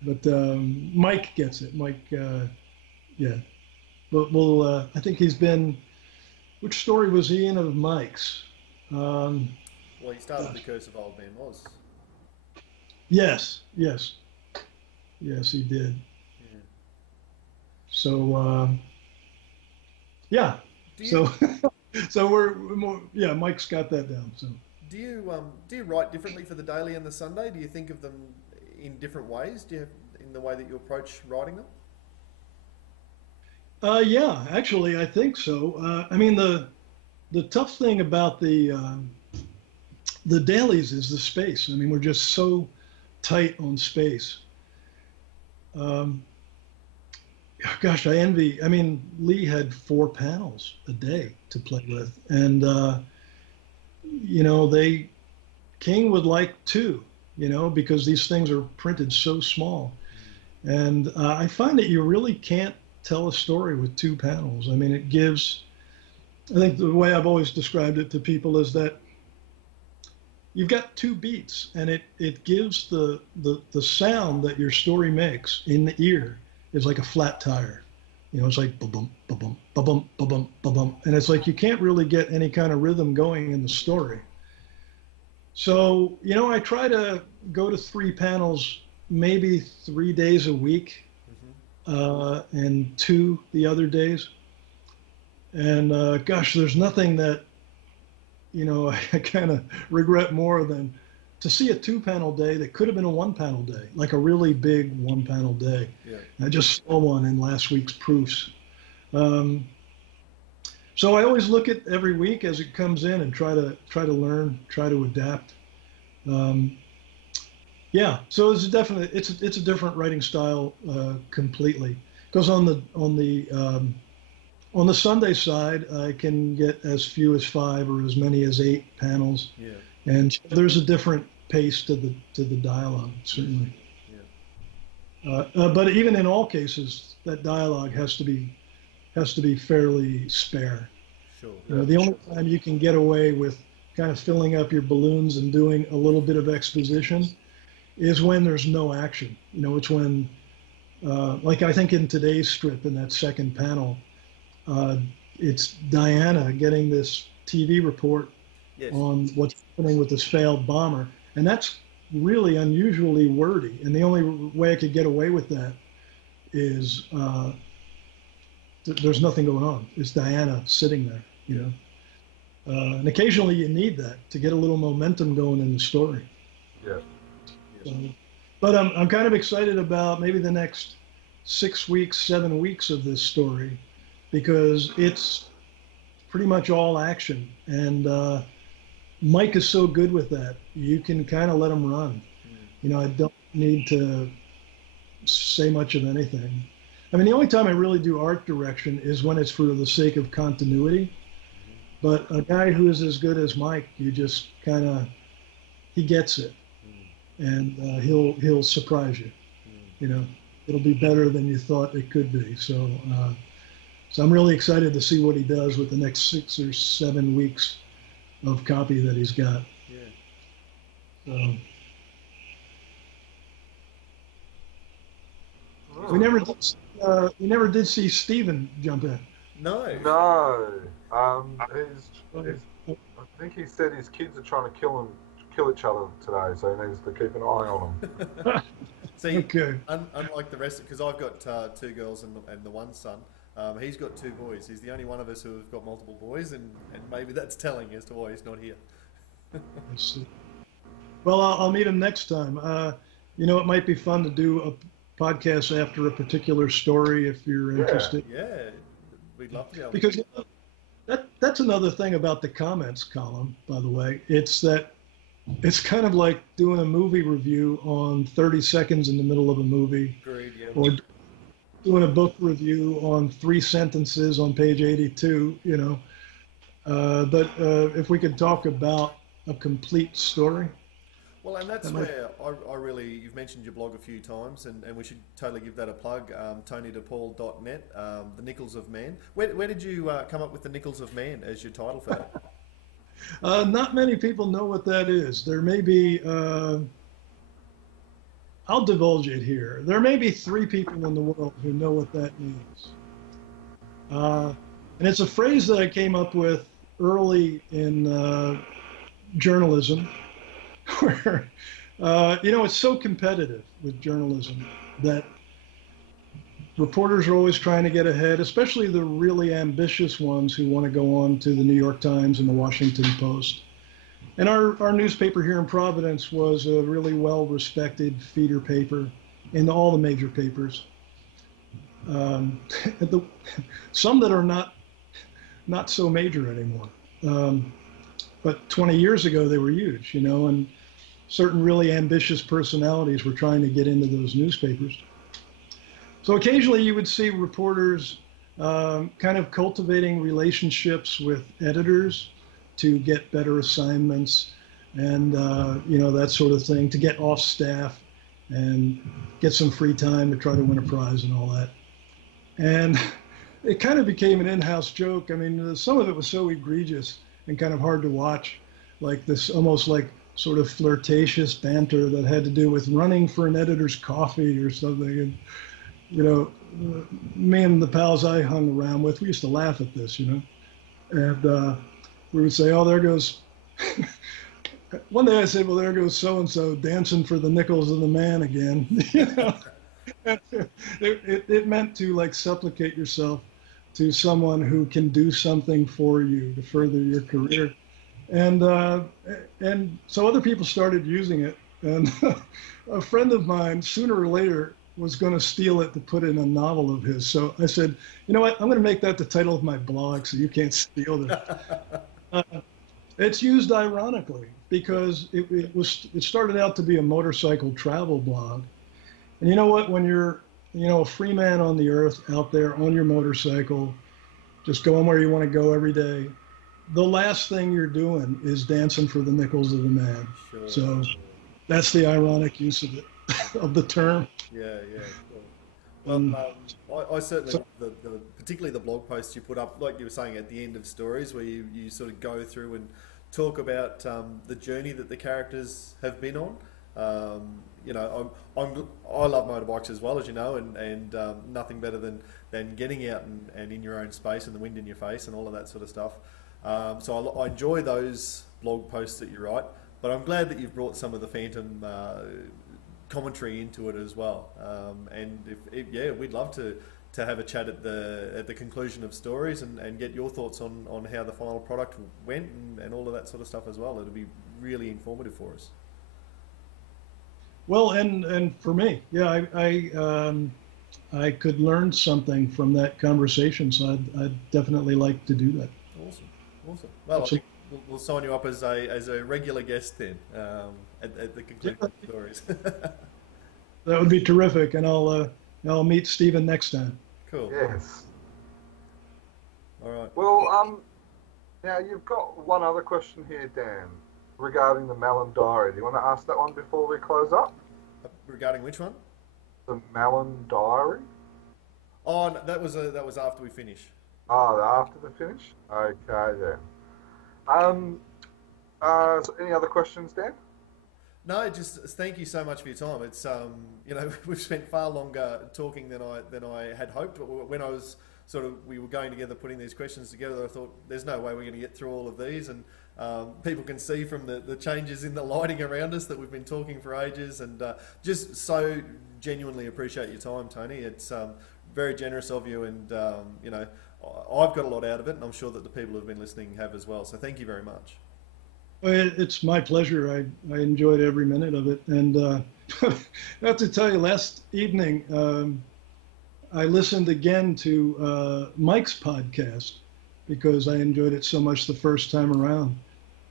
But Mike gets it. Mike, yeah. But I think he's been. Which story was he in of Mike's? Well, he started The Curse of Old Man Oz. Yes, he did. Yeah. So, yeah. So we're more, yeah. Mike's got that down. So. Do you write differently for the Daily and the Sunday? Do you think of them in different ways? Do you have, in the way that you approach writing them? Yeah, actually, I think so. I mean, the tough thing about the dailies is the space. I mean, we're just so tight on space. Gosh, I envy. I mean, Lee had 4 panels a day to play with, and King would like 2, because these things are printed so small, and I find that you really can't tell a story with 2 panels. I mean, it gives. I think the way I've always described it to people is that you've got 2 beats, and it gives the sound that your story makes in the ear is like a flat tire. It's like ba-bum, ba-bum, ba-bum, ba-bum, ba-bum. And it's like you can't really get any kind of rhythm going in the story. So, I try to go to 3 panels maybe 3 days a week, and 2 the other days. And gosh, there's nothing that, I kind of regret more than to see a 2-panel day that could have been a 1-panel day, like a really big 1-panel day. Yeah. I just saw one in last week's proofs. So I always look at every week as it comes in and try to learn, try to adapt. Yeah, so it's a different writing style completely. Because on On the Sunday side, I can get as few as 5 or as many as 8 panels. Yeah. And there's a different pace to the dialogue, certainly. But even in all cases, that dialogue has to be fairly spare. Sure. The only time you can get away with kind of filling up your balloons and doing a little bit of exposition is when there's no action. It's when, like I think in today's strip in that second panel, it's Diana getting this TV report on what's happening with this failed bomber, and that's really unusually wordy. And the only way I could get away with that is there's nothing going on. It's Diana sitting there, and occasionally you need that to get a little momentum going in the story. Yeah. So, but I'm kind of excited about maybe the next 6 weeks, 7 weeks of this story, because it's pretty much all action. And Mike is so good with that. You can kind of let him run. I don't need to say much of anything. I mean, the only time I really do art direction is when it's for the sake of continuity. But a guy who is as good as Mike, you just kind of, he gets it. And he'll surprise you. It'll be better than you thought it could be. So I'm really excited to see what he does with the next 6 or 7 weeks of copy that he's got. Yeah. We never did see Steven jump in. No. I think he said his kids are trying to kill each other today, so he needs to keep an eye on them. See, okay. Unlike the rest, because I've got 2 girls and the one son, he's got 2 boys. He's the only one of us who have got multiple boys, and maybe that's telling as to why he's not here. I see. Well, I'll meet him next time. It might be fun to do a podcast after a particular story if you're interested. Yeah, we'd love to be able to. Because that's another thing about the comments column, by the way. It's that it's kind of like doing a movie review on 30 seconds in the middle of a movie. Agreed, yeah. Or doing a book review on 3 sentences on page 82, But if we could talk about a complete story. Well, and that's where I really, you've mentioned your blog a few times, and we should totally give that a plug, TonyDePaul.net, The Nickels of Man. Where did you come up with The Nickels of Man as your title for that? Not many people know what that is. There may be, I'll divulge it here. There may be 3 people in the world who know what that means. And it's a phrase that I came up with early in journalism, where, it's so competitive with journalism that reporters are always trying to get ahead, especially the really ambitious ones who want to go on to the New York Times and the Washington Post. And our newspaper here in Providence was a really well-respected feeder paper in all the major papers. Some that are not so major anymore. But 20 years ago, they were huge, and certain really ambitious personalities were trying to get into those newspapers. So occasionally you would see reporters kind of cultivating relationships with editors to get better assignments and, that sort of thing, to get off staff and get some free time to try to win a prize and all that. And it kind of became an in-house joke. I mean, some of it was so egregious and kind of hard to watch, like this almost like sort of flirtatious banter that had to do with running for an editor's coffee or something. And, me and the pals I hung around with, we used to laugh at this, and we would say, oh, there goes, one day I said, well, there goes so-and-so dancing for the nickels of the man again. It meant to like supplicate yourself to someone who can do something for you to further your career. And so other people started using it. And a friend of mine, sooner or later, was going to steal it to put in a novel of his. So I said, you know what, I'm going to make that the title of my blog so you can't steal it. It's used ironically because it started out to be a motorcycle travel blog. And you know what, when you're, a free man on the earth out there on your motorcycle, just going where you want to go every day. The last thing you're doing is dancing for the nickels of the man. Sure. So that's the ironic use of it, of the term. Yeah, yeah. Sure. Well, I certainly, particularly the blog posts you put up, like you were saying at the end of stories, where you sort of go through and talk about the journey that the characters have been on. You know, I love motorbikes as well, as you know, and nothing better than getting out and in your own space and the wind in your face and all of that sort of stuff. So I enjoy those blog posts that you write, but I'm glad that you've brought some of the Phantom commentary into it as well. And yeah, we'd love to have a chat at the conclusion of stories and get your thoughts on how the final product went and all of that sort of stuff as well. It'll be really informative for us. Well, and for me, yeah, I could learn something from that conversation, so I'd definitely like to do that. Awesome. Well, I think we'll sign you up as a regular guest then at the conclusion of stories. That would be terrific, and I'll meet Stephen next time. Cool. Yes. All right. Well, now you've got one other question here, Dan, regarding the Malin Diary. Do you want to ask that one before we close up? Regarding which one? The Malin Diary. Oh, no, that was after we finish. Oh, after the finish? Okay, then. So any other questions, Dan? No, just thank you so much for your time. It's you know, we've spent far longer talking than I had hoped. When I was we were going together, putting these questions together, I thought there's no way we're going to get through all of these, and people can see from the changes in the lighting around us that we've been talking for ages, and just so genuinely appreciate your time, Tony. It's very generous of you, and you know, I've got a lot out of it, and I'm sure that the people who've been listening have as well. So thank you very much. Well, it's my pleasure. I enjoyed every minute of it. And I have to tell you, last evening, I listened again to Mike's podcast because I enjoyed it so much the first time around.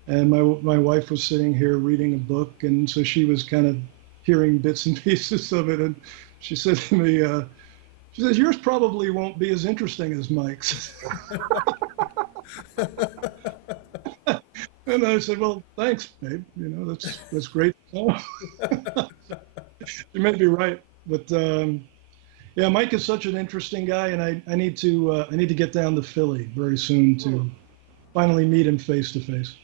And my wife was sitting here reading a book, and so she was kind of hearing bits and pieces of it. And she said to me, she says, "Yours probably won't be as interesting as Mike's." And I said, "Well, thanks, babe. You know, that's great." You may be right, but yeah, Mike is such an interesting guy, and I need to get down to Philly very soon to finally meet him face to face.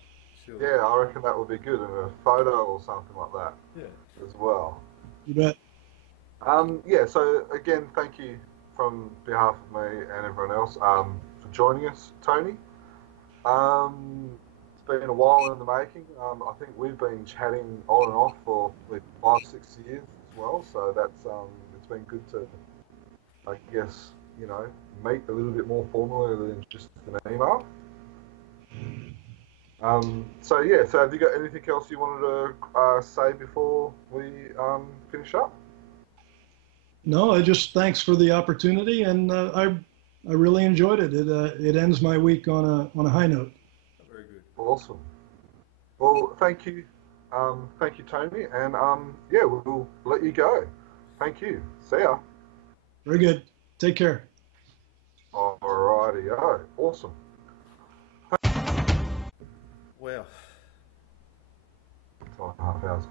Sure. Yeah, I reckon that would be good in a photo or something like that. Yeah. As well. You bet. Yeah. So again, thank you from behalf of me and everyone else for joining us, Tony. It's been a while in the making. I think we've been chatting on and off for like 5-6 years as well. So that's it's been good to, I guess, you know, meet a little bit more formally than just an email. So yeah. So have you got anything else you wanted to say before we finish up? No, I just thanks for the opportunity, and I really enjoyed it. It ends my week on a high note. Very good. Awesome. Well, thank you, Tony, and yeah, we'll let you go. Thank you. See ya. Very good. Take care. Alrighty-o. Awesome. Wow. 2.5 hours.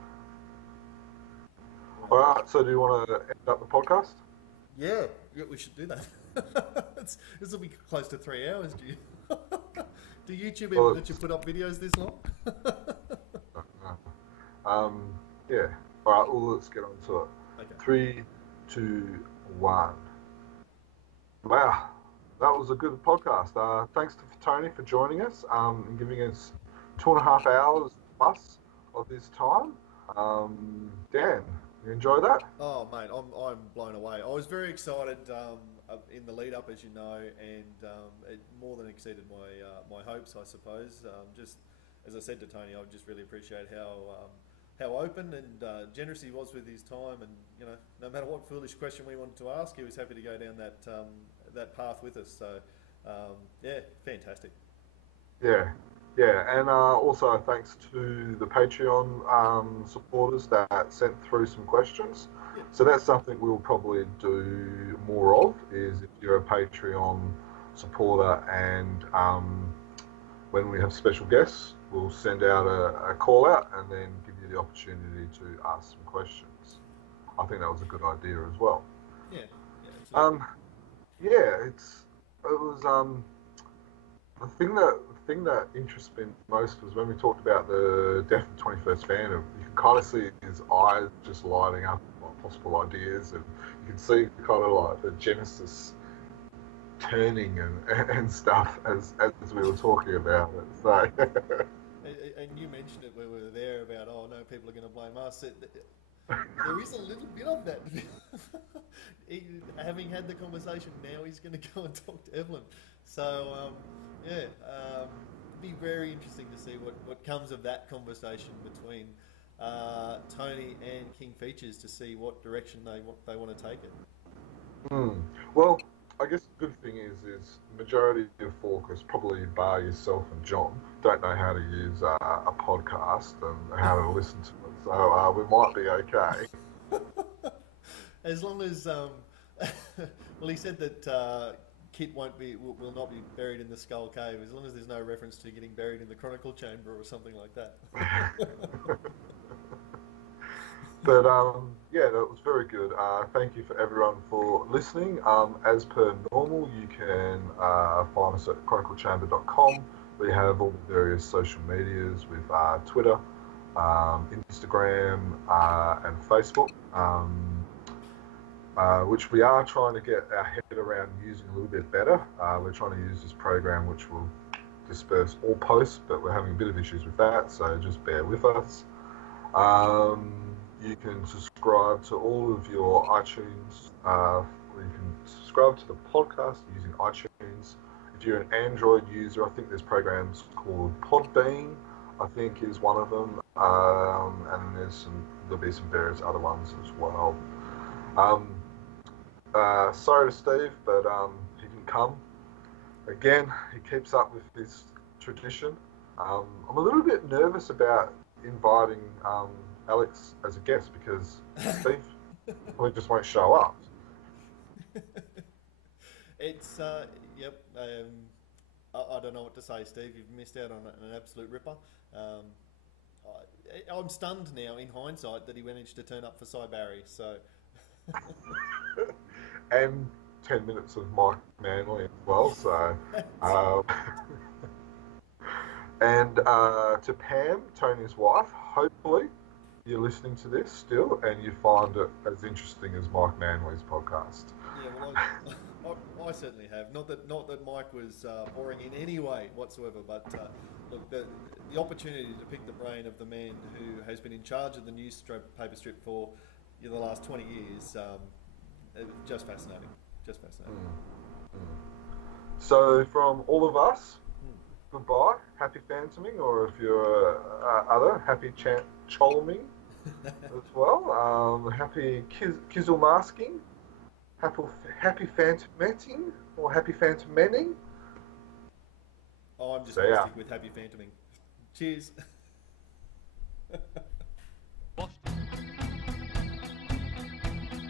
All right. So, do you want to end up the podcast? Yeah, we should do that. This will be close to 3 hours. Do YouTube even let you put up videos this long? Yeah. All right. Well, let's get on to it. Okay. 3, 2, 1. Wow, that was a good podcast. Thanks to Tony for joining us and giving us 2.5 hours plus of his time. Dan, you enjoy that? Oh, mate, I'm blown away. I was very excited in the lead up, as you know, and it more than exceeded my hopes, I suppose. Just as I said to Tony, I just really appreciate how open and generous he was with his time, and you know, no matter what foolish question we wanted to ask, he was happy to go down that path with us. So, yeah, fantastic. Yeah. Yeah, and also thanks to the Patreon supporters that sent through some questions. So that's something we'll probably do more of, is if you're a Patreon supporter, and when we have special guests, we'll send out a call out and then give you the opportunity to ask some questions. I think that was a good idea as well. Yeah, absolutely. It was the thing that interests me most was when we talked about the death of 21st Fan. You can kind of see his eyes just lighting up on possible ideas, and you can see kind of like the genesis turning and stuff as we were talking about it. So. And you mentioned it when we were there about, oh no, people are going to blame us. There is a little bit of that. Having had the conversation, now he's going to go and talk to Evelyn. So, it'd be very interesting to see what comes of that conversation between Tony and King Features, to see what direction they want to take it. Well, I guess the good thing is the majority of Falkers, probably bar yourself and John, don't know how to use a podcast and how to listen to it. So we might be okay. As long as, well, he said that Kit will not be buried in the Skull Cave, as long as there's no reference to getting buried in the Chronicle Chamber or something like that. But that was very good. Thank you for everyone for listening. As per normal, you can find us at chroniclechamber.com. We have all the various social medias with Twitter, Instagram, and Facebook, which we are trying to get our head around using a little bit better. We're trying to use this program which will disperse all posts, but we're having a bit of issues with that, so just bear with us. You can subscribe to all of your iTunes. You can subscribe to the podcast using iTunes. If you're an Android user, I think there's programs called Podbean, I think is one of them. And there'll be some various other ones as well. Sorry to Steve, but he didn't come. Again, he keeps up with his tradition. I'm a little bit nervous about inviting Alex as a guest, because Steve probably just won't show up. It's yep. I don't know what to say, Steve. You've missed out on an absolute ripper. I'm stunned now, in hindsight, that he managed to turn up for Cy Barry. So. And 10 minutes of Mike Manley as well. So. And to Pam, Tony's wife, hopefully you're listening to this still and you find it as interesting as Mike Manley's podcast. Yeah, well, I certainly have. Not that Mike was boring in any way whatsoever, but look, the opportunity to pick the brain of the man who has been in charge of the paper strip for the last 20 years, just fascinating. Just fascinating. So from all of us, goodbye, happy phantoming, or if you're other, happy cholming as well. Happy kizzle masking, happy phantometting, or happy phantomenning. Oh, I'm just going to stick with happy phantoming. Cheers.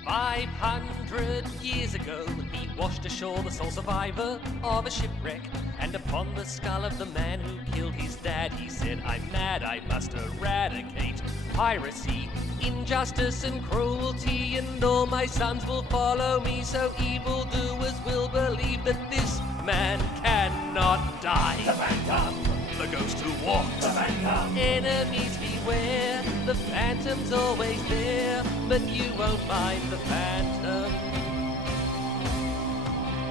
500 years ago, he washed ashore the sole survivor of a shipwreck, and upon the skull of the man who killed his dad, he said, "I'm mad, I must eradicate piracy, injustice and cruelty, and all my sons will follow me, so evildoers will believe that this man cannot die." The Phantom! The ghost who walks. The Phantom! Enemies beware, the Phantom's always there, but you won't find the Phantom.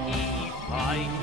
He finds